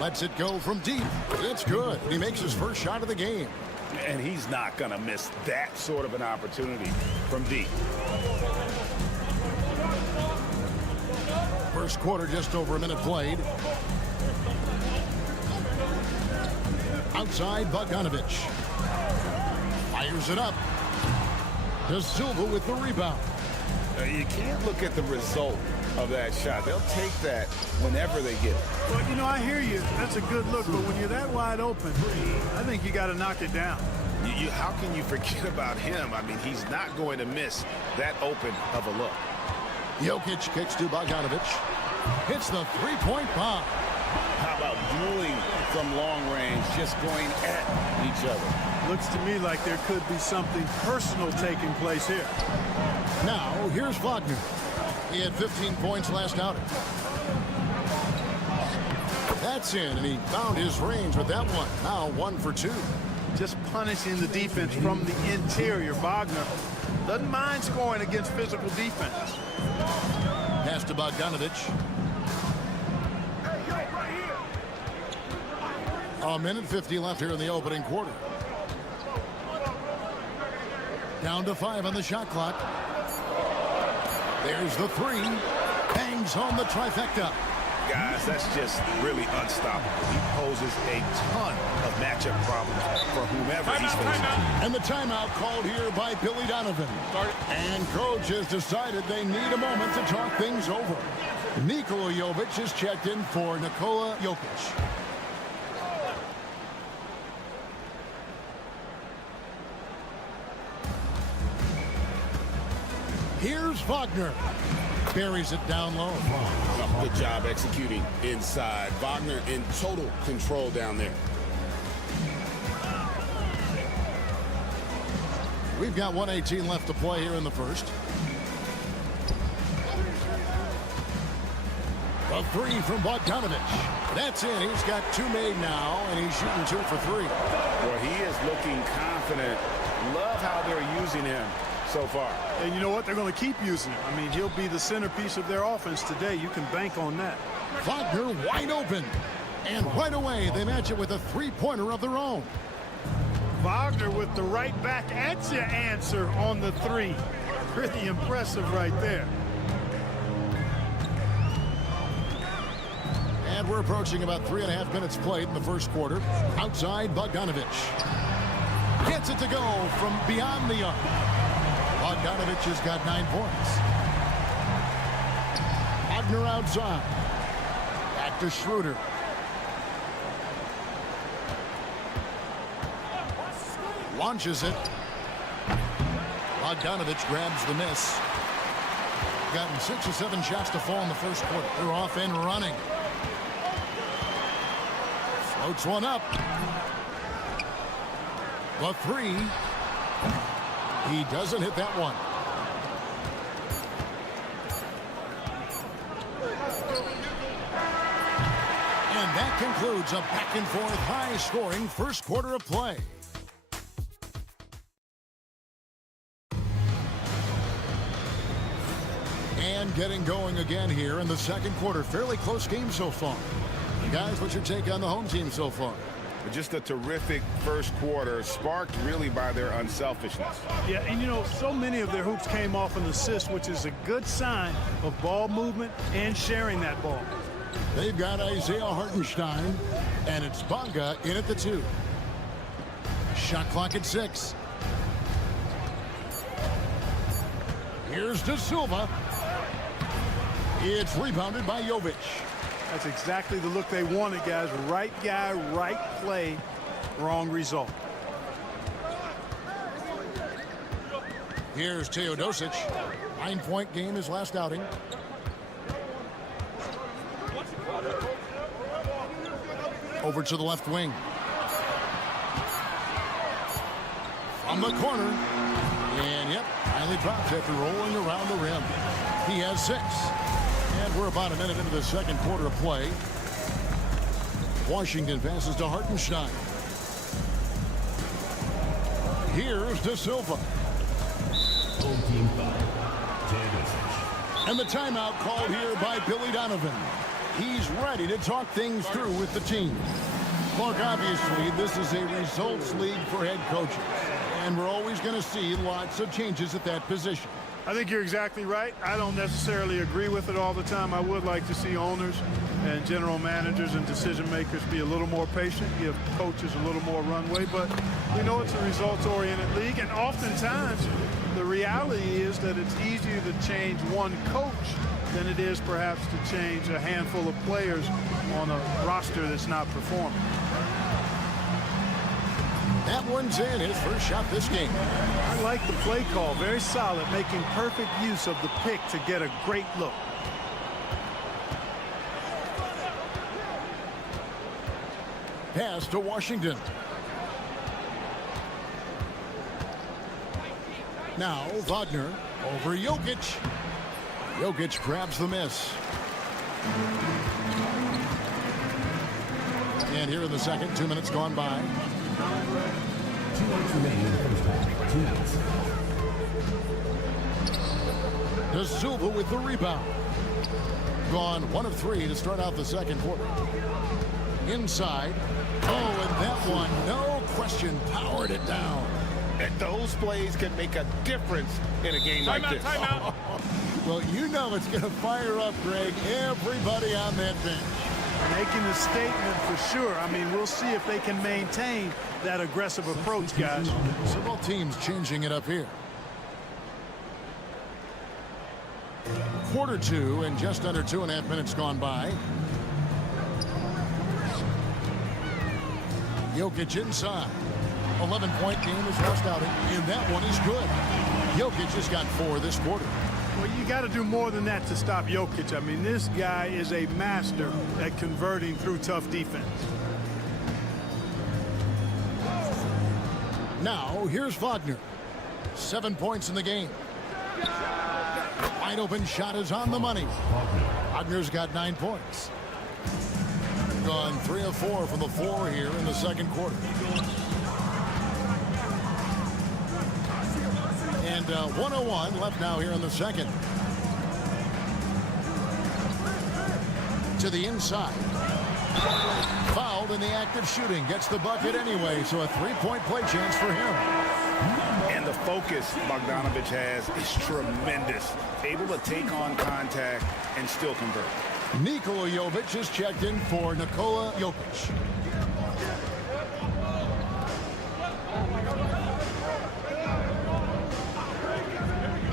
Lets it go from deep. It's good. He makes his first shot of the game. And he's not going to miss that sort of an opportunity from deep. First quarter, just over a minute played. Outside, Bogdanovich. Fires it up. De Silva with the rebound. You can't look at the result of that shot. They'll take that whenever they get it. Well, you know, I hear you. That's a good look, but when you're that wide open, I think you got to knock it down. How can you forget about him? I mean, he's not going to miss that open of a look. Jokic kicks to Bogdanovich. Hits the three-point bomb. How about dueling from long range, just going at each other? Looks to me like there could be something personal taking place here. Now, here's Wagner. He had 15 points last outing. That's in, and he found his range with that one. Now 1 for 2. Just punishing the defense from the interior. Wagner doesn't mind scoring against physical defense. Pass to Bogdanovich. A minute 50 left here in the opening quarter. Down to 5 on the shot clock. There's the 3. Bangs home the trifecta. Guys, that's just really unstoppable. He poses a ton of matchup problems for whomever he's facing. And the timeout called here by Billy Donovan. And coach has decided they need a moment to talk things over. Nikola Jovic is checked in for Nikola Jokic. Here's Wagner. Buries it down low. Good job executing inside. Wagner in total control down there. We've got 1:18 left to play here in the first. A 3 from Bogdanovich. That's in. He's got 2 made now, and he's shooting 2 for 3. Well, he is looking confident. Love how they're using him so far. And you know what? They're going to keep using him. I mean, he'll be the centerpiece of their offense today. You can bank on that. Wagner wide open. And right away, they match it with a three-pointer of their own. Wagner with the right back at your answer on the 3. Pretty impressive right there. And we're approaching about 3.5 minutes played in the first quarter. Outside, Bogdanovich. Gets it to go from beyond the arc. Bogdanovich has got 9 points. Wagner outside. Back to Schroeder. Launches it. Bogdanovich grabs the miss. Gotten 6 or 7 shots to fall in the first quarter. They're off and running. Floats one up. The 3. He doesn't hit that one. And that concludes a back-and-forth, high-scoring first quarter of play. And getting going again here in the second quarter. Fairly close game so far. Guys, what's your take on the home team so far? Just a terrific first quarter, sparked really by their unselfishness. Yeah, and you know, so many of their hoops came off an assist, which is a good sign of ball movement and sharing that ball. They've got Isaiah Hartenstein, and it's Bonga in at the 2. Shot clock at 6. Here's De Silva. It's rebounded by Jovic. That's exactly the look they wanted, guys. Right guy, right play, wrong result. Here's Teodosic. 9-point game his last outing. Over to the left wing. From the corner. And yep, finally dropped after rolling around the rim. He has 6. And we're about a minute into the second quarter of play. Washington passes to Hartenstein. Here's De Silva. Home team foul. And the timeout called here by Billy Donovan. He's ready to talk things through with the team. Look, obviously, this is a results league for head coaches. And we're always going to see lots of changes at that position. I think you're exactly right. I don't necessarily agree with it all the time. I would like to see owners and general managers and decision makers be a little more patient, give coaches a little more runway, but we know it's a results-oriented league, and oftentimes the reality is that it's easier to change one coach than it is perhaps to change a handful of players on a roster that's not performing. That one's in, his first shot this game. I like the play call, very solid, making perfect use of the pick to get a great look. Pass to Washington. Now Wagner over Jokic. Jokic grabs the miss. And here in the second, 2 minutes gone by. 2 minutes remaining in the first half. 2 minutes. De Silva with the rebound. Gone 1 of 3 to start out the second quarter. Inside. Oh, and that one, no question, powered it down. And those plays can make a difference in a game like this. Timeout. Well, you know it's going to fire up, Greg, everybody on that bench. Making a statement for sure. I mean, we'll see if they can maintain that aggressive approach, guys. So both teams changing it up here. Quarter 2 and just under 2.5 minutes gone by. Jokic inside. 11-point game is lost out, and that one is good. Jokic has got 4 this quarter. Well, you got to do more than that to stop Jokic. I mean, this guy is a master at converting through tough defense. Now, here's Wagner. 7 points in the game. Wide open shot is on the money. Wagner's got 9 points. Gone 3 of 4 from the floor here in the second quarter. And 1:01 left now here in the second. To the inside. Fouled in the act of shooting. Gets the bucket anyway, so a 3-point play chance for him. And the focus Bogdanovic has is tremendous. Able to take on contact and still convert. Nikola Jovic is checked in for Nikola Jokic.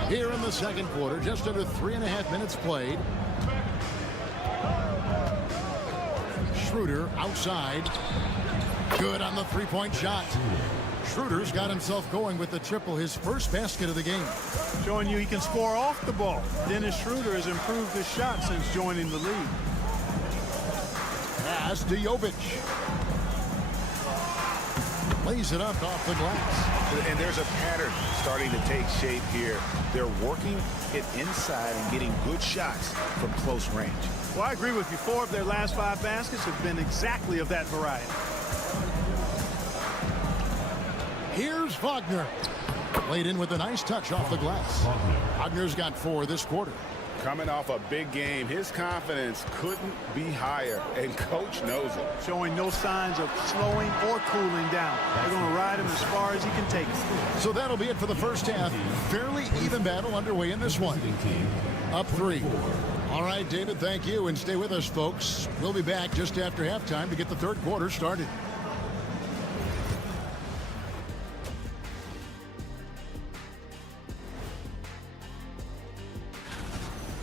Here in the second quarter, just under 3.5 minutes played. Schroeder outside. Good on the 3-point shot. Schroeder's got himself going with the triple, his first basket of the game. Showing you he can score off the ball. Dennis Schroeder has improved his shot since joining the league. Pass to Jovic. Lays it up off the glass. And there's a pattern starting to take shape here. They're working it inside and getting good shots from close range. Well, I agree with you. 4 of their last 5 baskets have been exactly of that variety. Here's Wagner. Laid in with a nice touch off the glass. Wagner's got 4 this quarter. Coming off a big game, his confidence couldn't be higher, and coach knows it. Showing no signs of slowing or cooling down. They're going to ride him as far as he can take it. So that'll be it for the first half. Fairly even battle underway in this one. Up 3. All right, David, thank you, and stay with us, folks. We'll be back just after halftime to get the third quarter started.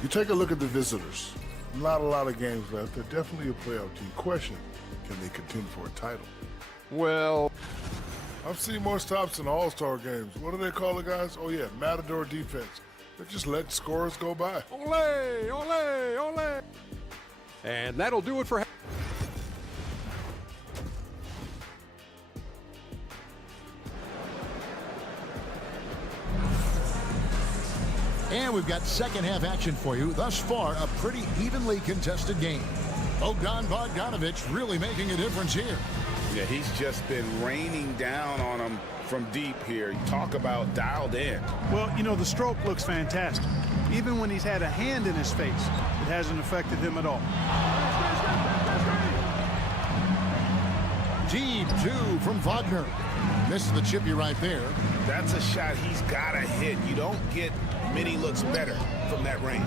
You take a look at the visitors. Not a lot of games left. They're definitely a playoff team. Question, can they contend for a title? Well, I've seen more stops in All-Star games. What do they call the guys? Oh, yeah, Matador defense. They just let scores go by. ole, ole, ole. And that'll do it for... And we've got second half action for you. Thus far, a pretty evenly contested game. Bogdanovic really making a difference here. Yeah, he's just been raining down on him from deep here. You talk about dialed in. Well, you know, the stroke looks fantastic. Even when he's had a hand in his face, it hasn't affected him at all. Deep 2 from Wagner. Misses the chippy right there. That's a shot he's got to hit. You don't get many looks better from that range.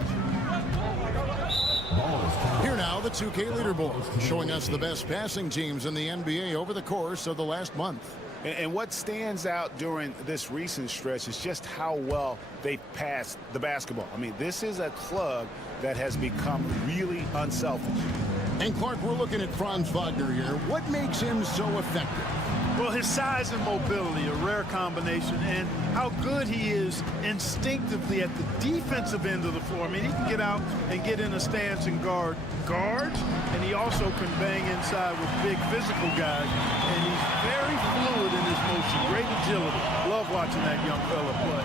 Here now, the 2K leaderboard, showing us the best passing teams in the NBA over the course of the last month. And what stands out during this recent stretch is just how well they passed the basketball. I mean, this is a club that has become really unselfish. And Clark, we're looking at Franz Wagner here. What makes him so effective? Well, his size and mobility, a rare combination, and how good he is instinctively at the defensive end of the floor. I mean, he can get out and get in a stance and guard guards, and he also can bang inside with big physical guys, and he's very fluid in his motion, great agility. Love watching that young fella play.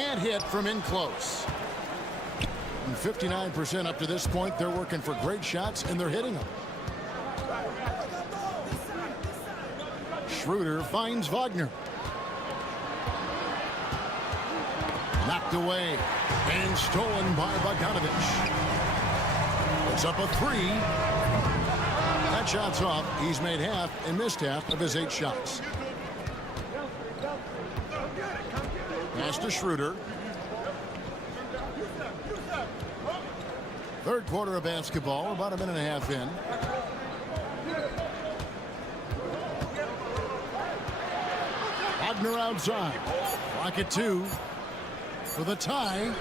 Can't hit from in close. And 59% up to this point. They're working for great shots, and they're hitting them. Schroeder finds Wagner. Knocked away and stolen by Bogdanovic. It's up a 3. That shot's off. He's made half and missed half of his 8 shots. Pass to Schroeder. Third quarter of basketball, about a minute and a half in. Wagner outside. Clock at 2 for the tie.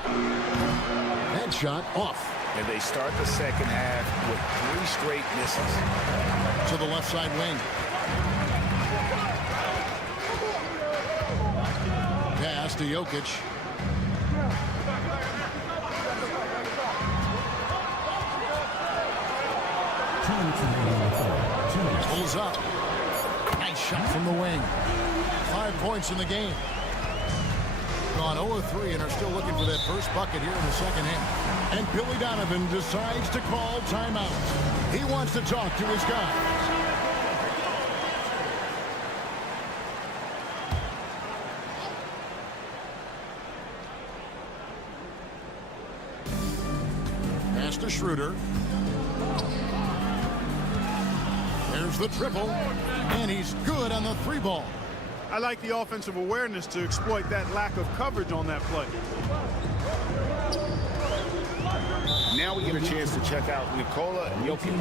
That shot off. And they start the second half with 3 straight misses. To the left side wing. Pass to Jokic. Pulls up. Nice shot from the wing. 5 points in the game. Gone 0-3 and are still looking for that first bucket here in the second half. And Billy Donovan decides to call timeout. He wants to talk to his guys. Pass to Schroeder. There's the triple, and he's good on the 3 ball. I like the offensive awareness to exploit that lack of coverage on that play. Now we get a chance to check out Nikola Jokic.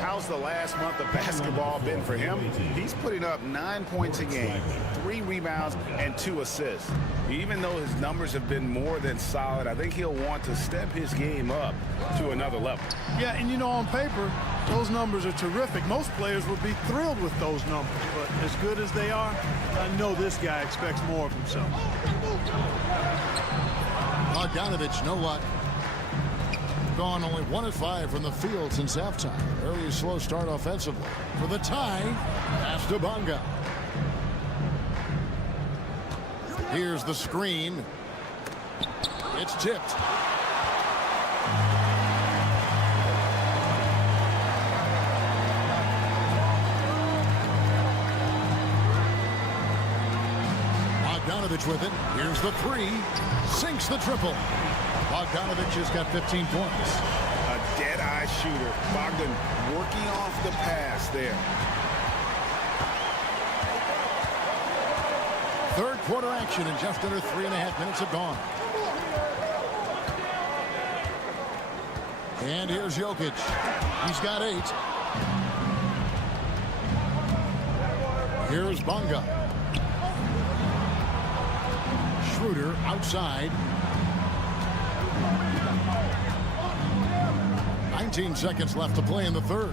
How's the last month of basketball been for him? He's putting up 9 points a game, 3 rebounds, and 2 assists. Even though his numbers have been more than solid, I think he'll want to step his game up to another level. Yeah, and you know, on paper, those numbers are terrific. Most players would be thrilled with those numbers, but as good as they are, I know this guy expects more of himself. Bogdanovic, no luck. Gone only 1 of 5 from the field since halftime. Very slow start offensively. For the tie, pass to Bonga. Here's the screen. It's tipped. Bogdanovic with it. Here's the 3. Sinks the triple. Bogdanovic has got 15 points. A dead-eye shooter. Bogdan working off the pass there. Third quarter action, and just under 3.5 minutes have gone. And here's Jokic. He's got 8. Here's Bonga. Schroeder outside. 19 seconds left to play in the third.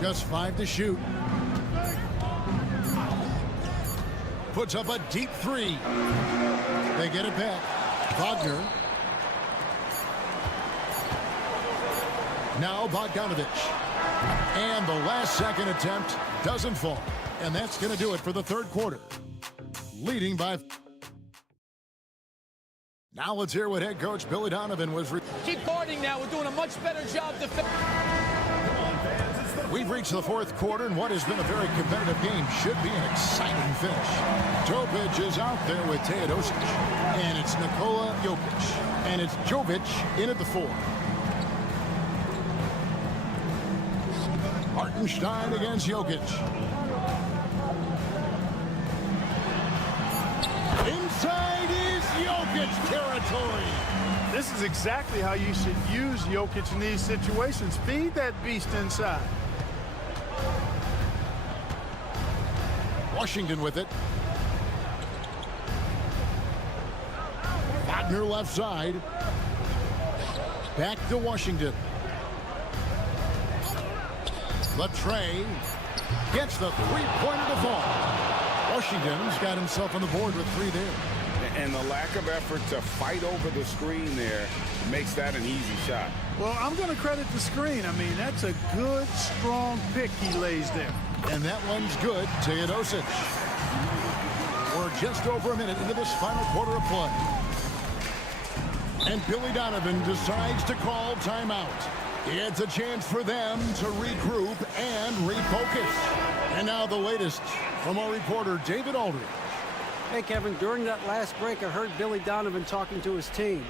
Just 5 to shoot. Puts up a deep 3. They get it back. Wagner. Now Bogdanovic. And the last second attempt doesn't fall. And that's going to do it for the third quarter. Leading by... Now let's hear what head coach Billy Donovan was... Keep guarding now. We're doing a much better job defending. We've reached the fourth quarter, and what has been a very competitive game should be an exciting finish. Topic is out there with Teodosic, and it's Nikola Jokic, and it's Jovic in at the 4. Hartenstein against Jokic. Inside is Jokic territory. This is exactly how you should use Jokic in these situations. Feed that beast inside. Washington with it. Wagner left side. Back to Washington. Latrey gets the three-pointer to fall. Washington's got himself on the board with 3 there. And the lack of effort to fight over the screen there makes that an easy shot. Well, I'm going to credit the screen. I mean, that's a good, strong pick he lays there. And that one's good. Teodosic. We're just over a minute into this final quarter of play. And Billy Donovan decides to call timeout. It's a chance for them to regroup and refocus. And now the latest from our reporter, David Aldridge. Hey, Kevin, during that last break, I heard Billy Donovan talking to his team.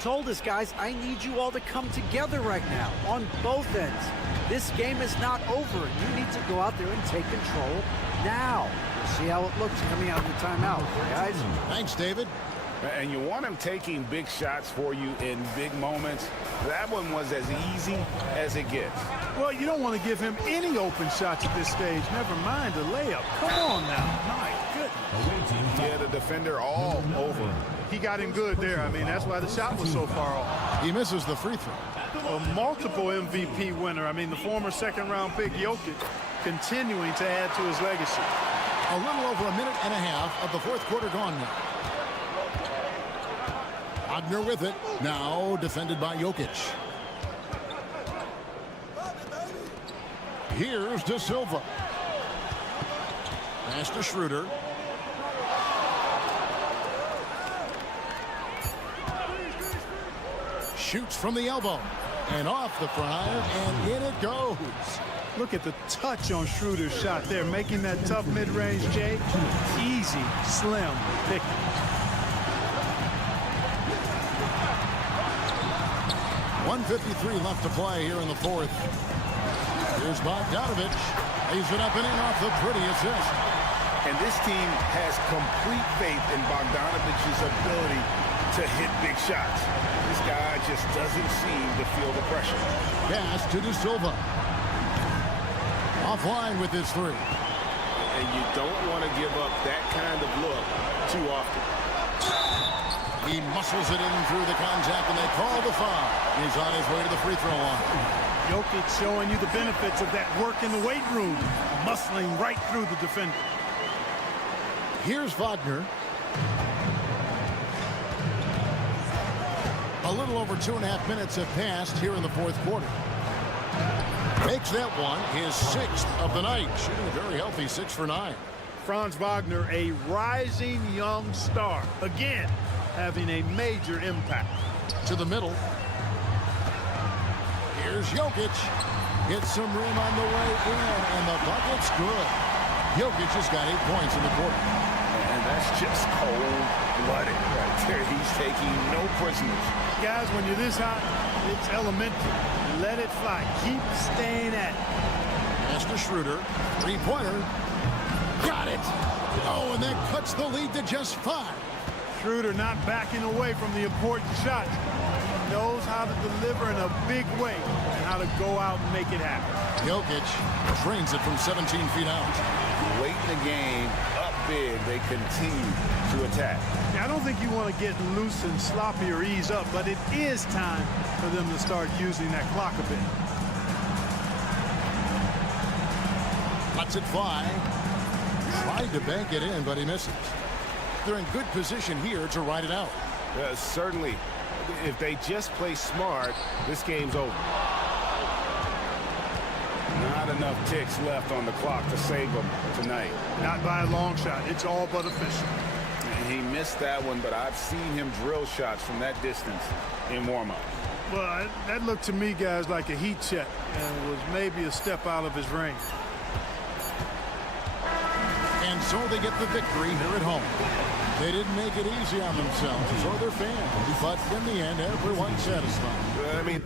Told his guys, I need you all to come together right now on both ends. This game is not over. You need to go out there and take control now. We'll see how it looks coming out of the timeout, guys. Thanks, David. And you want him taking big shots for you in big moments. That one was as easy as it gets. Well, you don't want to give him any open shots at this stage. Never mind the layup. Come on now. My goodness. Yeah, the defender all over him. He got him good there. I mean, that's why the shot was so far off. He misses the free throw. A multiple MVP winner. I mean, the former second-round pick, Jokic, continuing to add to his legacy. A little over a minute and a half of the fourth quarter gone now. Wagner with it. Now defended by Jokic. Here's De Silva. Pass to Schroeder. Shoots from the elbow. And off the fryer, and in it goes. Look at the touch on Schroeder's shot there, making that tough mid-range, Jay. Easy, slim pick. 1:53 left to play here in the fourth. Here's Bogdanovich. Lays it up and in off the pretty assist. And this team has complete faith in Bogdanovich's ability to hit big shots. This guy just doesn't seem to feel the pressure. Pass to De Silva. Offline with his three. And you don't want to give up that kind of look too often. He muscles it in through the contact, and they call the foul. He's on his way to the free throw line. Jokic showing you the benefits of that work in the weight room, muscling right through the defender. Here's Wagner. A little over 2.5 minutes have passed here in the fourth quarter. Makes that one his 6th of the night. Shooting a very healthy 6 for 9. Franz Wagner, a rising young star. Again, having a major impact. To the middle. Here's Jokic. Gets some room on the way in, and the bucket's good. Jokic has got 8 points in the quarter. And that's just cold-blooded right there. He's taking no prisoners. Guys, when you're this hot, it's elementary. Let it fly. Keep staying at it. Pass to Schroeder. 3-pointer. Got it. Oh, and that cuts the lead to just 5. Schroeder not backing away from the important shots. He knows how to deliver in a big way and how to go out and make it happen. Jokic trains it from 17 feet out. Late in the game, up big, they continue to attack. Now, I don't think you want to get loose and sloppy or ease up, but it is time for them to start using that clock a bit. Lets it fly. Tried to bank it in, but he misses. They're in good position here to ride it out. Certainly, if they just play smart, this game's over. Not enough ticks left on the clock to save them tonight. Not by a long shot. It's all but official. He missed that one, but I've seen him drill shots from that distance in warm-up. Well, that looked to me, guys, like a heat check and was maybe a step out of his range. And so they get the victory here at home. They didn't make it easy on themselves or their fans, but in the end, everyone's satisfied. I mean,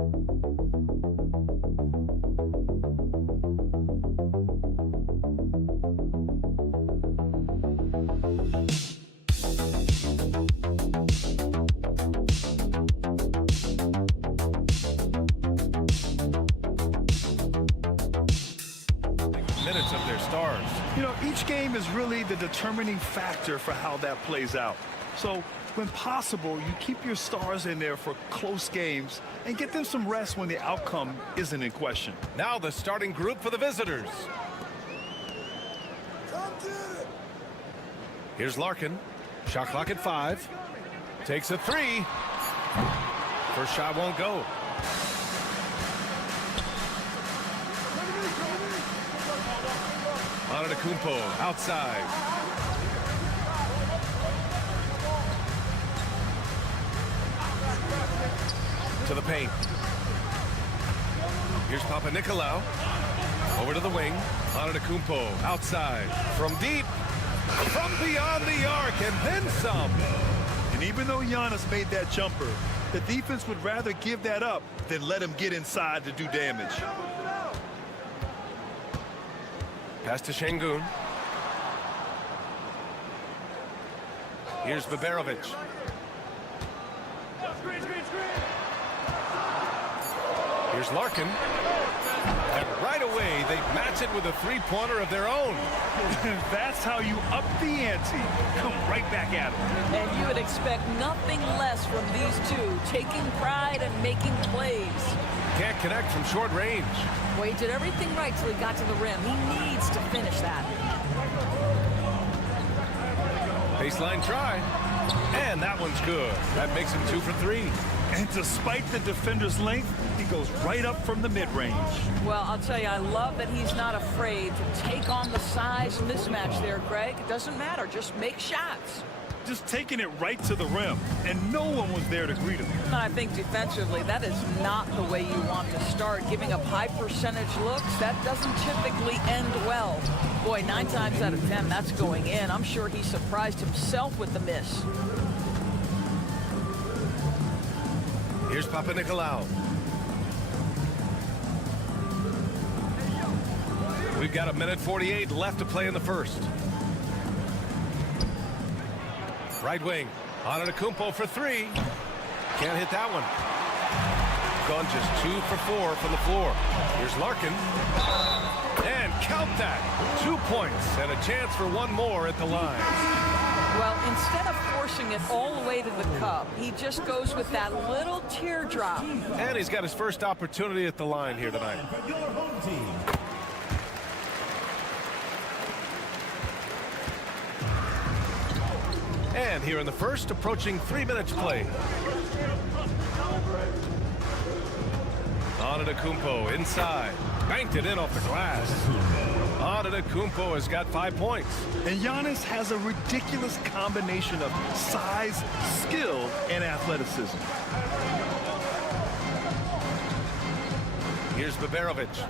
Minutes of their stars. You know, each game is really the determining factor for how that plays out. So when possible, you keep your stars in there for close games and get them some rest when the outcome isn't in question. Now the starting group for the visitors. Here's Larkin. Shot clock at 5. Takes a 3. First shot won't go. Antetokounmpo outside. To the paint. Here's Papanikolaou. Over to the wing. Antetokounmpo outside. From deep. From beyond the arc and then some. And even though Giannis made that jumper, the defense would rather give that up than let him get inside to do damage. Pass to Şengün. Here's Baberovic. Here's Larkin. And right away, they match it with a three-pointer of their own. That's how you up the ante. Come right back at them. And you would expect nothing less from these two, taking pride and making plays. Can't connect from short range. Well, he did everything right till he got to the rim. He needs to finish that. Baseline try. And that one's good. That makes him 2 for 3. And despite the defender's length, he goes right up from the mid-range. Well, I'll tell you, I love that he's not afraid to take on the size mismatch there, Greg. It doesn't matter. Just make shots. Just taking it right to the rim, and no one was there to greet him. I think defensively, that is not the way you want to start. Giving up high percentage looks, that doesn't typically end well. Boy, 9 times out of 10, that's going in. I'm sure he surprised himself with the miss. Here's Papanikolaou. We've got 1:48 left to play in the first. Right wing. Antetokounmpo for 3. Can't hit that one. Gone just 2 for 4 from the floor. Here's Larkin. And count that. 2 points and a chance for one more at the line. Well, instead of forcing it all the way to the cup, he just goes with that little teardrop. And he's got his first opportunity at the line here tonight. And here in the first, approaching 3 minutes play. Antetokounmpo inside. Banked it in off the glass. Antetokounmpo has got 5 points. And Giannis has a ridiculous combination of size, skill, and athleticism. Here's Baberovic.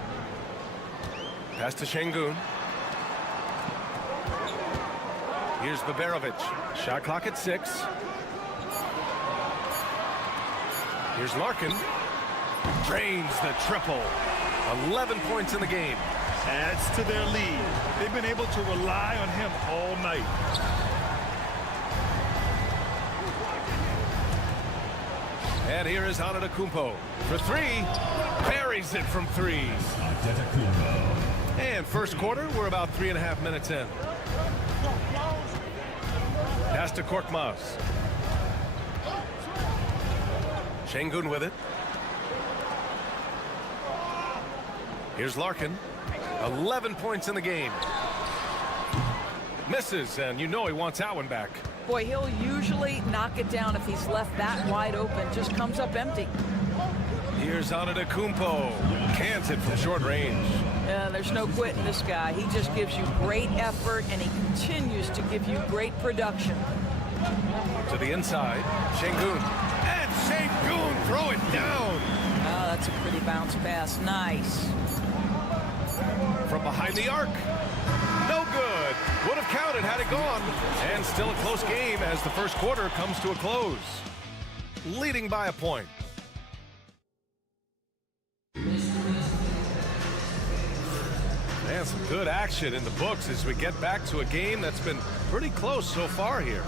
Pass to Şengün. Here's Baberovic. Shot clock at 6. Here's Larkin. Drains the triple. 11 points in the game. Adds to their lead. They've been able to rely on him all night. And here is Antetokounmpo for 3. Buries it from 3. And first quarter, we're about 3.5 minutes in. Pass to Korkmaz. Şengün with it. Here's Larkin. 11 points in the game. Misses, and you know he wants that one back. Boy, he'll usually knock it down if he's left that wide open. Just comes up empty. Here's Antetokounmpo. Cans it from short range. There's no quitting this guy. He just gives you great effort, and he continues to give you great production. To the inside, Şengün. And Şengün throw it down. Oh, that's a pretty bounce pass. Nice. From behind the arc. No good. Would have counted had it gone. And still a close game as the first quarter comes to a close. Leading by a point. And some good action in the books as we get back to a game that's been pretty close so far here.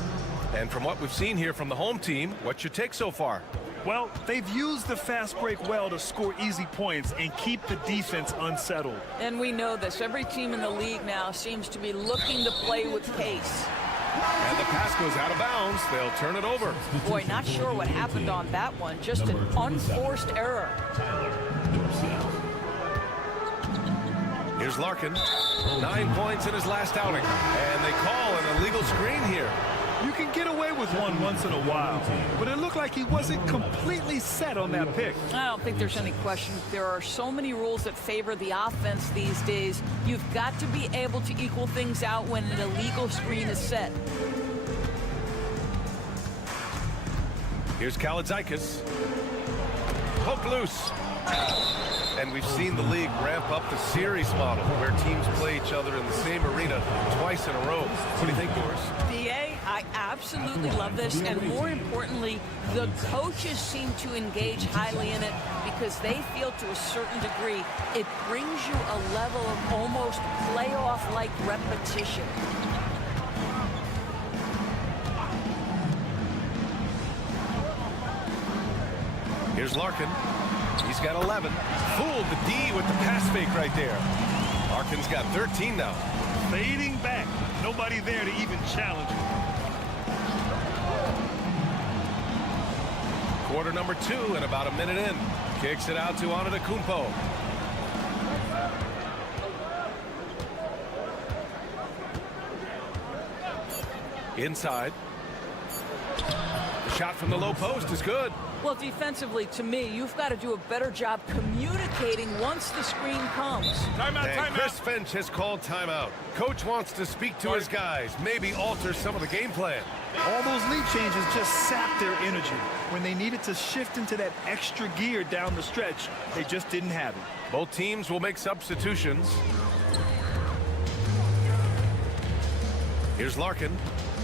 And from what we've seen here from the home team, what's your take so far? Well, they've used the fast break well to score easy points and keep the defense unsettled. And we know this. Every team in the league now seems to be looking to play with pace. And the pass goes out of bounds. They'll turn it over. Boy, not sure what happened on that one. Just an unforced error. Here's Larkin. 9 points in his last outing. And they call an illegal screen here. You can get away with one once in a while, but it looked like he wasn't completely set on that pick. I don't think there's any question. There are so many rules that favor the offense these days. You've got to be able to equal things out when an illegal screen is set. Here's Kaladzikis. Poke loose. And we've seen the league ramp up the series model where teams play each other in the same arena twice in a row. What do you think, Doris? DA, I absolutely love this, and more importantly, the coaches seem to engage highly in it because they feel to a certain degree it brings you a level of almost playoff-like repetition. Here's Larkin. He's got 11. Fooled the D with the pass fake right there. Larkin's got 13 now. Fading back. Nobody there to even challenge him. Quarter number 2 and about a minute in. Kicks it out to Antetokounmpo. Inside. The shot from the low post is good. Well, defensively, to me, you've got to do a better job communicating once the screen comes. And Chris Finch has called timeout. Coach wants to speak to his guys, maybe alter some of the game plan. All those lead changes just sapped their energy. When they needed to shift into that extra gear down the stretch, they just didn't have it. Both teams will make substitutions. Here's Larkin.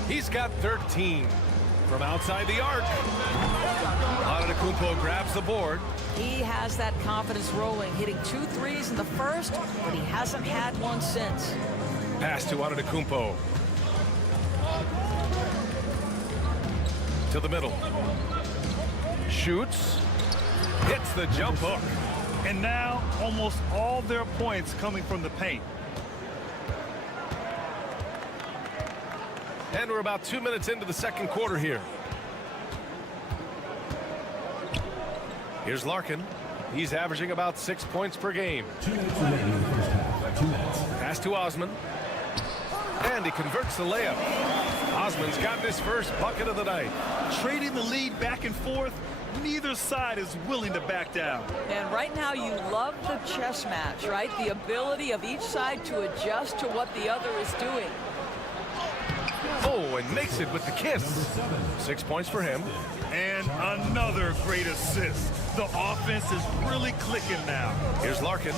He's got 13 from outside the arc. Antetokounmpo grabs the board. He has that confidence rolling, hitting 2 threes in the first, but he hasn't had one since. Pass to Antetokounmpo. To the middle. Shoots. Hits the jump hook. And now almost all their points coming from the paint. And we're about 2 minutes into the second quarter here. Here's Larkin. He's averaging about 6 points per game. 2 minutes remaining in the first half. 2 minutes. Pass to Osman. And he converts the layup. Osman's got his first bucket of the night. Trading the lead back and forth, neither side is willing to back down. And right now you love the chess match, right? The ability of each side to adjust to what the other is doing. Oh, and makes it with the kiss. 6 points for him. And another great assist. The offense is really clicking now. Here's Larkin.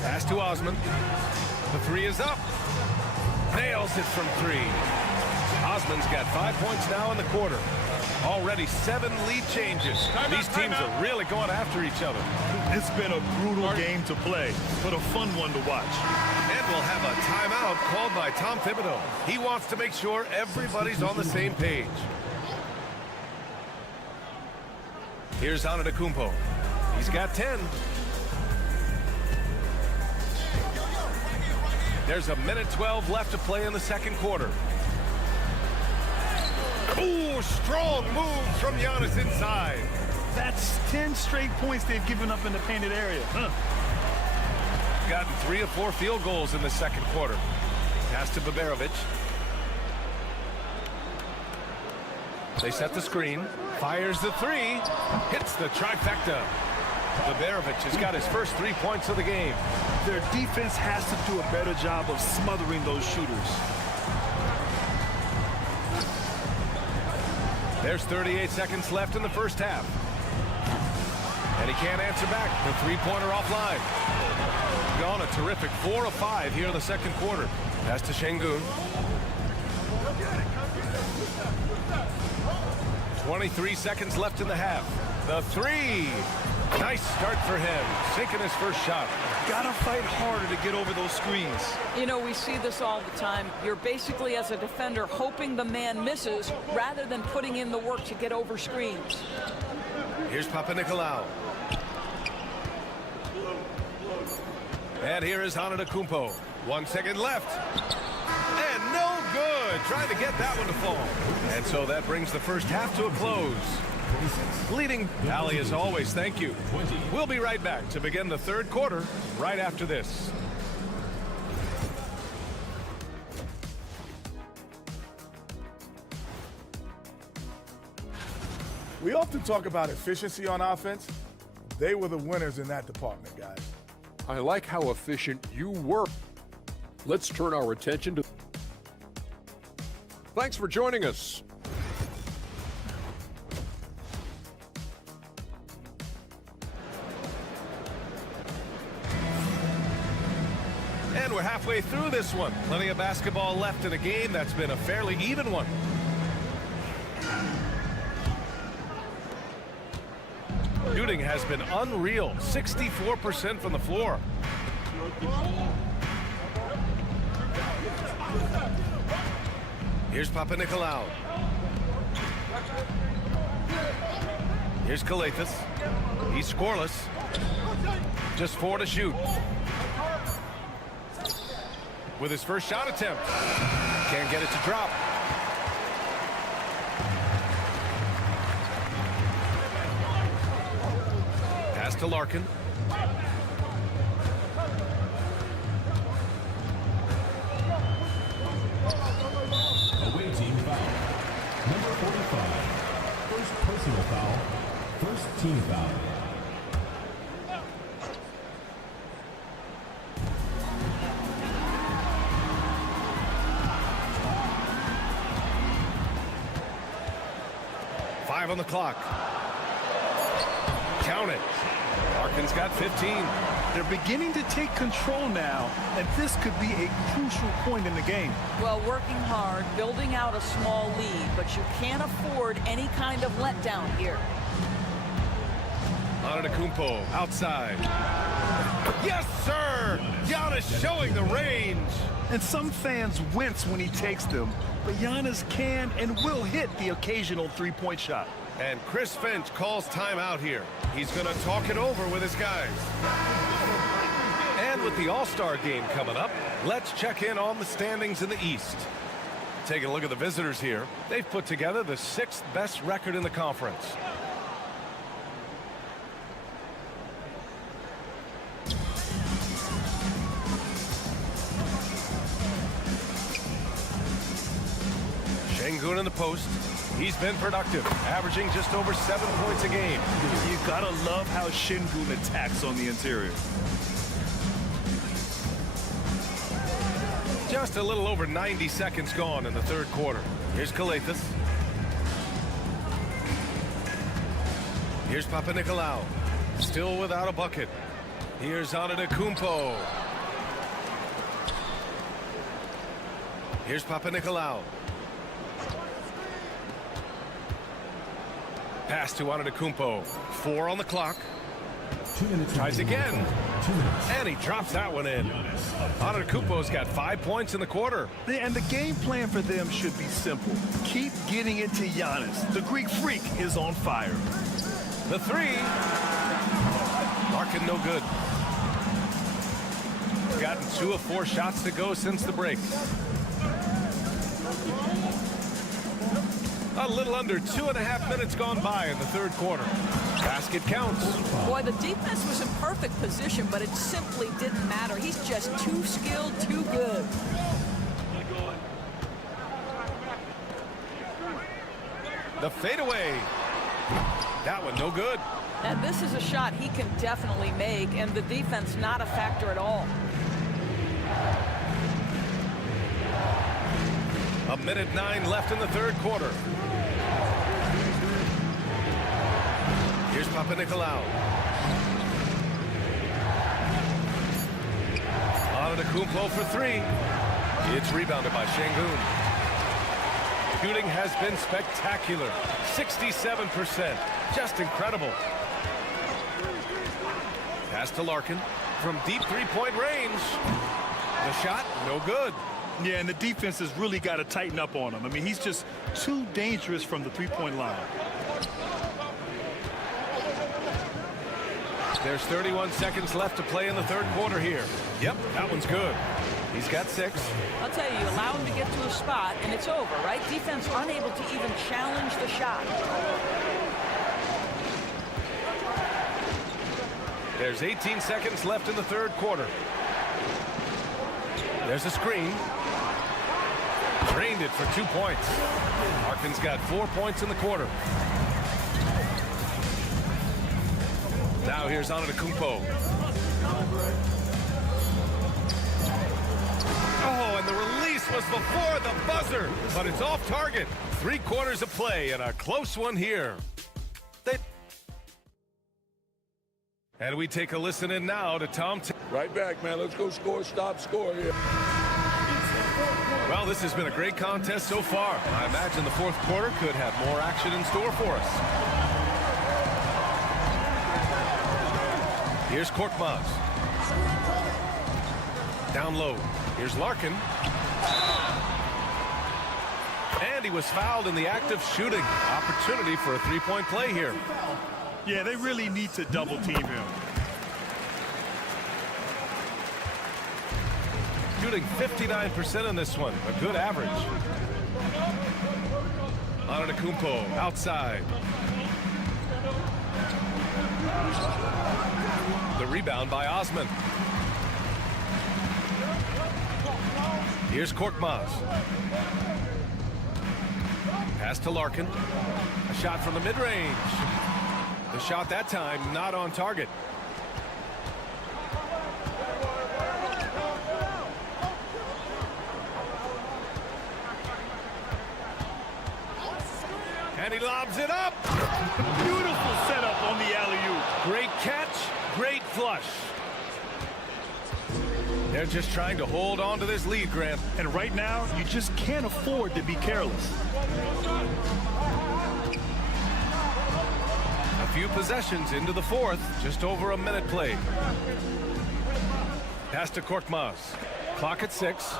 Pass to Osman. The 3 is up. Nails it from 3. Osman's got 5 points now in the quarter. Already 7 lead changes. These teams are really going after each other. It's been a brutal game to play, but a fun one to watch. And we'll have a timeout called by Tom Thibodeau. He wants to make sure everybody's on the same page. Here's Antetokounmpo. He's got 10. There's a minute 12 left to play in the second quarter. Ooh, strong moves from Giannis inside. That's 10 straight points they've given up in the painted area. Gotten 3 of 4 field goals in the second quarter. Pass to Baberovic. They set the screen. Fires the 3. Hits the trifecta. Baberovic has got his first 3 points of the game. Their defense has to do a better job of smothering those shooters. There's 38 seconds left in the first half. And he can't answer back. The three-pointer offline. Gone a terrific 4 of 5 here in the second quarter. Pass to Şengün. 23 seconds left in the half. The 3. Nice start for him. Sinking his first shot. got to fight harder to get over those screens. You know, we see this all the time. You're basically, as a defender, hoping the man misses rather than putting in the work to get over screens. Here's Papanikolaou. And here is Antetokounmpo. 1 second left. And no good. Trying to get that one to fall. And so that brings the first half to a close. Leading Allie, as always, thank you. We'll be right back to begin the third quarter right after this. We often talk about efficiency on offense. They were the winners in that department, guys. I like how efficient you were. Let's turn our attention to... Thanks for joining us. And we're halfway through this one. Plenty of basketball left in a game that's been a fairly even one. Shooting has been unreal. 64% from the floor. Here's Papanikolaou. Here's Kalathis. He's scoreless. Just 4 to shoot. With his first shot attempt. Can't get it to drop. Pass to Larkin. Away team foul. Number 45. First personal foul. First team foul. On the clock. Count it. Larkin's got 15. They're beginning to take control now, and this could be a crucial point in the game. Well, working hard, building out a small lead, but you can't afford any kind of letdown here. Antetokounmpo outside. Yes, sir! Giannis showing the range. And some fans wince when he takes them, but Giannis can and will hit the occasional three-point shot. And Chris Finch calls timeout here. He's going to talk it over with his guys. And with the All-Star game coming up, let's check in on the standings in the East. Taking a look at the visitors here. They've put together the 6th best record in the conference. Şengün in the post. He's been productive, averaging just over 7 points a game. You gotta love how Şengün attacks on the interior. Just a little over 90 seconds gone in the third quarter. Here's Kalathis. Here's Papanikolaou. Still without a bucket. Here's Antetokounmpo. Here's Papanikolaou. Pass to Antetokounmpo. 4 on the clock. 2 minutes. Tries again. 2 minutes. And he drops that one in. Antetokounmpo's got 5 points in the quarter. And the game plan for them should be simple. Keep getting it to Giannis. The Greek freak is on fire. The 3. Larkin no good. Gotten 2 of 4 shots to go since the break. A little under 2.5 minutes gone by in the third quarter. Basket counts. Boy, the defense was in perfect position, but it simply didn't matter. He's just too skilled, too good. The fadeaway. That one no good. And this is a shot he can definitely make, and the defense not a factor at all. 1:09 left in the third quarter. Here's Papanikolaou. Antetokounmpo for 3. It's rebounded by Şengün. Shooting has been spectacular. 67%. Just incredible. Pass to Larkin. from deep three-point range. The shot, no good. Yeah, and the defense has really got to tighten up on him. I mean, he's just too dangerous from the three-point line. There's 31 seconds left to play in the third quarter here. Yep, that one's good. He's got 6. I'll tell you, you allow him to get to a spot, and it's over, right? Defense unable to even challenge the shot. There's 18 seconds left in the third quarter. There's a screen. Drained it for 2 points. Larkin's got 4 points in the quarter. Now here's Antetokounmpo. Oh, and the release was before the buzzer, but it's off target. 3 quarters of play and a close one here. And we take a listen in now to Tom. Right back, man. Let's go score, stop, score here. Well, this has been a great contest so far. I imagine the fourth quarter could have more action in store for us. Here's Korkmaz. Down low. Here's Larkin. And he was fouled in the act of shooting. Opportunity for a three-point play here. Yeah, they really need to double team him. Shooting 59% in this one. A good average. Antetokounmpo outside. The rebound by Osman. Here's Korkmaz. Pass to Larkin. A shot from the mid-range. The shot that time not on target. And he lobs it up. Beautiful setup on the alley-oop. Great catch, great flush. They're just trying to hold on to this lead, Grant. And right now, you just can't afford to be careless. A few possessions into the fourth, just over a minute played. Pass to Korkmaz. Clock at 6.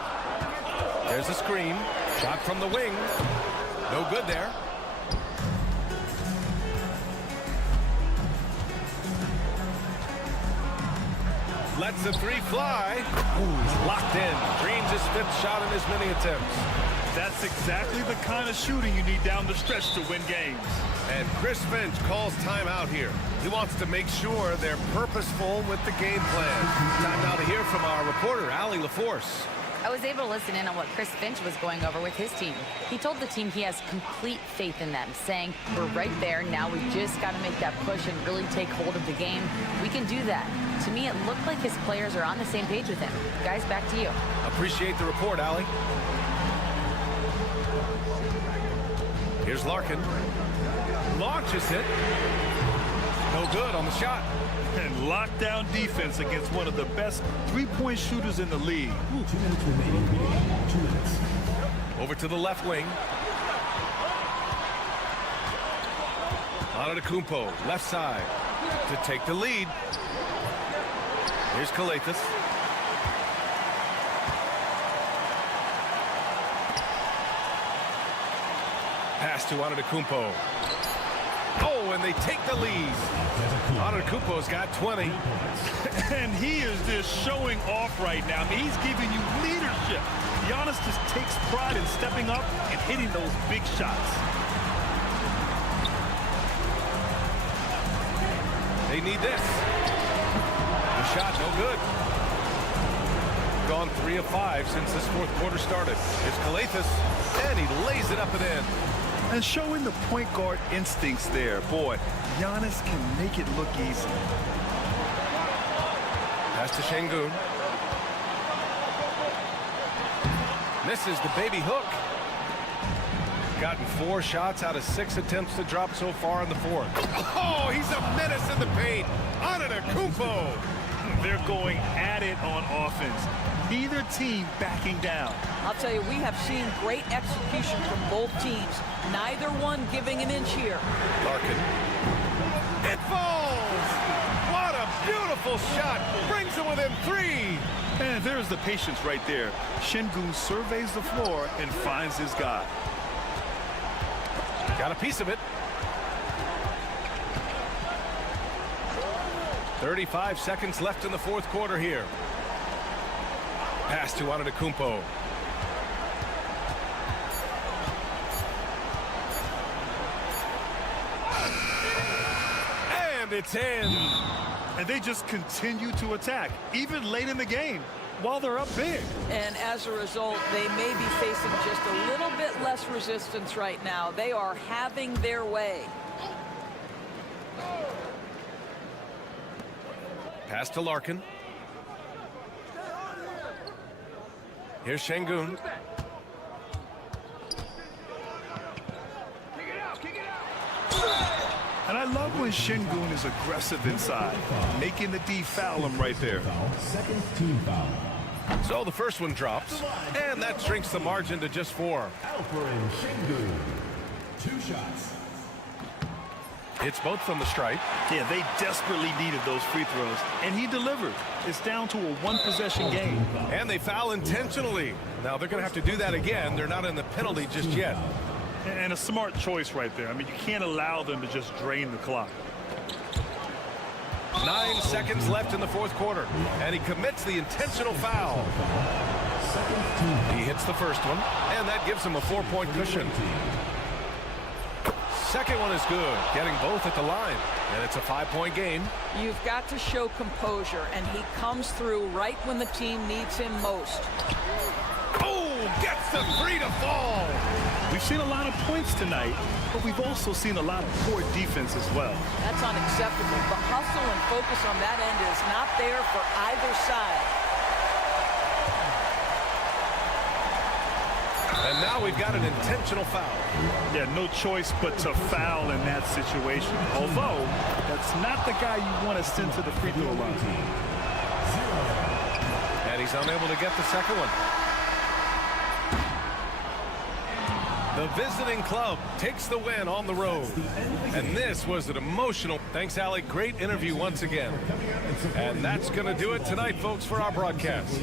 There's a screen. Shot from the wing. No good there. Lets the three fly. Ooh, locked in. Dreams his 5th shot in as many attempts. That's exactly the kind of shooting you need down the stretch to win games. And Chris Finch calls timeout here. He wants to make sure they're purposeful with the game plan. Time now to hear from our reporter, Allie LaForce. I was able to listen in on what Chris Finch was going over with his team. He told the team he has complete faith in them, saying, we're right there, now we just got to make that push and really take hold of the game. We can do that. To me, it looked like his players are on the same page with him. Guys, back to you. Appreciate the report, Allie. Here's Larkin. Launches it. No good on the shot. And lockdown defense against one of the best three-point shooters in the league. 2 minutes remaining. 2 minutes. Over to the left wing. Antetokounmpo, left side, to take the lead. Here's Kalathis. Pass to Antetokounmpo. Oh, and they take the lead. Antetokounmpo's got 20. And he is just showing off right now. I mean, he's giving you leadership. Giannis just takes pride in stepping up and hitting those big shots. They need this. The shot, no good. Gone 3 of 5 since this fourth quarter started. Here's Kalathis, and he lays it up and in. And showing the point guard instincts there. Boy, Giannis can make it look easy. Pass to Şengün. Misses the baby hook. Gotten 4 shots out of 6 attempts to drop so far in the fourth. Oh, he's a menace in the paint. Antetokounmpo. They're going at it on offense. Neither team backing down. I'll tell you, we have seen great execution from both teams. Neither one giving an inch here. Larkin. It falls. What a beautiful Beautiful shot. Brings it within 3. And there's the patience right there. Şengün surveys the floor and finds his guy. Got a piece of it. 35 seconds left in the fourth quarter here. Pass to Antetokounmpo. And it's in. And they just continue to attack, even late in the game, while they're up big. And as a result, they may be facing just a little bit less resistance right now. They are having their way. Pass to Larkin. Here's Şengün. And I love when Şengün is aggressive inside, making the D foul him right there. Second team foul. So the first one drops, and that shrinks the margin to just 4. Alperen Şengün. 2 shots. It's both from the stripe. Yeah, they desperately needed those free throws, and he delivered. It's down to a one-possession game. And they foul intentionally. Now they're going to have to do that again. They're not in the penalty just yet. And a smart choice right there. I mean, you can't allow them to just drain the clock. 9 seconds left in the fourth quarter, and he commits the intentional foul. He hits the first one, and that gives him a 4-point cushion. Second one is good, getting both at the line, and it's a 5-point game. You've got to show composure, and he comes through right when the team needs him most. Oh, gets the 3 to fall. We've seen a lot of points tonight, but we've also seen a lot of poor defense as well. That's unacceptable. The hustle and focus on that end is not there for either side. And now we've got an intentional foul. Yeah, no choice but to foul in that situation. Although, that's not the guy you want to send to the free throw line. And he's unable to get the second one. The visiting club takes the win on the road. And this was an emotional... Thanks, Allie. Great interview once again. And that's going to do it tonight, folks, for our broadcast.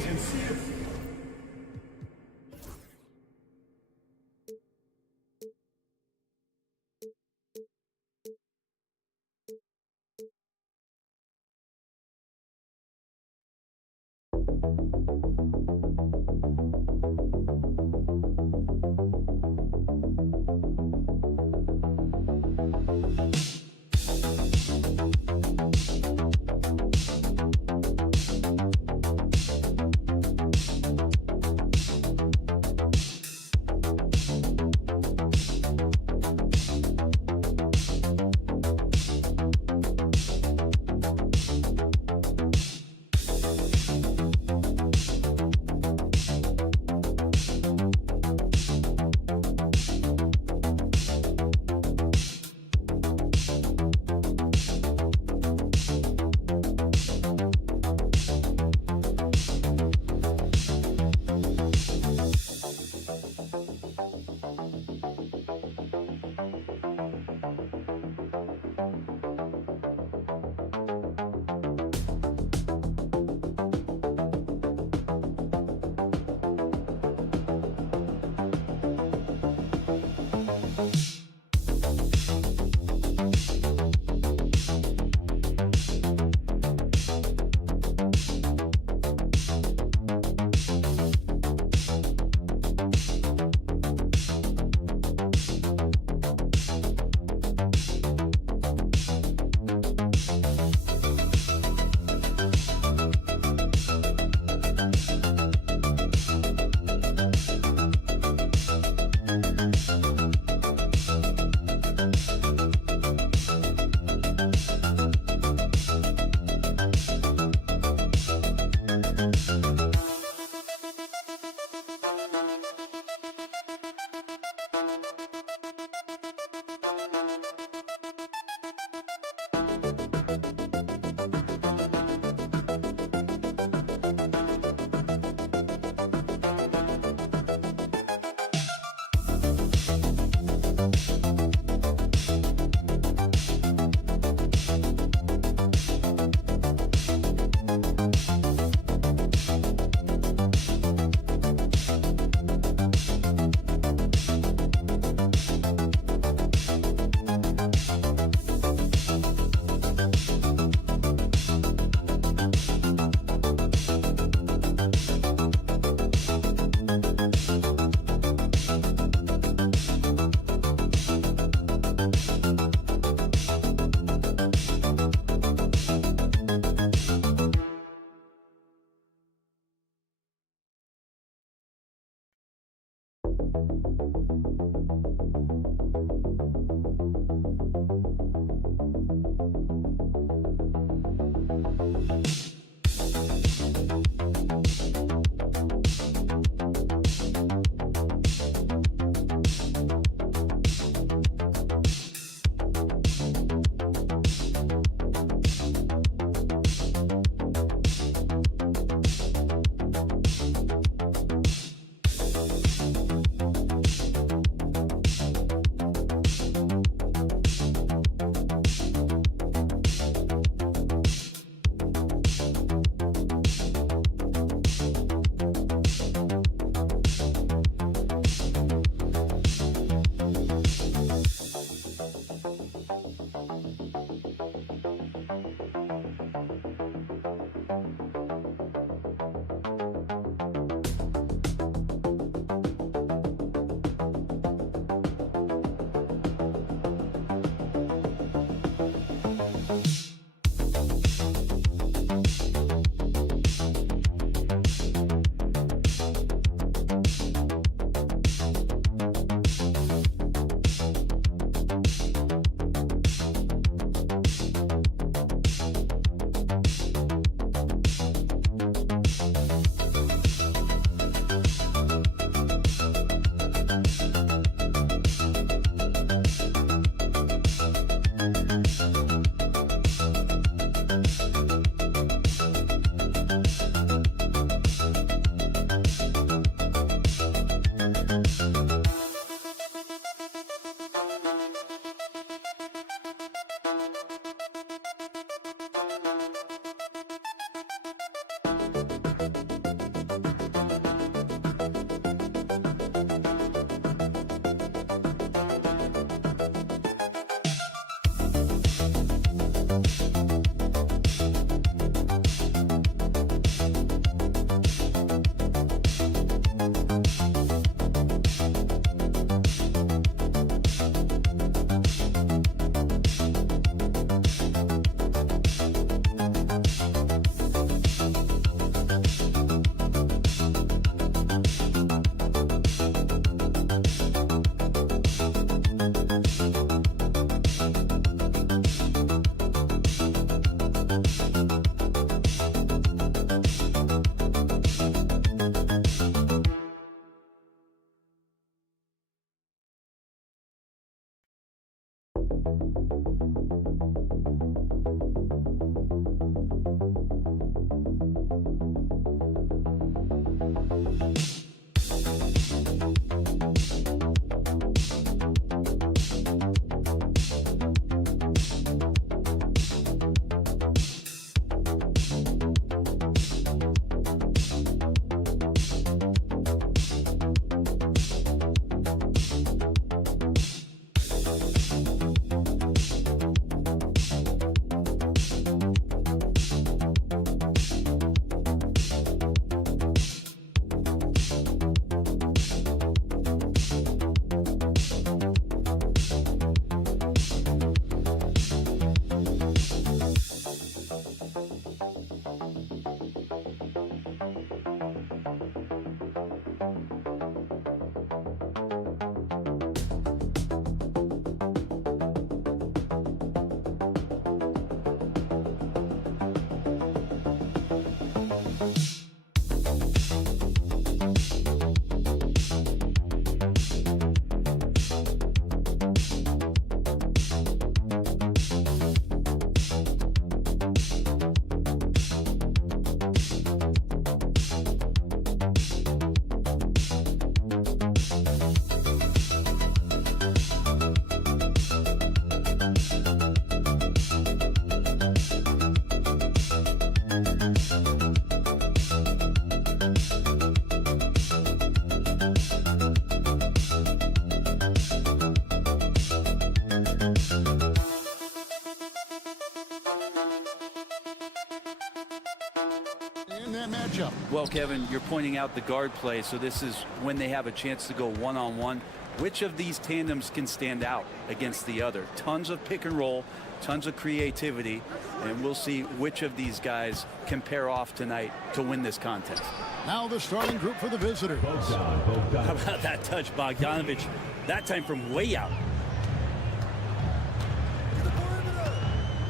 Well, Kevin, you're pointing out the guard play, so this is when they have a chance to go one-on-one. which of these tandems can stand out against the other. Tons of pick and roll, tons of creativity, and we'll see which of these guys can pair off tonight to win this contest. Now the starting group for the visitors. How about that touch, Bogdanovich? That time from way out.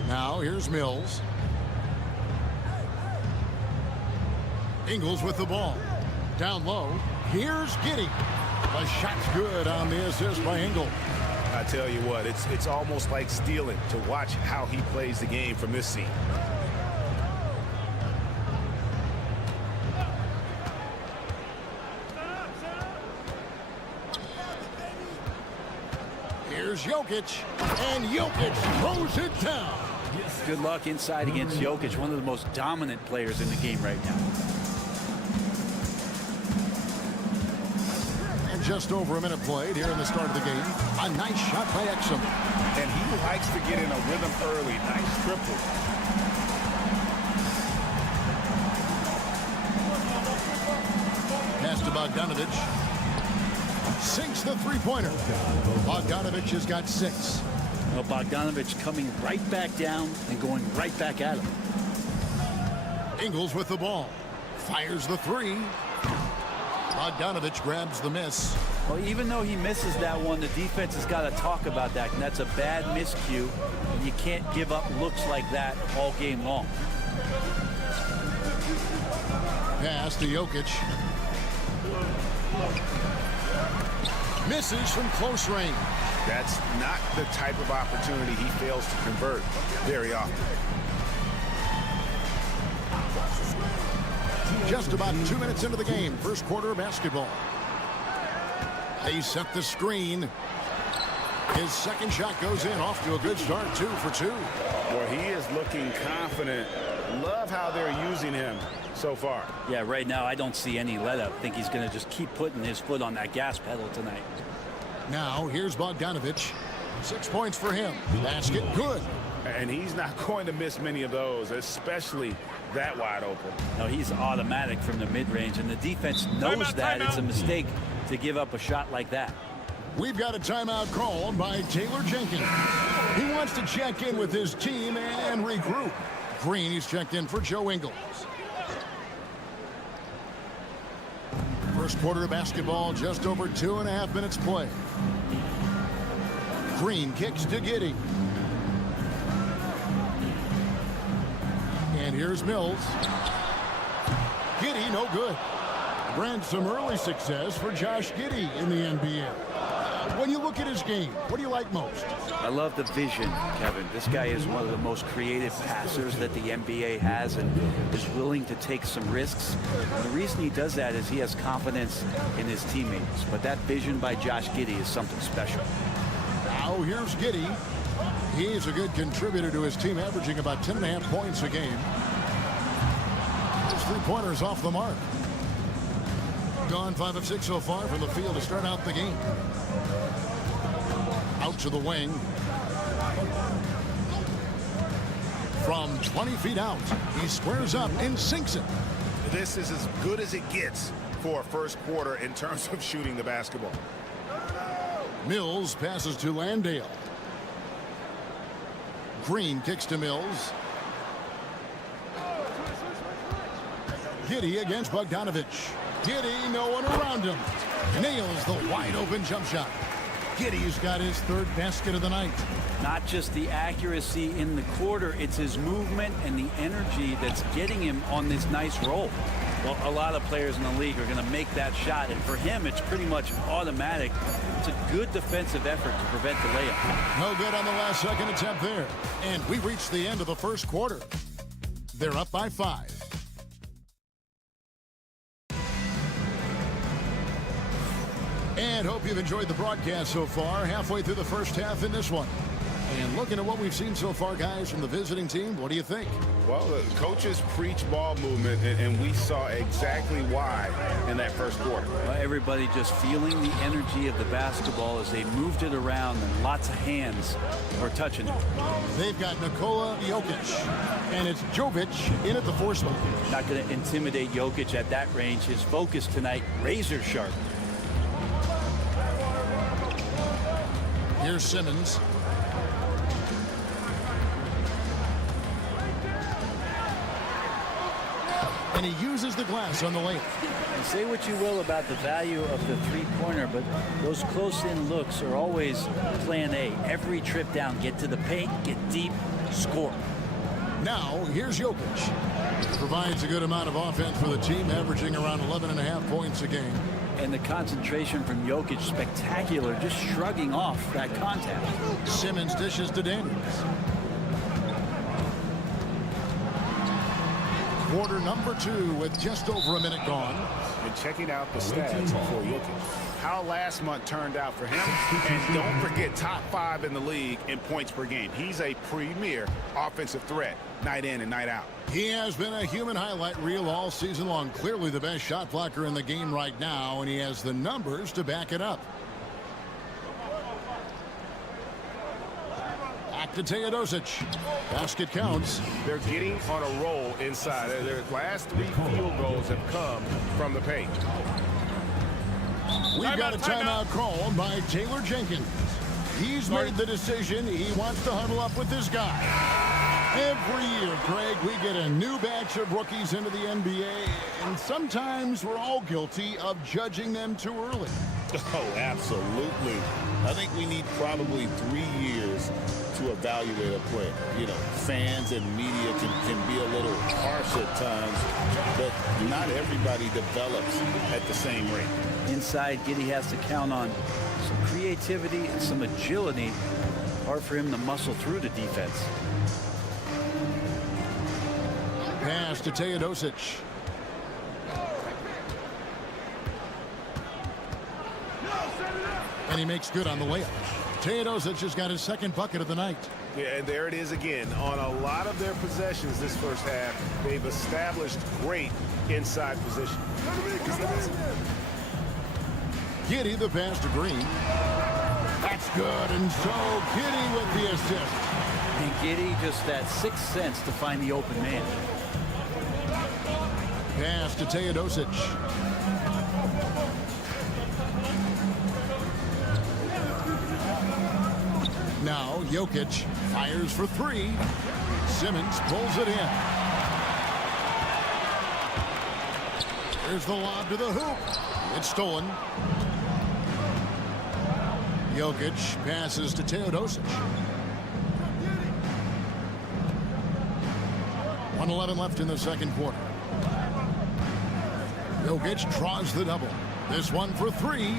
Now here's Mills. Ingles with the ball. Down low. Here's Giddey. The shot's good on the assist by Ingles. I tell you what, it's almost like stealing to watch how he plays the game from this seat. Here's Jokic, and Jokic throws it down. Good luck inside against Jokic, one of the most dominant players in the game right now. And just over a minute played here in the start of the game. A nice shot by Exum. And he likes to get in a rhythm early. Nice triple. Pass to Bogdanovich. Sinks the three-pointer. Bogdanovich has got 6. Well, Bogdanovich coming right back down and going right back at him. Ingles with the ball. Fires the 3. Bogdanovich grabs the miss. Well, even though he misses that one, the defense has got to talk about that, and that's a bad miscue. And you can't give up looks like that all game long. Pass to Jokic. Misses from close range. That's not the type of opportunity he fails to convert very often. Just about 2 minutes into the game, first quarter of basketball. They set the screen. His second shot goes in, off to a good start, 2 for 2. Well, he is looking confident. Love how they're using him so far. Yeah, right now I don't see any let up. I think he's going to just keep putting his foot on that gas pedal tonight. Now here's Bogdanovich. 6 points for him. Basket good. And he's not going to miss many of those, especially that wide open. No, he's automatic from the mid-range, and the defense knows that it's a mistake to give up a shot like that. We've got a timeout called by Taylor Jenkins. He wants to check in with his team and regroup. Green, he's checked in for Joe Ingles. First quarter of basketball, just over 2.5 minutes play. Green kicks to Giddey. And here's Mills. Giddey, no good. Brand, some early success for Josh Giddey in the NBA. When you look at his game, what do you like most? I love the vision, Kevin. This guy is one of the most creative passers that the NBA has and is willing to take some risks. And the reason he does that is he has confidence in his teammates. But that vision by Josh Giddey is something special. Now here's Giddey. He's a good contributor to his team, averaging about 10.5 points a game. His three-pointers off the mark. Gone 5 of 6 so far from the field to start out the game. Out to the wing. From 20 feet out, he squares up and sinks it. This is as good as it gets for a first quarter in terms of shooting the basketball. Mills passes to Landale. Green kicks to Mills. Giddey against Bogdanovich. Giddey, no one around him. Nails the wide open jump shot. Giddey's got his third basket of the night. Not just the accuracy in the quarter, it's his movement and the energy that's getting him on this nice roll. Well, a lot of players in the league are going to make that shot, and for him, it's pretty much automatic. It's a good defensive effort to prevent the layup. No good on the last second attempt there. And we reached the end of the first quarter. They're up by 5. And hope you've enjoyed the broadcast so far. Halfway through the first half in this one. And looking at what we've seen so far, guys, from the visiting team, what do you think? Well, the coaches preach ball movement, and we saw exactly why in that first quarter. Well, everybody just feeling the energy of the basketball as they moved it around, and lots of hands were touching it. They've got Nikola Jokic, and it's Jovic in at the 4 spot. Not going to intimidate Jokic at that range. His focus tonight, razor sharp. Here's Simmons. And he uses the glass on the layup. And say what you will about the value of the three-pointer, but those close-in looks are always plan A. Every trip down, get to the paint, get deep, score. Now, here's Jokic. Provides a good amount of offense for the team, averaging around 11.5 points a game. And the concentration from Jokic, spectacular, just shrugging off that contact. Simmons dishes to Daniels. Quarter number 2 with just over a minute gone. And checking out the stats for Jokic. How last month turned out for him. And don't forget, top 5 in the league in points per game. He's a premier offensive threat, night in and night out. He has been a human highlight reel all season long. Clearly the best shot blocker in the game right now, and he has the numbers to back it up. Back to Teodosic. Basket counts. They're getting on a roll inside. Their last 3 field goals have come from the paint. We've got a timeout called by Taylor Jenkins. He's made the decision. He wants to huddle up with this guy. Every year, Craig, we get a new batch of rookies into the NBA, and sometimes we're all guilty of judging them too early. Oh, absolutely. I think we need probably 3 years to evaluate a player. You know, fans and media can be a little harsh at times, but not everybody develops at the same rate. Inside, Giddey has to count on some creativity and some agility. Hard for him to muscle through the defense. Pass to Teodosic. And he makes good on the layup. Teodosic has got his second bucket of the night. Yeah, and there it is again. On a lot of their possessions this first half, they've established great inside position. Giddey the pass to Green. That's good, and so Giddey with the assist. And Giddey just that sixth sense to find the open man. Pass to Teodosic. Now Jokic fires for 3. Simmons pulls it in. Here's the lob to the hoop. It's stolen. Jokic passes to Teodosic. 1:11 left in the second quarter. Jokic draws the double. This one for 3.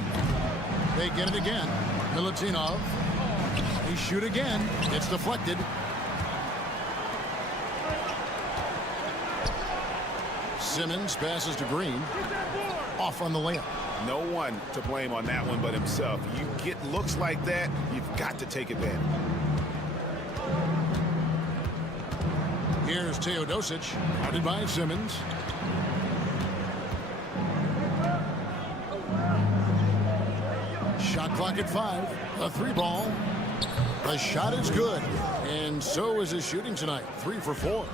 They get it again. Milutinov. They shoot again. It's deflected. Simmons passes to Green. Off on the layup. No one to blame on that one but himself. You get looks like that, you've got to take advantage. Here's Teodosic, guarded by Simmons. Shot clock at 5. A 3 ball. The shot is good. And so is his shooting tonight. 3 for 4.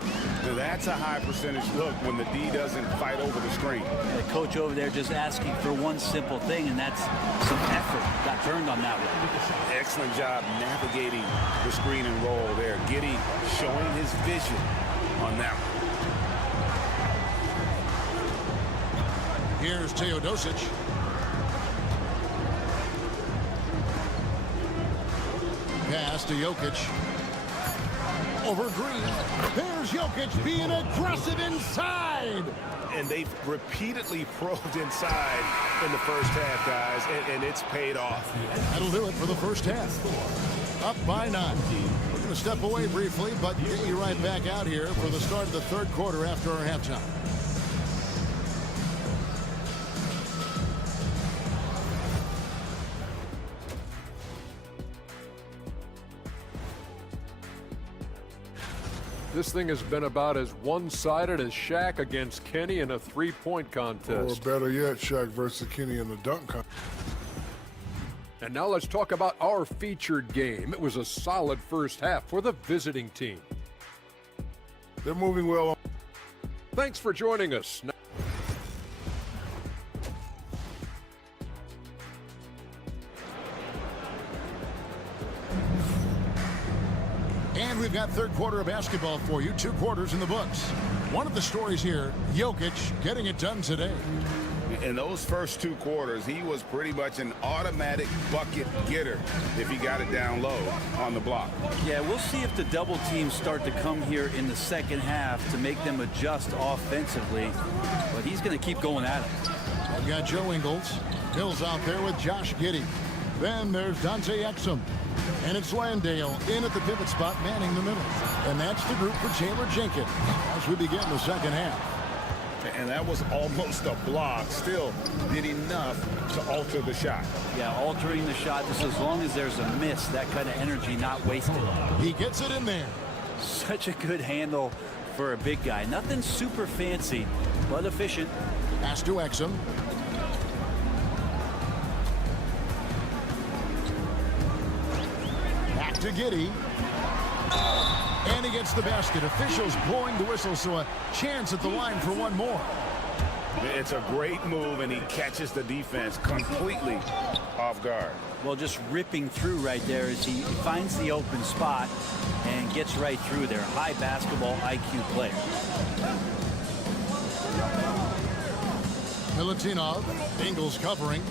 That's a high percentage look when the D doesn't fight over the screen. The coach over there just asking for one simple thing, and that's some effort. Got burned on that one. Excellent job navigating the screen and roll there. Giddey showing his vision on that one. Here's Teodosic. Pass to Jokic. Over Green. There's Jokic being aggressive inside. And they've repeatedly probed inside in the first half, guys, and it's paid off. That'll do it for the first half. Up by 9. We're going to step away briefly, but get you right back out here for the start of the third quarter after our halftime. This thing has been about as one-sided as Shaq against Kenny in a three-point contest. Or better yet, Shaq versus Kenny in the dunk contest. And now let's talk about our featured game. It was a solid first half for the visiting team. They're moving well. Thanks for joining us. And we've got third quarter of basketball for you. 2 quarters in the books. One of the stories here, Jokic getting it done today. In those first 2 quarters, he was pretty much an automatic bucket getter if he got it down low on the block. Yeah, we'll see if the double teams start to come here in the second half to make them adjust offensively. But he's going to keep going at it. We've got Joe Ingles. Hill's out there with Josh Giddey. Then there's Dante Exum. And it's Landale in at the pivot spot, manning the middle. And that's the group for Taylor Jenkins as we begin the second half. And that was almost a block. Still did enough to alter the shot. Yeah, altering the shot just as long as there's a miss, that kind of energy not wasted. He gets it in there. Such a good handle for a big guy. Nothing super fancy, but efficient. Pass to Exum. Back to Giddey. And he gets the basket. Officials blowing the whistle, so a chance at the line for one more. It's a great move, and he catches the defense completely off guard. Well, just ripping through right there as he finds the open spot and gets right through there. High basketball IQ player. Milutinov, Ingles covering.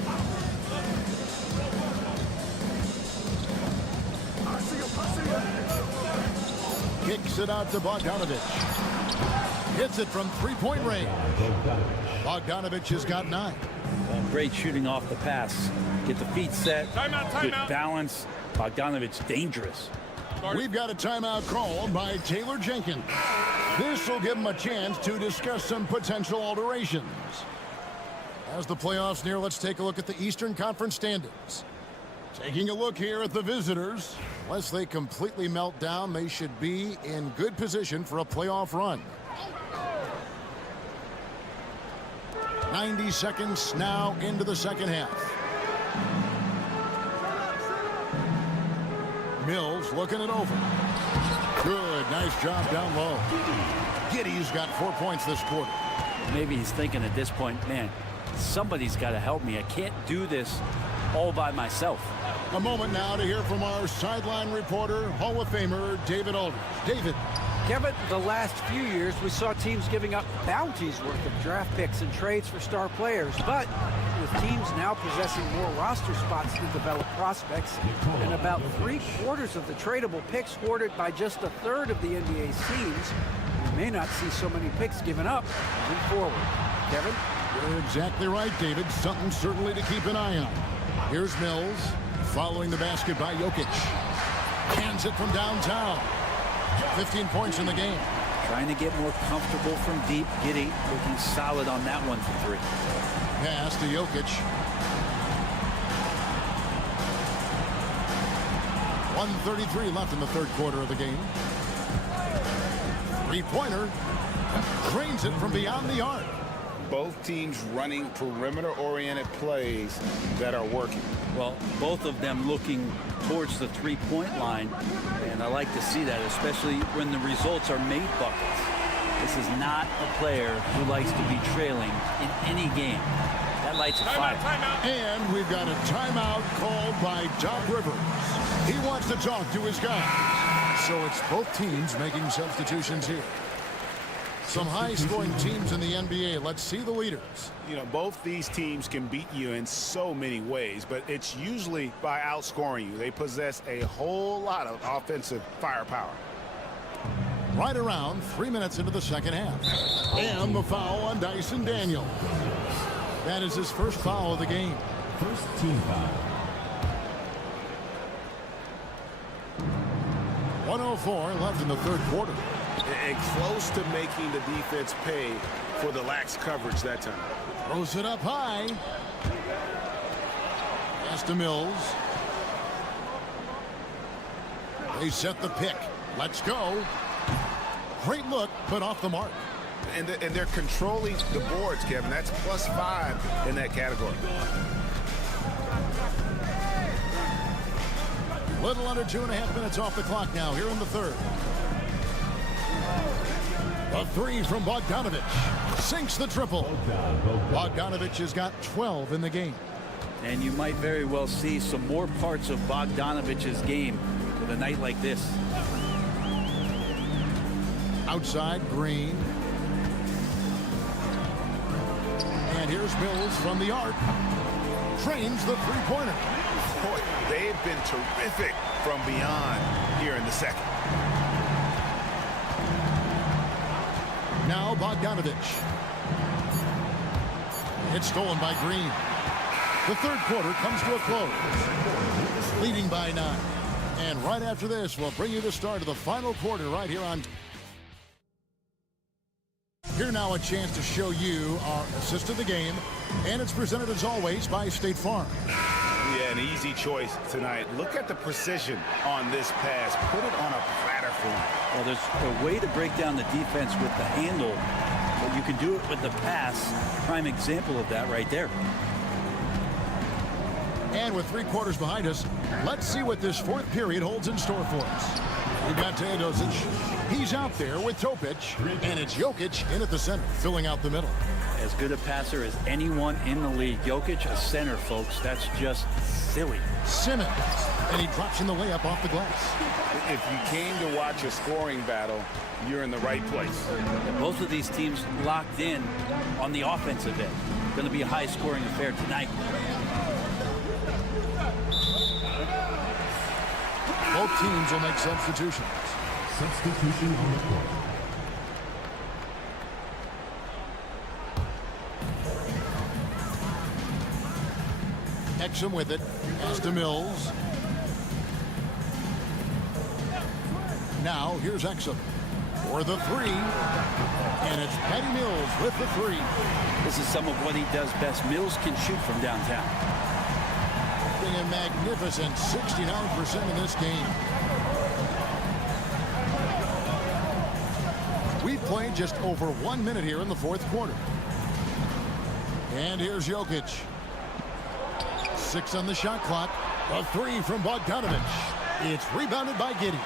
Kicks it out to Bogdanovich. Hits it from three-point range. Bogdanovich has got 9. Great shooting off the pass. Get the feet set. Good balance. Bogdanovich dangerous. We've got a timeout called by Taylor Jenkins. This will give him a chance to discuss some potential alterations. As the playoffs near, let's take a look at the Eastern Conference standings. Taking a look here at the visitors. Unless they completely melt down, they should be in good position for a playoff run. 90 seconds now into the second half. Mills looking it over. Good, nice job down low. Giddey's got 4 points this quarter. Maybe he's thinking at this point, man, somebody's got to help me. I can't do this all by myself. A moment now to hear from our sideline reporter, Hall of Famer David Aldridge. David. Kevin, the last few years we saw teams giving up bounties worth of draft picks and trades for star players, but with teams now possessing more roster spots to develop prospects and about 3/4 of the tradable picks hoarded by just 1/3 of the NBA's teams, we may not see so many picks given up moving forward. Kevin? You're exactly right, David. Something certainly to keep an eye on. Here's Mills following the basket by Jokic. Hands it from downtown. 15 points in the game. Trying to get more comfortable from deep. Giddey looking solid on that one from 3. Pass to Jokic. 1:33 left in the third quarter of the game. 3-pointer. Drains it from beyond the arc. Both teams running perimeter-oriented plays that are working. Well, both of them looking towards the 3-point line, and I like to see that, especially when the results are made buckets. This is not a player who likes to be trailing in any game. That lights a fire. And we've got a timeout called by Doc Rivers. He wants to talk to his guys. So it's both teams making substitutions here. Some high-scoring teams in the NBA. Let's see the leaders. You know, both these teams can beat you in so many ways, but it's usually by outscoring you. They possess a whole lot of offensive firepower. Right around 3 minutes into the second half. And the foul on Dyson Daniels. That is his first foul of the game. First team foul. 1:04 left in the third quarter. And close to making the defense pay for the lax coverage that time. Throws it up high. Pass to Mills. They set the pick. Let's go. Great look, but off the mark. And they're controlling the boards, Kevin. That's +5 in that category. Little under 2.5 minutes off the clock now here in the third. A 3 from Bogdanovich. Sinks the triple. Bogdanovich has got 12 in the game. And you might very well see some more parts of Bogdanovich's game with a night like this. Outside, Green. And here's Mills from the arc. Trains the three-pointer. Boy, they've been terrific from beyond here in the second. Now Bogdanovich. It's stolen by Green. The third quarter comes to a close. Leading by 9. And right after this, we'll bring you the start of the final quarter right here on... Here now a chance to show you our assist of the game. And it's presented as always by State Farm. Yeah, an easy choice tonight. Look at the precision on this pass. Put it on a platter for him. Well, there's a way to break down the defense with the handle, but you can do it with the pass. Prime example of that right there. And with 3 quarters behind us, let's see what this fourth period holds in store for us. We've got Teodosic. He's out there with Topic, and it's Jokic in at the center, filling out the middle. As good a passer as anyone in the league. Jokic, a center, folks. That's just silly. Simmons, and he drops in the layup off the glass. If you came to watch a scoring battle, you're in the right place. And both of these teams locked in on the offensive end. Going to be a high-scoring affair tonight. Both teams will make substitutions. Substitution on the court. Exum with it. Pass to Mills. Now here's Exum for the 3. And it's Patty Mills with the 3. This is some of what he does best. Mills can shoot from downtown. A magnificent 69% in this game. We played just over 1 minute here in the fourth quarter. And here's Jokic. 6 on the shot clock. A 3 from Bogdanovich. It's rebounded by Giddey.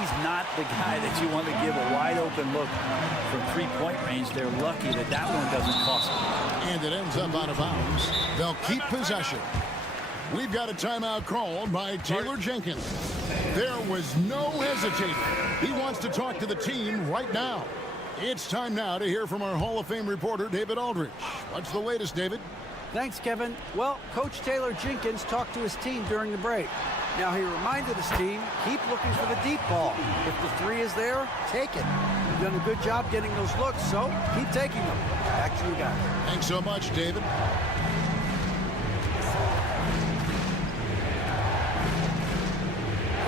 He's not the guy that you want to give a wide open look from three-point range. They're lucky that that one doesn't cost them. And it ends up out of bounds. They'll keep possession. We've got a timeout called by Taylor Jenkins. There was no hesitating. He wants to talk to the team right now. It's time now to hear from our Hall of Fame reporter, David Aldridge. What's the latest, David? Thanks, Kevin. Well, Coach Taylor Jenkins talked to his team during the break. Now, he reminded his team, keep looking for the deep ball. If the 3 is there, take it. You've done a good job getting those looks, so keep taking them. Back to you guys. Thanks so much, David.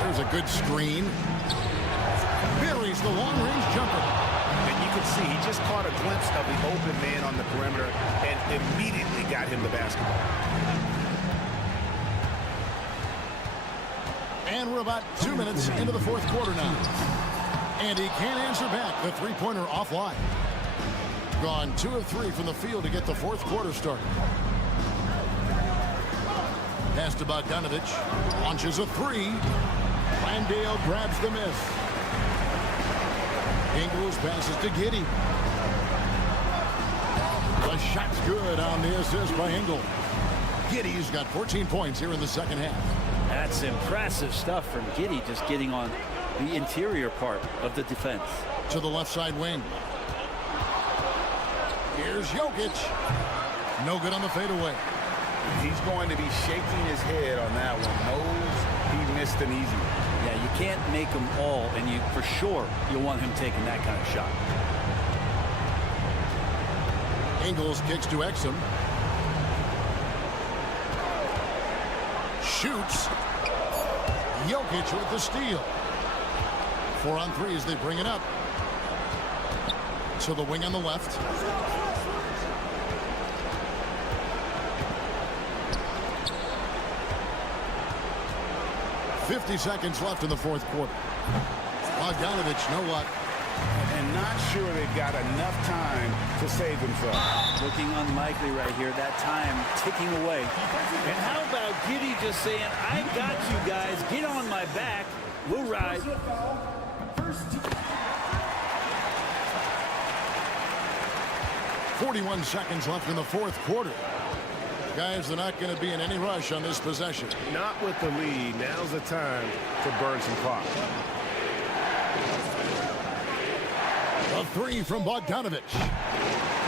There's a good screen. Buries the long-range jumper. And you can see he just caught a glimpse of the open man on the perimeter and immediately got him the basketball. And we're about 2 minutes into the fourth quarter now. And he can't answer back. The three-pointer offline. Gone 2 of 3 from the field to get the fourth quarter started. Pass to Bogdanovich. Launches a 3. Landale grabs the miss. Ingles passes to Giddey. The shot's good on the assist by Ingles. Giddey's got 14 points here in the second half. That's impressive stuff from Giddey, just getting on the interior part of the defense. To the left side wing. Here's Jokic. No good on the fadeaway. He's going to be shaking his head on that one. Knows he missed an easy one. Yeah, you can't make them all, and you for sure you'll want him taking that kind of shot. Ingles kicks to Exum. Shoots. Jokic with the steal. 4 on 3 as they bring it up. To the wing on the left. .50 seconds left in the fourth quarter. Bogdanovich, no luck. And not sure they've got enough time to save themselves. Looking unlikely right here. That time ticking away. And how about Giddey just saying, I got you guys. Get on my back. We'll ride. 41 seconds left in the fourth quarter. Guys, they're not going to be in any rush on this possession. Not with the lead. Now's the time to burn some clock. The three from Bogdanovich.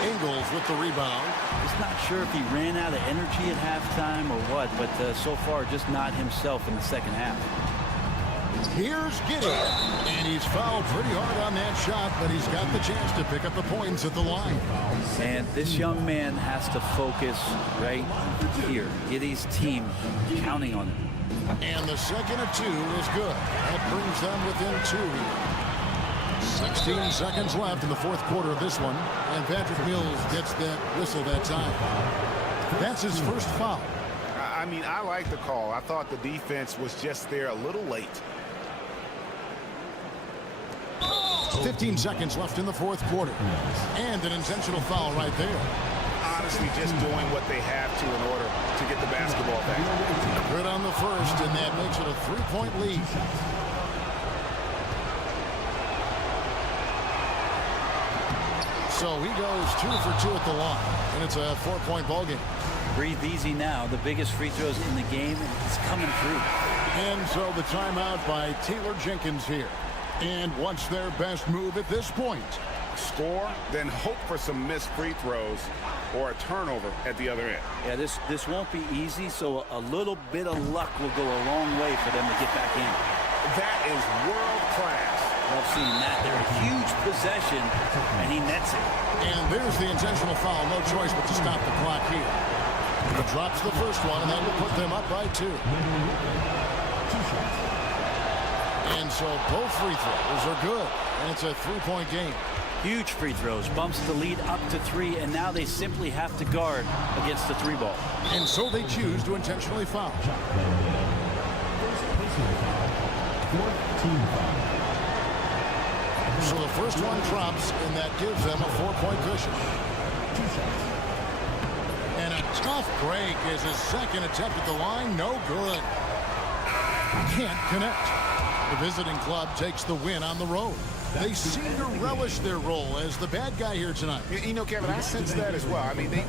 Ingles with the rebound. Just not sure if he ran out of energy at halftime or what, but so far just not himself in the second half. Here's Giddey, and he's fouled pretty hard on that shot, but he's got the chance to pick up the points at the line. And this young man has to focus right here. Giddey's team counting on him. And the second of two is good. That brings them within 2. 16 seconds left in the fourth quarter of this one, and Patrick Mills gets that whistle that time. That's his first foul. I mean, I like the call. I thought the defense was just there a little late. 15 seconds left in the fourth quarter. And an intentional foul right there. Honestly, just doing what they have to in order to get the basketball back. Good on the first, and that makes it a 3-point lead. So he goes 2 for 2 at the line, and it's a 4-point ball game. Breathe easy now. The biggest free throws in the game, and it's coming through. And so the timeout by Taylor Jenkins here. And what's their best move at this point? Score, then hope for some missed free throws or a turnover at the other end. Yeah, this won't be easy, so a little bit of luck will go a long way for them to get back in. That is world class. Love seeing that. They're a huge possession, and he nets it. And there's the intentional foul. No choice but to stop the clock here. He drops the first one, and that will put them up by 2. And so both free throws are good, and it's a 3-point game. Huge free throws, bumps the lead up to 3, and now they simply have to guard against the 3-ball. And so they choose to intentionally foul. So the first one drops, and that gives them a 4-point cushion. And a tough break is his second attempt at the line. No good. Can't connect. The visiting club takes the win on the road. They seem to relish their role as the bad guy here tonight. You know, Kevin, I sense that as well. I mean, they